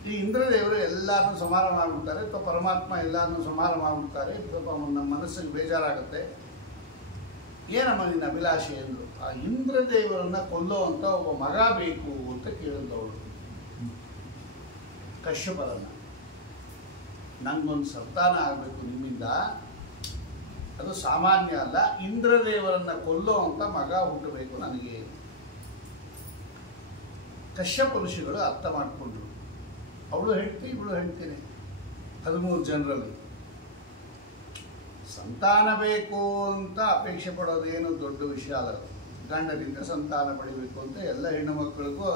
ಈ ಇಂದ್ರದೇವರು ಎಲ್ಲರನ್ನೂ ಸಂಹಾರ ಮಾಡಿಬಿಡ್ತಾರೆ ಅಥವಾ ಪರಮಾತ್ಮ ಎಲ್ಲರನ್ನೂ ಸಂಹಾರ ಮಾಡಿಬಿಡ್ತಾರೆ, ಸ್ವಲ್ಪ ನಮ್ಮ ಮನಸ್ಸಿಗೆ ಬೇಜಾರಾಗುತ್ತೆ. ಏನಮ್ಮ ನಿನ್ನ ಅಭಿಲಾಷೆ ಎಂದರು. ಆ ಇಂದ್ರದೇವರನ್ನ ಕೊಲ್ಲುವಂಥ ಒಬ್ಬ ಮಗ ಬೇಕು ಅಂತ ಕೇಳಿದವಳು ಕಶ್ಯಪರನ್ನ. ನಂಗೊಂದು ಸಂತಾನ ಆಗಬೇಕು ನಿಮ್ಮಿಂದ, ಅದು ಸಾಮಾನ್ಯ ಅಲ್ಲ, ಇಂದ್ರದೇವರನ್ನ ಕೊಲ್ಲುವಂಥ ಮಗ ಹುಟ್ಟಬೇಕು ನನಗೆ. ಕಶ್ಯಪ ಋಷಿಗಳು ಅರ್ಥ ಮಾಡಿಕೊಂಡ್ರು. ಅವಳು ಹೇಳ್ತಿ, ಇವಳು ಹೇಳ್ತೀನಿ, 13 ಜನರಲ್ಲಿ ಸಂತಾನ ಬೇಕು ಅಂತ ಅಪೇಕ್ಷೆ ಪಡೋದೇನು ದೊಡ್ಡ ವಿಷಯ ಅಲ್ಲ. ಗಂಡನಿಂದ ಸಂತಾನ ಪಡಿಬೇಕು ಅಂತ ಎಲ್ಲ ಹೆಣ್ಣು ಮಕ್ಕಳಿಗೂ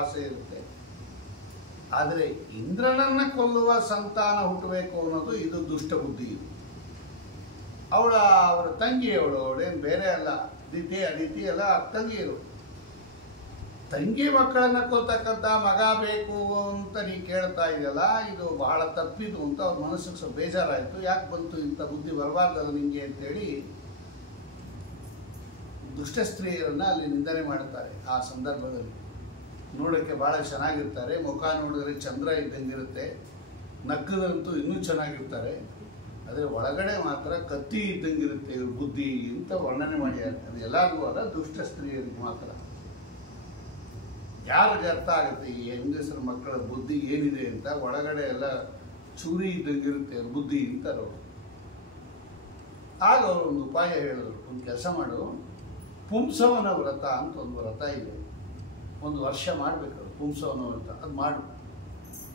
ಆಸೆ ಇರುತ್ತೆ. ಆದರೆ ಇಂದ್ರನನ್ನ ಕೊಲ್ಲುವ ಸಂತಾನ ಹುಟ್ಟಬೇಕು ಅನ್ನೋದು ಇದು ದುಷ್ಟ ಬುದ್ಧಿ. ಇದು ಅವರ ತಂಗಿಯವಳು, ಅವಳೇನು ಬೇರೆ ಅಲ್ಲ, ದಿತಿ ಅದಿತಿ ಎಲ್ಲ ತಂಗಿಯರು. ತಂಗಿ ಮಕ್ಕಳನ್ನ ಕೊಲ್ತಕ್ಕಂಥ ಮಗ ಬೇಕು ಅಂತ ನೀ ಕೇಳ್ತಾ ಇದೆಯಲ್ಲ, ಇದು ಬಹಳ ತಪ್ಪಿದು ಅಂತ ಅವ್ರ ಮನಸ್ಸಿಗೆ ಸ್ವಲ್ಪ ಬೇಜಾರಾಯಿತು. ಯಾಕೆ ಬಂತು ಇಂಥ ಬುದ್ಧಿ ಬರಬಾರ್ದಲ್ಲ ನಿಂಗೆ ಅಂತೇಳಿ ದುಷ್ಟ ಸ್ತ್ರೀಯರನ್ನ ಅಲ್ಲಿ ನಿಂದನೆ ಮಾಡುತ್ತಾರೆ. ಆ ಸಂದರ್ಭದಲ್ಲಿ ನೋಡೋಕ್ಕೆ ಭಾಳ ಚೆನ್ನಾಗಿರ್ತಾರೆ, ಮುಖ ನೋಡಿದ್ರೆ ಚಂದ್ರ ಇದ್ದಂಗಿರುತ್ತೆ, ನಕ್ಕದಂತೂ ಇನ್ನೂ ಚೆನ್ನಾಗಿರ್ತಾರೆ, ಆದರೆ ಒಳಗಡೆ ಮಾತ್ರ ಕತ್ತಿ ಇದ್ದಂಗಿರುತ್ತೆ ಇವ್ರ ಬುದ್ಧಿ ಅಂತ ವರ್ಣನೆ ಮಾಡಿದ್ದಾರೆ. ಅದು ಎಲ್ಲರಿಗೂ ಅಲ್ಲ, ದುಷ್ಟ ಸ್ತ್ರೀಯರಿಗೆ ಮಾತ್ರ. ಯಾರಿಗೆ ಅರ್ಥ ಆಗುತ್ತೆ ಈ ಹೆಂಗಸರ ಮಕ್ಕಳ ಬುದ್ಧಿ ಏನಿದೆ ಅಂತ? ಒಳಗಡೆ ಎಲ್ಲ ಚೂರಿ ಇದ್ದಂಗಿರುತ್ತೆ ಬುದ್ಧಿ ಅಂತಾರೆ ಅವರು. ಆಗ ಅವರು ಒಂದು ಉಪಾಯ ಹೇಳಿದ್ರು, ಒಂದು ಕೆಲಸ ಮಾಡು, ಪುಂಸವನ ವ್ರತ ಅಂತ ಒಂದು ವ್ರತ ಇದೆ, 1 ವರ್ಷ ಮಾಡಬೇಕು ಪುಂಸವನ ವ್ರತ, ಅದು ಮಾಡು.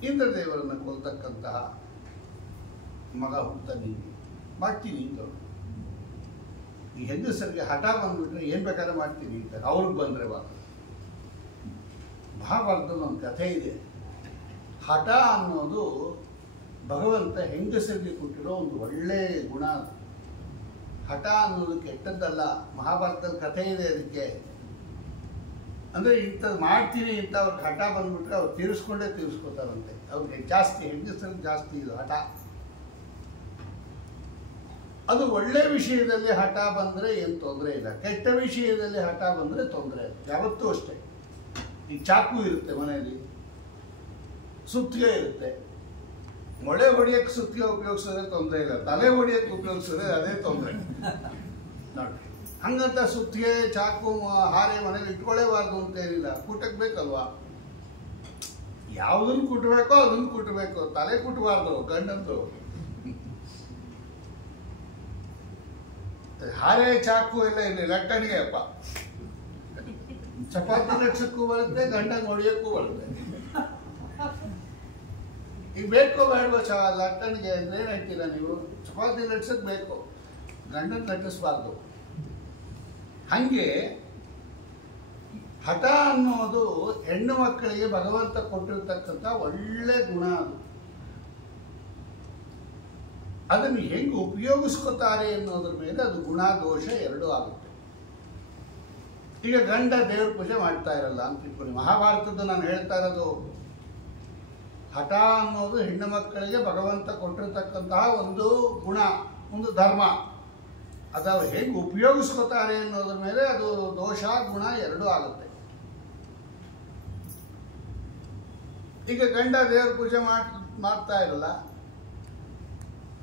ಇಂದ್ರದೇವರನ್ನು ಕೊಲ್ತಕ್ಕಂತಹ ಮಗ ಹುಟ್ಟ ನಿಂಗೆ ಮಾಡ್ತೀನಿ ಅಂತ. ಈ ಹೆಂಗಸರಿಗೆ ಹಠ ಬಂದ್ಬಿಟ್ರೆ ಏನು ಬೇಕಾದ್ರೆ ಮಾಡ್ತೀನಿ ಅಂತ ಅವ್ರಿಗೆ ಬಂದರೆ ಮಾತ್ರ. ಮಹಾಭಾರತದಲ್ಲಿ ಒಂದು ಕಥೆ ಇದೆ. ಹಠ ಅನ್ನೋದು ಭಗವಂತ ಹೆಂಗಸರಿಗೆ ಕೊಟ್ಟಿರೋ ಒಂದು ಒಳ್ಳೆಯ ಗುಣ. ಹಠ ಅನ್ನೋದು ಕೆಟ್ಟದ್ದಲ್ಲ. ಮಹಾಭಾರತದಲ್ಲಿ ಕಥೆ ಇದೆ ಅದಕ್ಕೆ. ಅಂದರೆ ಇಂಥದ್ದು ಮಾಡ್ತೀನಿ ಅಂತ ಅವ್ರಿಗೆ ಹಠ ಬಂದ್ಬಿಟ್ರೆ ಅವ್ರು ತೀರಿಸ್ಕೋತಾರಂತೆ. ಅವ್ರಿಗೆ ಜಾಸ್ತಿ, ಹೆಂಗಸರಿಗೆ ಜಾಸ್ತಿ ಇದು ಹಠ. ಅದು ಒಳ್ಳೆ ವಿಷಯದಲ್ಲಿ ಹಠ ಬಂದರೆ ಏನು ತೊಂದರೆ ಇಲ್ಲ, ಕೆಟ್ಟ ವಿಷಯದಲ್ಲಿ ಹಠ ಬಂದರೆ ತೊಂದರೆ ಇಲ್ಲ. ಯಾವತ್ತೂ ಅಷ್ಟೇ. ಈ ಚಾಕು ಇರುತ್ತೆ ಮನೆಯಲ್ಲಿ, ಸುತ್ತಿಗೆ ಇರುತ್ತೆ. ಮೊಳೆ ಹೊಡಿಯೋಕ್ಕೆ ಸುತ್ತಿಗೆ ಉಪಯೋಗಿಸಿದ್ರೆ ತೊಂದರೆ ಇಲ್ಲ, ತಲೆ ಹೊಡಿಯೋಕ್ಕೆ ಉಪಯೋಗಿಸಿದ್ರೆ ಅದೇ ತೊಂದರೆ ನೋಡಿ. ಹಂಗಂತ ಸುತ್ತಿಗೆ ಚಾಕು ಹಾರೆ ಮನೇಲಿ ಇಟ್ಕೊಳ್ಳೇಬಾರ್ದು ಅಂತೇನಿಲ್ಲ, ಕೂಟಕ್ಕೆ ಬೇಕಲ್ವಾ. ಯಾವುದನ್ನು ಕುಟ್ಟಬೇಕೋ ಅದನ್ನು ಕುಟ್ಟಬೇಕು, ತಲೆ ಕುಟ್ಟಬಾರ್ದು ಗಂಡಂದು. ಹಾರೆ ಚಾಕು ಎಲ್ಲ ಇಲ್ಲಿ ಲಟ್ಟಣಿಗೆ ಅಪ್ಪ, ಚಪಾತಿ ಲಟ್ಸಕ್ಕೂ ಬರುತ್ತೆ, ಗಂಡಂಗೆ ಹೊಡಿಯೋಕ್ಕೂ ಬರುತ್ತೆ. ಈಗ ಬೇಕೋ ಬೇಡವೋ ಲಟ್ಟಣಿಗೆ ಅಂದ್ರೆ ಏನು ಹೇಳ್ತೀರಾ ನೀವು? ಚಪಾತಿ ಲಟ್ಸಕ್ಕೆ ಬೇಕು, ಗಂಡನ ಲಟ್ಟಿಸ್ಬಾರ್ದು. ಹಂಗೆ ಹಠ ಅನ್ನೋದು ಹೆಣ್ಣು ಮಕ್ಕಳಿಗೆ ಭಗವಂತ ಕೊಟ್ಟಿರ್ತಕ್ಕಂಥ ಒಳ್ಳೆ ಗುಣ. ಅದು ಅದನ್ನು ಹೆಂಗೆ ಉಪಯೋಗಿಸ್ಕೋತಾರೆ ಅನ್ನೋದ್ರ ಮೇಲೆ ಅದು ಗುಣ ದೋಷ ಎರಡೂ ಆಗುತ್ತೆ. ಈಗ ಗಂಡ ದೇವ್ರ ಪೂಜೆ ಮಾಡ್ತಾ ಇರಲ್ಲ ಅಂತ ಇಟ್ಕೊಳ್ಳಿ. ಮಹಾಭಾರತದ್ದು ನಾನು ಹೇಳ್ತಾ ಇರೋದು, ಹಠ ಅನ್ನೋದು ಹೆಣ್ಣು ಮಕ್ಕಳಿಗೆ ಭಗವಂತ ಕೊಟ್ಟಿರ್ತಕ್ಕಂತಹ ಒಂದು ಗುಣ, ಒಂದು ಧರ್ಮ. ಅದು ಹೇಗೆ ಉಪಯೋಗಿಸ್ಕೋತಾರೆ ಅನ್ನೋದ್ರ ಮೇಲೆ ಅದು ದೋಷ ಗುಣ ಎರಡೂ ಆಗುತ್ತೆ. ಈಗ ಗಂಡ ದೇವ್ರ ಪೂಜೆ ಮಾಡ್ತಾ ಇರಲ್ಲ,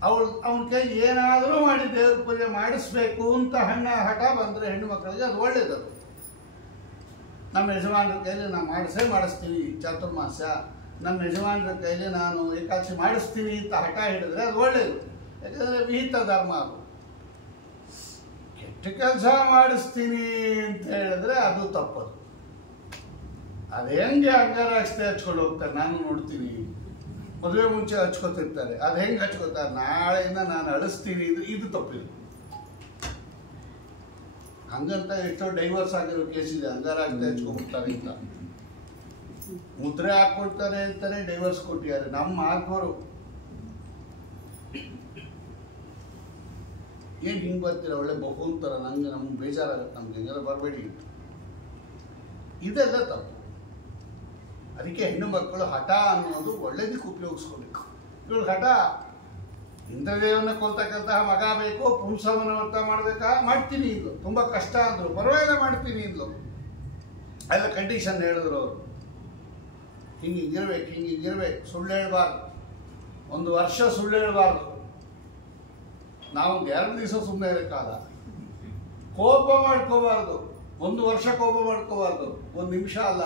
ಅವನ ಕೈ ಏನಾದರೂ ಮಾಡಿ ದೇವ್ರ ಪೂಜೆ ಮಾಡಿಸ್ಬೇಕು ಅಂತ ಹಠ ಬಂದರೆ ಹೆಣ್ಣು ಮಕ್ಕಳಿಗೆ ಅದು ಒಳ್ಳೇದದು. ನಮ್ಮ ಯಜಮಾನರ ಕೈಲಿ ನಾನು ಮಾಡಿಸ್ತೀನಿ ಚಾತುರ್ಮಾಸ, ನಮ್ಮ ಯಜಮಾನರ ಕೈಲಿ ನಾನು ಏಕಾದಶಿ ಮಾಡಿಸ್ತೀನಿ ಅಂತ ಹಠ ಹಿಡಿದ್ರೆ ಅದು ಒಳ್ಳೇದು. ಯಾಕಂದರೆ ವಿಹಿತ ಧರ್ಮ. ಅದು ಕೆಟ್ಟ ಕೆಲಸ ಮಾಡಿಸ್ತೀನಿ ಅಂತ ಹೇಳಿದ್ರೆ ಅದು ತಪ್ಪದು. ಅದು ಹೆಂಗೆ ಅಂಗಾರಾಕ್ಷತೆ ಹಚ್ಕೊಂಡು ಹೋಗ್ತಾರೆ, ನಾನು ನೋಡ್ತೀನಿ. ಮದುವೆ ಮುಂಚೆ ಹಚ್ಕೋತಿರ್ತಾರೆ. ಅದು ಹೆಂಗೆ ಹಚ್ಕೋತಾರೆ? ನಾಳೆಯಿಂದ ನಾನು ಅಳಿಸ್ತೀನಿ, ಇದು ತಪ್ಪಿದೆ. ಹಂಗಂತ ಎಷ್ಟೋ ಡೈವರ್ಸ್ ಆಗಿರೋ ಕೇಸ್ ಇದೆ, ಹಂಗಾರಾಗದೆ ಹಚ್ಕೊಂಡ್ಬಿಡ್ತಾರೆ ಅಂತ. ಮುದ್ರೆ ಹಾಕ್ಕೊಡ್ತಾರೆ ಅಂತಾನೆ ಡೈವರ್ಸ್ ಕೊಟ್ಟಿದ್ದಾರೆ. ನಮ್ಮ ಹಾಕೋರು ಏನು ಹಿಂಗೆ ಬರ್ತೀರ, ಒಳ್ಳೆ ಬಹು ಅಂತಾರ. ನಮ್ಗೆ ಬೇಜಾರಾಗತ್ತೆ, ನಮ್ಗೆ ಹಿಂಗೆಲ್ಲ ಬರಬೇಡಿ. ಇದೆಲ್ಲ ತಪ್ಪು. ಅದಕ್ಕೆ ಹೆಣ್ಣು ಮಕ್ಕಳು ಹಠ ಅನ್ನೋದು ಒಳ್ಳೇದಕ್ಕೆ ಉಪಯೋಗಿಸ್ಕೋಬೇಕು. ಇವಳು ಹಠ, ಇಂದ್ರದೇವನ ಕೊಲ್ತಕ್ಕಂತಹ ಮಗ ಬೇಕು, ಪುಂಸವನ ವ್ರತ ಮಾಡಬೇಕಾ, ಮಾಡ್ತೀನಿ ಇಂದ್ಲು. ತುಂಬ ಕಷ್ಟ ಅಂದರು, ಪರವಾಗಿಲ್ಲ ಮಾಡ್ತೀನಿ ಇಂದ್ಲು. ಎಲ್ಲ ಕಂಡೀಷನ್ ಹೇಳಿದ್ರು ಅವರು. ಹಿಂಗಿರ್ಬೇಕು, ಸುಳ್ಳು ಹೇಳ್ಬಾರ್ದು, 1 ವರ್ಷ ಸುಳ್ಳು ಹೇಳ್ಬಾರ್ದು. ನಾವು 2 ದಿವಸ ಸುಮ್ಮನೆ ಇರೋಕ್ಕಾಗ. ಕೋಪ ಮಾಡ್ಕೋಬಾರ್ದು, 1 ವರ್ಷ ಕೋಪ ಮಾಡ್ಕೋಬಾರ್ದು, 1 ನಿಮಿಷ ಅಲ್ಲ.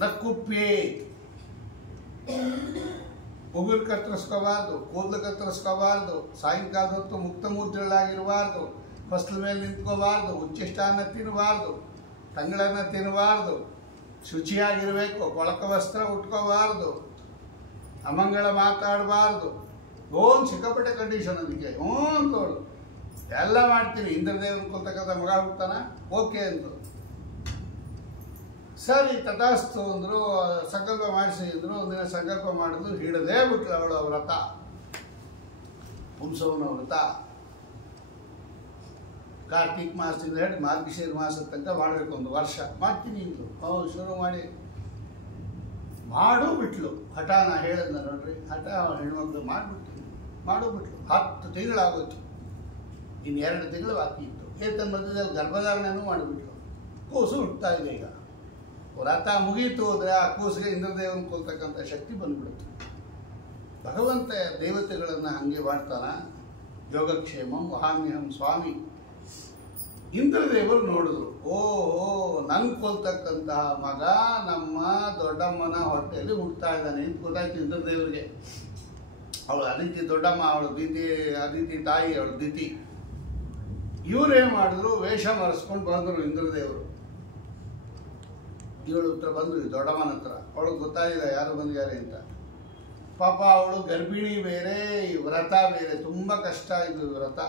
ನಕ್ಕುಪ್ಪಿ, ಉಗುರು ಕತ್ತರಿಸ್ಕೋಬಾರ್ದು, ಕೂದಲು ಕತ್ತರಿಸ್ಕೋಬಾರ್ದು, ಸಾಯಂಕಾಲದ ಹೊತ್ತು ಮುಕ್ತ ಮೂರ್ತಿಗಳಾಗಿರಬಾರ್ದು, ಫಸ್ಲ ಮೇಲೆ ನಿಂತ್ಕೋಬಾರ್ದು, ಉಚ್ಚಿಷ್ಟಾನ್ನ ತಿನ್ನಬಾರ್ದು, ತಂಗಳನ್ನ ತಿನ್ನಬಾರ್ದು, ಶುಚಿಯಾಗಿರಬೇಕು, ಕೊಳಕ ವಸ್ತ್ರ ಉಟ್ಕೋಬಾರ್ದು, ಅಮಂಗಳ ಮಾತಾಡಬಾರ್ದು. ಸಿಕ್ಕಾಪಟ್ಟೆ ಕಂಡೀಷನ್. ಅದಕ್ಕೆ ಅಂತೋಳು ಎಲ್ಲ ಮಾಡ್ತೀನಿ. ಇಂದ್ರದೇವನ ಕೊಲ್ತಕ್ಕಂಥ ಮಗ ಹುಡ್ತಾನ, ಓಕೆ ಅಂದರು. ಸರಿ ತಥಾಸ್ತು ಅಂದರು. ಸಂಕಲ್ಪ ಮಾಡಿಸಿ ಅಂದರು. ಒಂದಿನ ಸಂಕಲ್ಪ ಮಾಡಿದ್ರು, ಹಿಡದೇ ಬಿಟ್ಲು ಅವಳು ವ್ರತ, ಪುಂಸವನ ವ್ರತ. ಕಾರ್ತಿಕ್ ಮಾಸದಿಂದ ಹೇಳಿ ಮಾರ್ಗಶೀರ ಮಾಸದ ತನಕ ಮಾಡಬೇಕು, 1 ವರ್ಷ ಮಾಡ್ತೀನಿ ಇಂದು. ಶುರು ಮಾಡು ಬಿಟ್ಲು. ಹಠಾನ ಹೇಳಿದ್ನ ನೋಡ್ರಿ, ಹಠ ಹೆಣ್ಮಕ್ಳು ಮಾಡಿಬಿಟ್ಲು. 10 ತಿಂಗಳಾಗೋಯ್ತು. ಇನ್ನು 2 ತಿಂಗಳು ಬಾಕಿ ಇತ್ತು. ಏತನ ಮಧ್ಯದಲ್ಲಿ ಗರ್ಭಧಾರಣೆನೂ ಮಾಡಿಬಿಟ್ಲು. ಕೂಸು ಹುಡ್ತಾ ಇದೆ. ಈಗ ವ್ರತ ಮುಗೀತು ಅಂದರೆ ಆ ಕೂಸಿಗೆ ಇಂದ್ರದೇವನ ಕೊಲ್ತಕ್ಕಂಥ ಶಕ್ತಿ ಬಂದ್ಬಿಡುತ್ತೆ. ಭಗವಂತ ದೇವತೆಗಳನ್ನು ಹಾಗೆ ಮಾಡ್ತಾನ. ಯೋಗಕ್ಷೇಮಂ ವಹಾಮ್ಯಹಂ ಸ್ವಾಮಿ. ಇಂದ್ರದೇವರು ನೋಡಿದ್ರು, ಓಹೋ, ನಂಗೆ ಕೊಲ್ತಕ್ಕಂತಹ ಮಗ ನಮ್ಮ ದೊಡ್ಡಮ್ಮನ ಹೊಟ್ಟೆಯಲ್ಲಿ ಹುಡ್ತಾ ಇದ್ದಾನೆ ಅಂತ ಗೊತ್ತಾಯ್ತು ಇಂದ್ರದೇವರಿಗೆ. ಅವಳು ಅದಿತಿ ದೊಡ್ಡಮ್ಮ, ಅವಳು ಅದಿತಿ ತಾಯಿ, ಅವಳು ದಿತಿ. ಇವರೇನು ಮಾಡಿದ್ರು, ವೇಷ ಮರೆಸ್ಕೊಂಡು ಬಂದರು ಇಂದ್ರದೇವರು. ಇವಳು ಹತ್ರ ಬಂದರು, ದೊಡ್ಡಮ್ಮನ ಹತ್ರ. ಅವಳಿಗೆ ಗೊತ್ತಾಗಿಲ್ಲ ಯಾರು ಬಂದಿದ್ದಾರೆ ಅಂತ. ಪಾಪ ಅವಳು ಗರ್ಭಿಣಿ ಬೇರೆ, ವ್ರತ ಬೇರೆ, ತುಂಬ ಕಷ್ಟ ಇದು ವ್ರತ.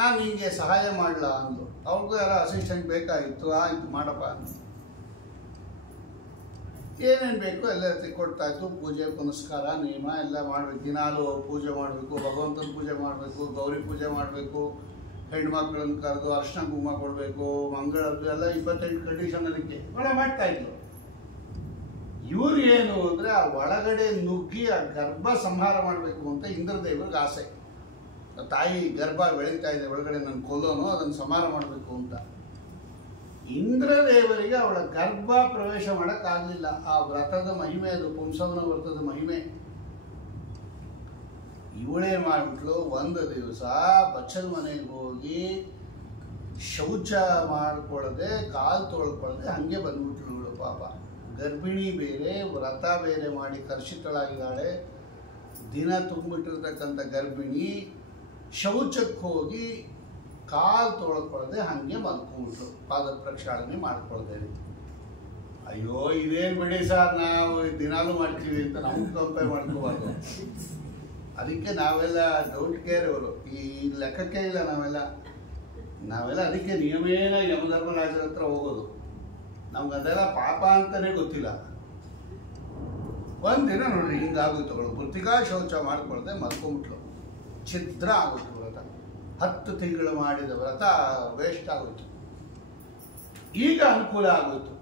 ನಾನು ಹಿಂಗೆ ಸಹಾಯ ಮಾಡಲ ಅಂದು. ಅವ್ರಿಗೂ ಯಾರೋ ಅಸಿಸ್ಟೆಂಟ್ ಬೇಕಾಗಿತ್ತು. ಆಯಿತು ಮಾಡಪ್ಪ ಅಂದು. ಏನೇನು ಬೇಕು ಎಲ್ಲ ಕೊಡ್ತಾ ಇತ್ತು. ಪೂಜೆ ಪುನಸ್ಕಾರ ನಿಯಮ ಎಲ್ಲ ಮಾಡಬೇಕು. ದಿನಾಲು ಪೂಜೆ ಮಾಡಬೇಕು, ಭಗವಂತನ ಪೂಜೆ ಮಾಡಬೇಕು, ಗೌರಿ ಪೂಜೆ ಮಾಡಬೇಕು, ಹೆಣ್ಮಕ್ಳನ್ನ ಕರೆದು ಅರ್ಶಿನ ಕುಂಕುಮ ಕೊಡಬೇಕು, ಮಂಗಳದ್ದು ಎಲ್ಲ 28 ಕಂಡೀಷನ್ ಅದಕ್ಕೆ ಒಳ್ಳೆ ಮಾಡ್ತಾ ಇದ್ರು. ಇವ್ರು ಏನು ಅಂದರೆ ಆ ಒಳಗಡೆ ನುಗ್ಗಿ ಆ ಗರ್ಭ ಸಂಹಾರ ಮಾಡಬೇಕು ಅಂತ ಇಂದ್ರದೇವ್ರಿಗೆ ಆಸೆ. ತಾಯಿ ಗರ್ಭ ಬೆಳೀತಾ ಇದೆ ಒಳಗಡೆ, ನನ್ನ ಕೊಲ್ಲೋನು ಅದನ್ನು ಸಂಹಾರ ಮಾಡಬೇಕು ಅಂತ. ಇಂದ್ರದೇವರಿಗೆ ಅವಳ ಗರ್ಭ ಪ್ರವೇಶ ಮಾಡೋಕ್ಕಾಗಲಿಲ್ಲ. ಆ ವ್ರತದ ಮಹಿಮೆ ಅದು, ಪುಂಸವನ ವ್ರತದ ಮಹಿಮೆ. ಇವಳೇ ಮಾಡಿಬಿಟ್ಲು. 1 ದಿವಸ ಬಚ್ಚಲ ಮನೆಗೆ ಹೋಗಿ ಶೌಚ ಮಾಡ್ಕೊಳ್ಳದೆ, ಕಾಲು ತೊಳ್ಕೊಳ್ಳದೆ ಹಂಗೆ ಬಂದ್ಬಿಟ್ಲು ಇವಳು. ಪಾಪ ಗರ್ಭಿಣಿ ಬೇರೆ, ವ್ರತ ಬೇರೆ ಮಾಡಿ ಕರ್ಷಿತಳಾಗಿದ್ದಾಳೆ. ದಿನ ತುಂಬಿಟ್ಟಿರ್ತಕ್ಕಂಥ ಗರ್ಭಿಣಿ ಶೌಚಕ್ಕೆ ಹೋಗಿ ಕಾಲು ತೊಳ್ಕೊಳ್ಳದೆ ಹಾಗೆ ಮಲ್ಕೊಂಡ್ಬಿಟ್ರು, ಪಾದ ಪ್ರಕ್ಷಾಳನೆ ಮಾಡ್ಕೊಳ್ದೇನೆ. ಅಯ್ಯೋ ಇದೇನು ಬಿಡಿ ಸರ್, ನಾವು ದಿನಾಲೂ ಮಾಡ್ತೀವಿ ಅಂತ ನಮ್ಗೆ ಕಂಪೇರ್ ಮಾಡ್ಕೋಬಾರ್ದು. ಅದಕ್ಕೆ ನಾವೆಲ್ಲ ಡೋಂಟ್ ಕೇರ್. ಅವರು ಈ ಲೆಕ್ಕಕ್ಕೆ ಇಲ್ಲ. ನಾವೆಲ್ಲ ಅದಕ್ಕೆ ನಿಯಮೇನ ಯಮಧರ್ಮರಾಜರ ಹತ್ರ ಹೋಗೋದು. ನಮ್ಗೆ ಅದೆಲ್ಲ ಪಾಪ ಅಂತಲೇ ಗೊತ್ತಿಲ್ಲ. ಒಂದಿನ ನೋಡ್ರಿ ಹಿಂಗಾಗೋಯ್ತು. ಅವಳು ಪುರ್ತಿಕಾ ಶೌಚ ಮಾಡ್ಕೊಳ್ದೆ ಮಲ್ಕೊಂಡ್ಬಿಟ್ಲು. ಛಿದ್ರ ಆಗೋಯ್ತು ವ್ರತ. 10 ತಿಂಗಳು ಮಾಡಿದ ವ್ರತ ವೇಸ್ಟ್ ಆಗೋಯ್ತು. ಈಗ ಅನುಕೂಲ ಆಗೋಯ್ತು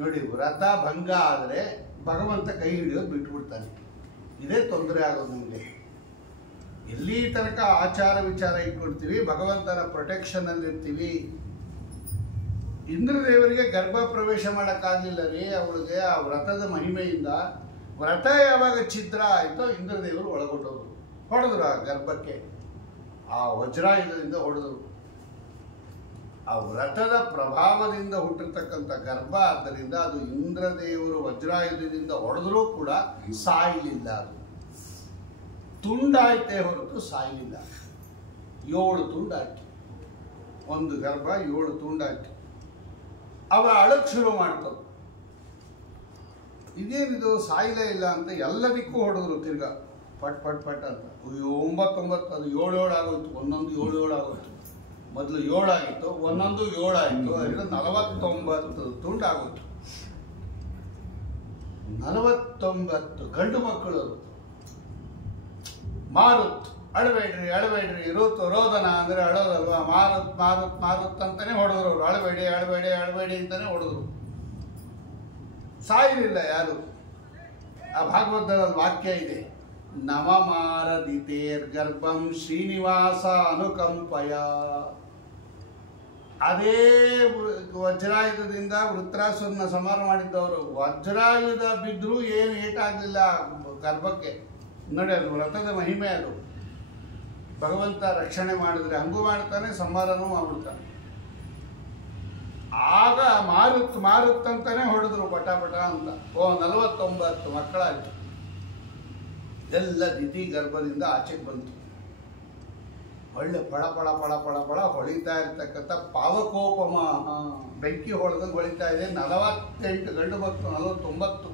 ನೋಡಿ. ವ್ರತ ಭಂಗ ಆದರೆ ಭಗವಂತ ಕೈ ಹಿಡಿಯೋದು ಬಿಟ್ಬಿಡ್ತಾನೆ. ಇದೇ ತೊಂದರೆ ಆಗೋದು ನಮಗೆ. ಎಲ್ಲಿ ತನಕ ಆಚಾರ ವಿಚಾರ ಇಟ್ಕೊಡ್ತೀವಿ, ಭಗವಂತನ ಪ್ರೊಟೆಕ್ಷನಲ್ಲಿರ್ತೀವಿ. ಇಂದ್ರದೇವರಿಗೆ ಗರ್ಭ ಪ್ರವೇಶ ಮಾಡೋಕ್ಕಾಗಲಿಲ್ಲ ರೀ ಅವಳಿಗೆ. ಆ ವ್ರತದ ಮಹಿಮೆಯಿಂದ ವ್ರತ ಯಾವಾಗ ಛಿದ್ರ ಆಯಿತೋ ಇಂದ್ರದೇವರು ಒಳಗೊಂಡವರು ಹೊಡೆದ್ರು ಆ ಗರ್ಭಕ್ಕೆ. ಆ ವಜ್ರಾಯುಧದಿಂದ ಹೊಡೆದರು. ಆ ವ್ರತದ ಪ್ರಭಾವದಿಂದ ಹುಟ್ಟಿರ್ತಕ್ಕಂಥ ಗರ್ಭ. ಆದ್ದರಿಂದ ಅದು ಇಂದ್ರದೇವರು ವಜ್ರಾಯುಧದಿಂದ ಹೊಡೆದರೂ ಕೂಡ ಸಾಯಲಿಲ್ಲ. ಅದು ತುಂಡಾಯ್ತೇ ಹೊರತು ಸಾಯಲಿಲ್ಲ. 7 ತುಂಡಾಯ್ತು. 1 ಗರ್ಭ 7 ತುಂಡಾಯ್ತು. ಅವ ಅಳಕ್ಕೆ ಶುರು ಮಾಡ್ತದೆ. ಇದೇನಿದು ಸಾಯಿಲೇ ಇಲ್ಲ ಅಂತ ಎಲ್ಲದಕ್ಕೂ ಹೊಡೆದ್ರು ತಿರ್ಗಾ ಪಟ್ ಪಟ್ ಪಟ್ ಅಂತ. 9 ಅದು 7 ಆಗೋಯ್ತು, ಒಂದೊಂದು 7 ಆಗೋಯ್ತು. ಮೊದಲು 7 ಆಗಿತ್ತು, ಒಂದೊಂದು 7 ಆಯಿತು, ಅದರಿಂದ 49 ತುಂಡಾಗೋಯ್ತು. 49 ಗಂಡು ಮಕ್ಕಳು. ಮಾರುತ್ ಅಳಬೇಡ್ರಿ ಅಳಬೇಡ್ರಿ, ಋತು ರೋದನ ಅಂದರೆ ಅಳೋದಲ್ವಾ, ಮಾರುತ್ ಮಾರುತ್ ಮಾರುತ್ ಅಂತಾನೆ ಹೊಡೆದ್ರು ಅವರು. ಅಳಬೇಡಿ ಅಳಬೇಡಿ ಅಳಬೇಡಿ ಅಂತಾನೆ ಹೊಡೆದ್ರು. ಸಾಯಲಿಲ್ಲ ಯಾರು. ಆ ಭಾಗವತದಲ್ಲಿ ವಾಕ್ಯ ಇದೆ, ನವಮಾರದಿತೇರ್ಗರ್ಭಂ ಶ್ರೀನಿವಾಸ ಅನುಕಂಪಯ. ಅದೇ ವಜ್ರಾಯುಧದಿಂದ ವೃತ್ರಾಸುರನ ಸಂಹಾರ ಮಾಡಿದ್ದವರು. ವಜ್ರಾಯುಧ ಬಿದ್ದರೂ ಏನು ಏಟಾಗಲಿಲ್ಲ ಗರ್ಭಕ್ಕೆ. ನೋಡಿ, ಅದು ವ್ರತದ ಮಹಿಮೆ. ಅದು ಭಗವಂತ ರಕ್ಷಣೆ ಮಾಡಿದ್ರೆ ಹಂಗೂ ಮಾಡ್ತಾನೆ, ಸಂಹಾರನೂ ಮಾಡ್ಬಿಡ್ತಾನೆ. ಆಗ ಮಾರುತ್ ಮಾರುತ್ ಅಂತಾನೆ ಹೊಡೆದ್ರು ಪಟ ಪಟ ಅಂತ. 49 ಮಕ್ಕಳಾಯಿತು. ಎಲ್ಲ ದಿತಿ ಗರ್ಭದಿಂದ ಆಚೆಗೆ ಬಂತು. ಒಳ್ಳೆ ಪಳ ಪಳ ಪಳ ಪಳ ಪಳ ಹೊಳಿತಾ ಇರ್ತಕ್ಕಂಥ ಪಾವಕೋಪಮ, ಬೆಂಕಿ ಹೊಡೆದಂಗೆ ಹೊಳಿತಾ ಇದೆ. 48 ಗಂಡು ಮಕ್ಕಳು, 49.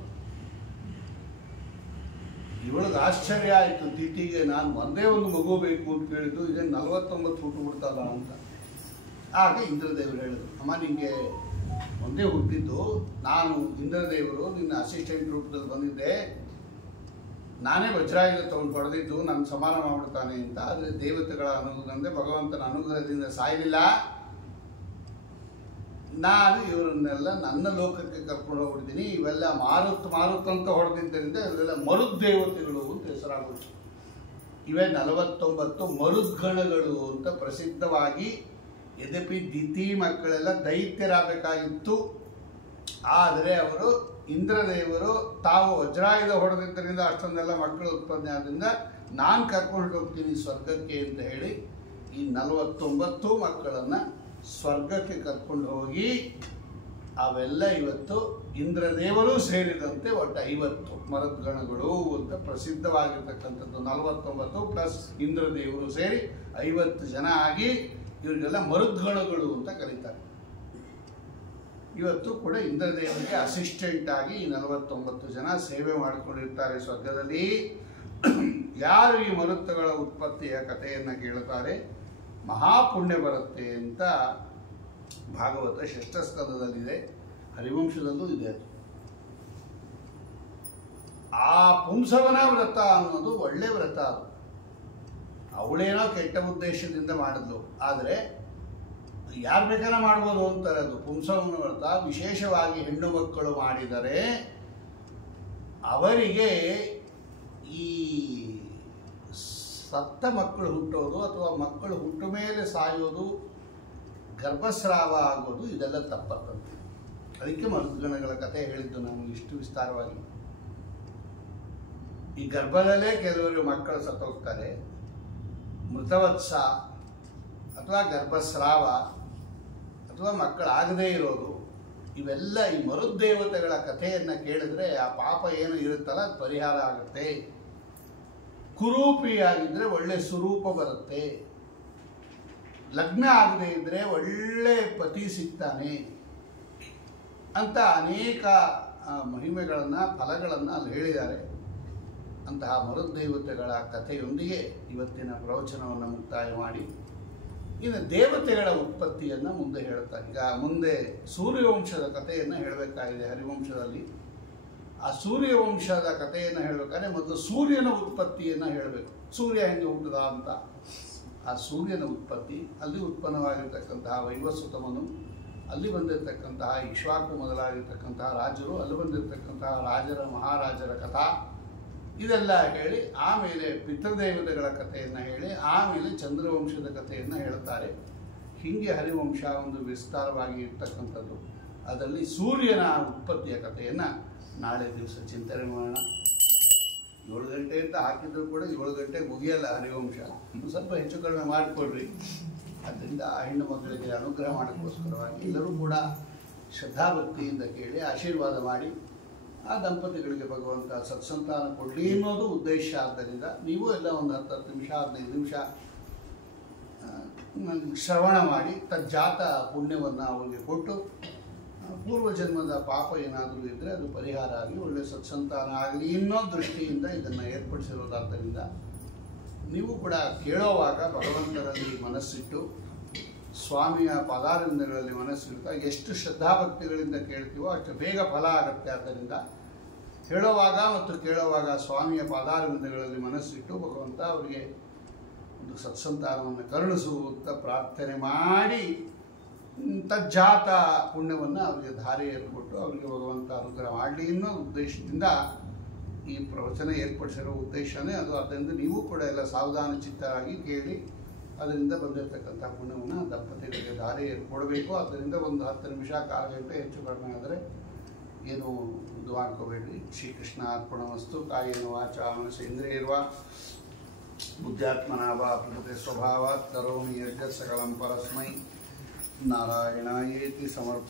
ಇವಳಿಗೆ ಆಶ್ಚರ್ಯ ಆಯಿತು ದಿತಿಗೆ. ನಾನು ಒಂದೇ ಒಂದು ಮಗು ಬೇಕು ಅಂತ ಕೇಳಿದ್ದು, ಇದೇ 49 ಹುಟ್ಟು ಬಿಡ್ತಲ್ಲ ಅಂತ. ಆಗ ಇಂದ್ರದೇವರು ಹೇಳಿದ್ರು, ಅಮ್ಮ ನಿಮಗೆ ಒಂದೇ ಹುಟ್ಟಿದ್ದು, ನಾನು ಇಂದ್ರದೇವರು ನಿನ್ನ ಅಸಿಸ್ಟೆಂಟ್ ರೂಪದಲ್ಲಿ ಬಂದಿದ್ದೆ, ನಾನೇ ವಜ್ರಾಯುಧ ತಗೊಂಡು ಹೊಡೆದಿದ್ದು, ನಾನು ಸಮಾನ ಮಾಡಿಬಿಡ್ತಾನೆ ಅಂತ. ಆದರೆ ದೇವತೆಗಳ ಅನುಗ್ರಹದಿಂದ, ಭಗವಂತನ ಅನುಗ್ರಹದಿಂದ ಸಾಯಲಿಲ್ಲ. ನಾನು ಇವರನ್ನೆಲ್ಲ ನನ್ನ ಲೋಕಕ್ಕೆ ಕರ್ಕೊಂಡು ಹೋಗ್ಬಿಡ್ತೀನಿ. ಇವೆಲ್ಲ ಮಾರುತ್ ಮಾರುತ್ ಅಂತ ಹೊಡೆದಿದ್ದರಿಂದ ಇವರೆಲ್ಲ ಮರುದ್ದೇವತೆಗಳು ಅಂತ ಹೆಸರಾಗುತ್ತೆ. ಇವೇ 49 ಮರುದ್ಗಣಗಳು ಅಂತ ಪ್ರಸಿದ್ಧವಾಗಿ. ಯದ್ಯಪಿ ದಿತಿ ಮಕ್ಕಳೆಲ್ಲ ದೈತ್ಯರಾಗಬೇಕಾಗಿತ್ತು, ಆದರೆ ಅವರು ಇಂದ್ರದೇವರು ತಾವು ವಜ್ರಾಯುಧ ಹೊಡೆದಿದ್ದರಿಂದ ಅಷ್ಟೊಂದೆಲ್ಲ ಮಕ್ಕಳು ಉತ್ಪನ್ನ ಆದ್ದರಿಂದ ನಾನು ಕರ್ಕೊಂಡು ಹೋಗ್ತೀನಿ ಸ್ವರ್ಗಕ್ಕೆ ಅಂತ ಹೇಳಿ ಈ 49 ಮಕ್ಕಳನ್ನು ಸ್ವರ್ಗಕ್ಕೆ ಕರ್ಕೊಂಡು ಹೋಗಿ ಅವೆಲ್ಲ ಇವತ್ತು ಇಂದ್ರದೇವರು ಸೇರಿದಂತೆ ಒಟ್ಟು 50 ಮರುದ್ಗಣಗಳು ಅಂತ ಪ್ರಸಿದ್ಧವಾಗಿರ್ತಕ್ಕಂಥದ್ದು. 49 ಪ್ಲಸ್ ಇಂದ್ರದೇವರು ಸೇರಿ 50 ಜನ ಆಗಿ ಇವರಿಗೆಲ್ಲ ಮರುದ್ಗಣಗಳು ಅಂತ ಕರೀತಾರೆ. ಇವತ್ತು ಕೂಡ ಇಂದ್ರದೇವರಿಗೆ ಅಸಿಸ್ಟೆಂಟ್ ಆಗಿ ಈ 49 ಜನ ಸೇವೆ ಮಾಡಿಕೊಂಡಿರ್ತಾರೆ ಸ್ವರ್ಗದಲ್ಲಿ. ಯಾರು ಈ ಮರುತ್ತುಗಳ ಉತ್ಪತ್ತಿಯ ಕಥೆಯನ್ನು ಕೇಳುತ್ತಾರೆ ಮಹಾಪುಣ್ಯ ಬರುತ್ತೆ ಅಂತ ಭಾಗವತ 6th ಸ್ಕಂದದಲ್ಲಿದೆ, ಹರಿವಂಶದಲ್ಲೂ ಇದೆ. ಅದು ಆ ಪುಂಸವನ ವ್ರತ ಅನ್ನೋದು ಒಳ್ಳೆ ವ್ರತ. ಅದು ಅವಳೇನೋ ಕೆಟ್ಟ ಉದ್ದೇಶದಿಂದ ಮಾಡಿದ್ಲು, ಆದರೆ ಯಾರು ಬೇಕಾದ್ರೆ ಮಾಡ್ಬೋದು ಅಂತಾರೆ. ಅದು ಪುಂಸವನ ವ್ರತ ವಿಶೇಷವಾಗಿ ಹೆಣ್ಣು ಮಕ್ಕಳು ಮಾಡಿದರೆ ಅವರಿಗೆ ಈ ಸತ್ತ ಮಕ್ಕಳು ಹುಟ್ಟೋದು ಅಥವಾ ಮಕ್ಕಳು ಹುಟ್ಟ ಮೇಲೆ ಸಾಯೋದು, ಗರ್ಭಸ್ರಾವ ಆಗೋದು ಇದೆಲ್ಲ ತಪ್ಪತ್ತಂತೆ. ಅದಕ್ಕೆ ಮರುದ್ಗಣಗಳ ಕಥೆ ಹೇಳಿದ್ದು ನಾನು ಇಷ್ಟು ವಿಸ್ತಾರವಾಗಿ. ಈ ಗರ್ಭದಲ್ಲೇ ಕೆಲವರು ಮಕ್ಕಳು ಸತ್ತೋಗ್ತಾರೆ, ಮೃತವತ್ಸ ಅಥವಾ ಗರ್ಭಸ್ರಾವ ಅಥವಾ ಮಕ್ಕಳಾಗದೇ ಇರೋದು, ಇವೆಲ್ಲ ಈ ಮರುದ್ದೇವತೆಗಳ ಕಥೆಯನ್ನು ಕೇಳಿದ್ರೆ ಆ ಪಾಪ ಏನು ಇರುತ್ತಲ್ಲ ಅದು ಪರಿಹಾರ ಆಗುತ್ತೆ. ಕುರೂಪಿಯಾಗಿದ್ದರೆ ಒಳ್ಳೆ ಸ್ವರೂಪ ಬರುತ್ತೆ, ಲಗ್ನ ಆಗದೆ ಇದ್ದರೆ ಒಳ್ಳೆ ಪತಿ ಸಿಗ್ತಾನೆ ಅಂತ ಅನೇಕ ಮಹಿಮೆಗಳನ್ನು ಫಲಗಳನ್ನು ಅಲ್ಲಿ ಹೇಳಿದ್ದಾರೆ. ಅಂತಹ ಮರುದ್ದೇವತೆಗಳ ಕಥೆಯೊಂದಿಗೆ ಇವತ್ತಿನ ಪ್ರವಚನವನ್ನು ಮುಕ್ತಾಯ ಮಾಡಿ ಇನ್ನು ದೇವತೆಗಳ ಉತ್ಪತ್ತಿಯನ್ನು ಮುಂದೆ ಹೇಳ್ತಾರೆ. ಈಗ ಮುಂದೆ ಸೂರ್ಯವಂಶದ ಕಥೆಯನ್ನು ಹೇಳಬೇಕಾಗಿದೆ ಹರಿವಂಶದಲ್ಲಿ. ಆ ಸೂರ್ಯವಂಶದ ಕಥೆಯನ್ನು ಹೇಳಬೇಕಾದ್ರೆ ಮೊದಲು ಸೂರ್ಯನ ಉತ್ಪತ್ತಿಯನ್ನು ಹೇಳಬೇಕು. ಸೂರ್ಯ ಹೆಂಗೆ ಹುಟ್ಟದ ಅಂತ, ಆ ಸೂರ್ಯನ ಉತ್ಪತ್ತಿ, ಅಲ್ಲಿ ಉತ್ಪನ್ನವಾಗಿರ್ತಕ್ಕಂತಹ ವೈವಸ್ವತಮನು, ಅಲ್ಲಿ ಬಂದಿರತಕ್ಕಂತಹ ಇಕ್ಷ್ವಾಕು ಮೊದಲಾಗಿರ್ತಕ್ಕಂತಹ ರಾಜರು, ಅಲ್ಲಿ ಬಂದಿರತಕ್ಕಂತಹ ರಾಜರ ಮಹಾರಾಜರ ಕಥಾ, ಇದೆಲ್ಲ ಹೇಳಿ ಆಮೇಲೆ ಪಿತೃದೇವತೆಗಳ ಕಥೆಯನ್ನು ಹೇಳಿ ಆಮೇಲೆ ಚಂದ್ರವಂಶದ ಕಥೆಯನ್ನು ಹೇಳ್ತಾರೆ. ಹೀಗೆ ಹರಿವಂಶ ಒಂದು ವಿಸ್ತಾರವಾಗಿ ಇರ್ತಕ್ಕಂಥದ್ದು. ಅದರಲ್ಲಿ ಸೂರ್ಯನ ಉತ್ಪತ್ತಿಯ ಕಥೆಯನ್ನು ನಾಳೆ ದಿವಸ ಚಿಂತನೆ ಮಾಡೋಣ. 7 ಗಂಟೆ ಅಂತ ಹಾಕಿದ್ರು ಕೂಡ 7 ಗಂಟೆಗೆ ಮುಗಿಯಲ್ಲ ಹರಿವಂಶ, ಸ್ವಲ್ಪ ಹೆಚ್ಚು ಕಡಿಮೆ ಮಾಡಿಕೊಡ್ರಿ. ಅದರಿಂದ ಆ ಹೆಣ್ಣು ಮಕ್ಕಳಿಗೆ ಅನುಗ್ರಹ ಮಾಡೋಕ್ಕೋಸ್ಕರವಾಗಿ ಎಲ್ಲರೂ ಕೂಡ ಶ್ರದ್ಧಾಭಕ್ತಿಯಿಂದ ಕೇಳಿ ಆಶೀರ್ವಾದ ಮಾಡಿ ಆ ದಂಪತಿಗಳಿಗೆ ಭಗವಂತ ಸತ್ಸಂತಾನ ಕೊಡಲಿ ಅನ್ನೋದು ಉದ್ದೇಶ. ಆದ್ದರಿಂದ ನೀವು ಎಲ್ಲ ಒಂದು 10 ನಿಮಿಷ 15 ನಿಮಿಷ ಶ್ರವಣ ಮಾಡಿ ತಜ್ಜಾತ ಪುಣ್ಯವನ್ನು ಅವರಿಗೆ ಕೊಟ್ಟು ಪೂರ್ವಜನ್ಮದ ಪಾಪ ಏನಾದರೂ ಇದ್ದರೆ ಅದು ಪರಿಹಾರ ಆಗಲಿ, ಒಳ್ಳೆಯ ಸತ್ಸಂತಾನ ಆಗಲಿ ಇನ್ನೋ ದೃಷ್ಟಿಯಿಂದ ಇದನ್ನು ಏರ್ಪಡಿಸಿರೋದಾದ್ದರಿಂದ ನೀವು ಕೂಡ ಕೇಳೋವಾಗ ಭಗವಂತರಲ್ಲಿ ಮನಸ್ಸಿಟ್ಟು ಸ್ವಾಮಿಯ ಪದಾರವಿಂದಗಳಲ್ಲಿ ಮನಸ್ಸಿಡ್ತಾ ಎಷ್ಟು ಶ್ರದ್ಧಾಭಕ್ತಿಗಳಿಂದ ಕೇಳ್ತೀವೋ ಅಷ್ಟು ಬೇಗ ಫಲ ಆಗುತ್ತೆ. ಆದ್ದರಿಂದ ಹೇಳುವಾಗ ಮತ್ತು ಕೇಳುವಾಗ ಸ್ವಾಮಿಯ ಪಾದಾರವಿಂದಗಳಲ್ಲಿ ಮನಸ್ಸಿಟ್ಟು ಭಗವಂತ ಅವರಿಗೆ ಒಂದು ಸತ್ಸಂತಾನವನ್ನು ಕರುಣಿಸುವಂತ ಪ್ರಾರ್ಥನೆ ಮಾಡಿ ತಜ್ಜಾತ ಪುಣ್ಯವನ್ನು ಅವರಿಗೆ ಧಾರೆಯಲ್ಲಿ ಕೊಟ್ಟು ಅವರಿಗೆ ಭಗವಂತ ಅನುಗ್ರಹ ಮಾಡಲಿ ಅನ್ನೋ ಉದ್ದೇಶದಿಂದ ಈ ಪ್ರವಚನ ಏರ್ಪಡಿಸಿರೋ ಉದ್ದೇಶನೇ ಅದು. ಆದ್ದರಿಂದ ನೀವು ಕೂಡ ಎಲ್ಲ ಸಾವಧಾನ ಚಿತ್ತರಾಗಿ ಕೇಳಿ ಅದರಿಂದ ಬಂದಿರತಕ್ಕಂಥ ಪುಣ್ಯವನ್ನು ದಂಪತಿಗಳಿಗೆ ಧಾರೆಯಲ್ಲಿ ಕೊಡಬೇಕು. ಅದರಿಂದ ಒಂದು 10 ನಿಮಿಷ ಕಾಲ ಗಂಟೆ ಹೆಚ್ಚು ಕಡಿಮೆ ಆದರೆ ಏನು ಇದು ಮಾಡ್ಕೋಬೇಡಿ. ಶ್ರೀಕೃಷ್ಣ ಅರ್ಪಣಮಸ್ತು. ಕಾಯೇನ ವಾಚಾ ಮನಸೇಂದ್ರಿಯರ್ವಾ ಬುದ್ಧ್ಯಾತ್ಮನಾ ವಾ ಪ್ರಕೃತಿ ಸ್ವಭಾವಾತ್ ಕರೋಮಿ ಯಜ್ಜತ್ ಸಕಲಂ ಪರಸ್ಮೈ ನಾರಾಯಣಾಯೇತಿ ಸಮರ್ಪ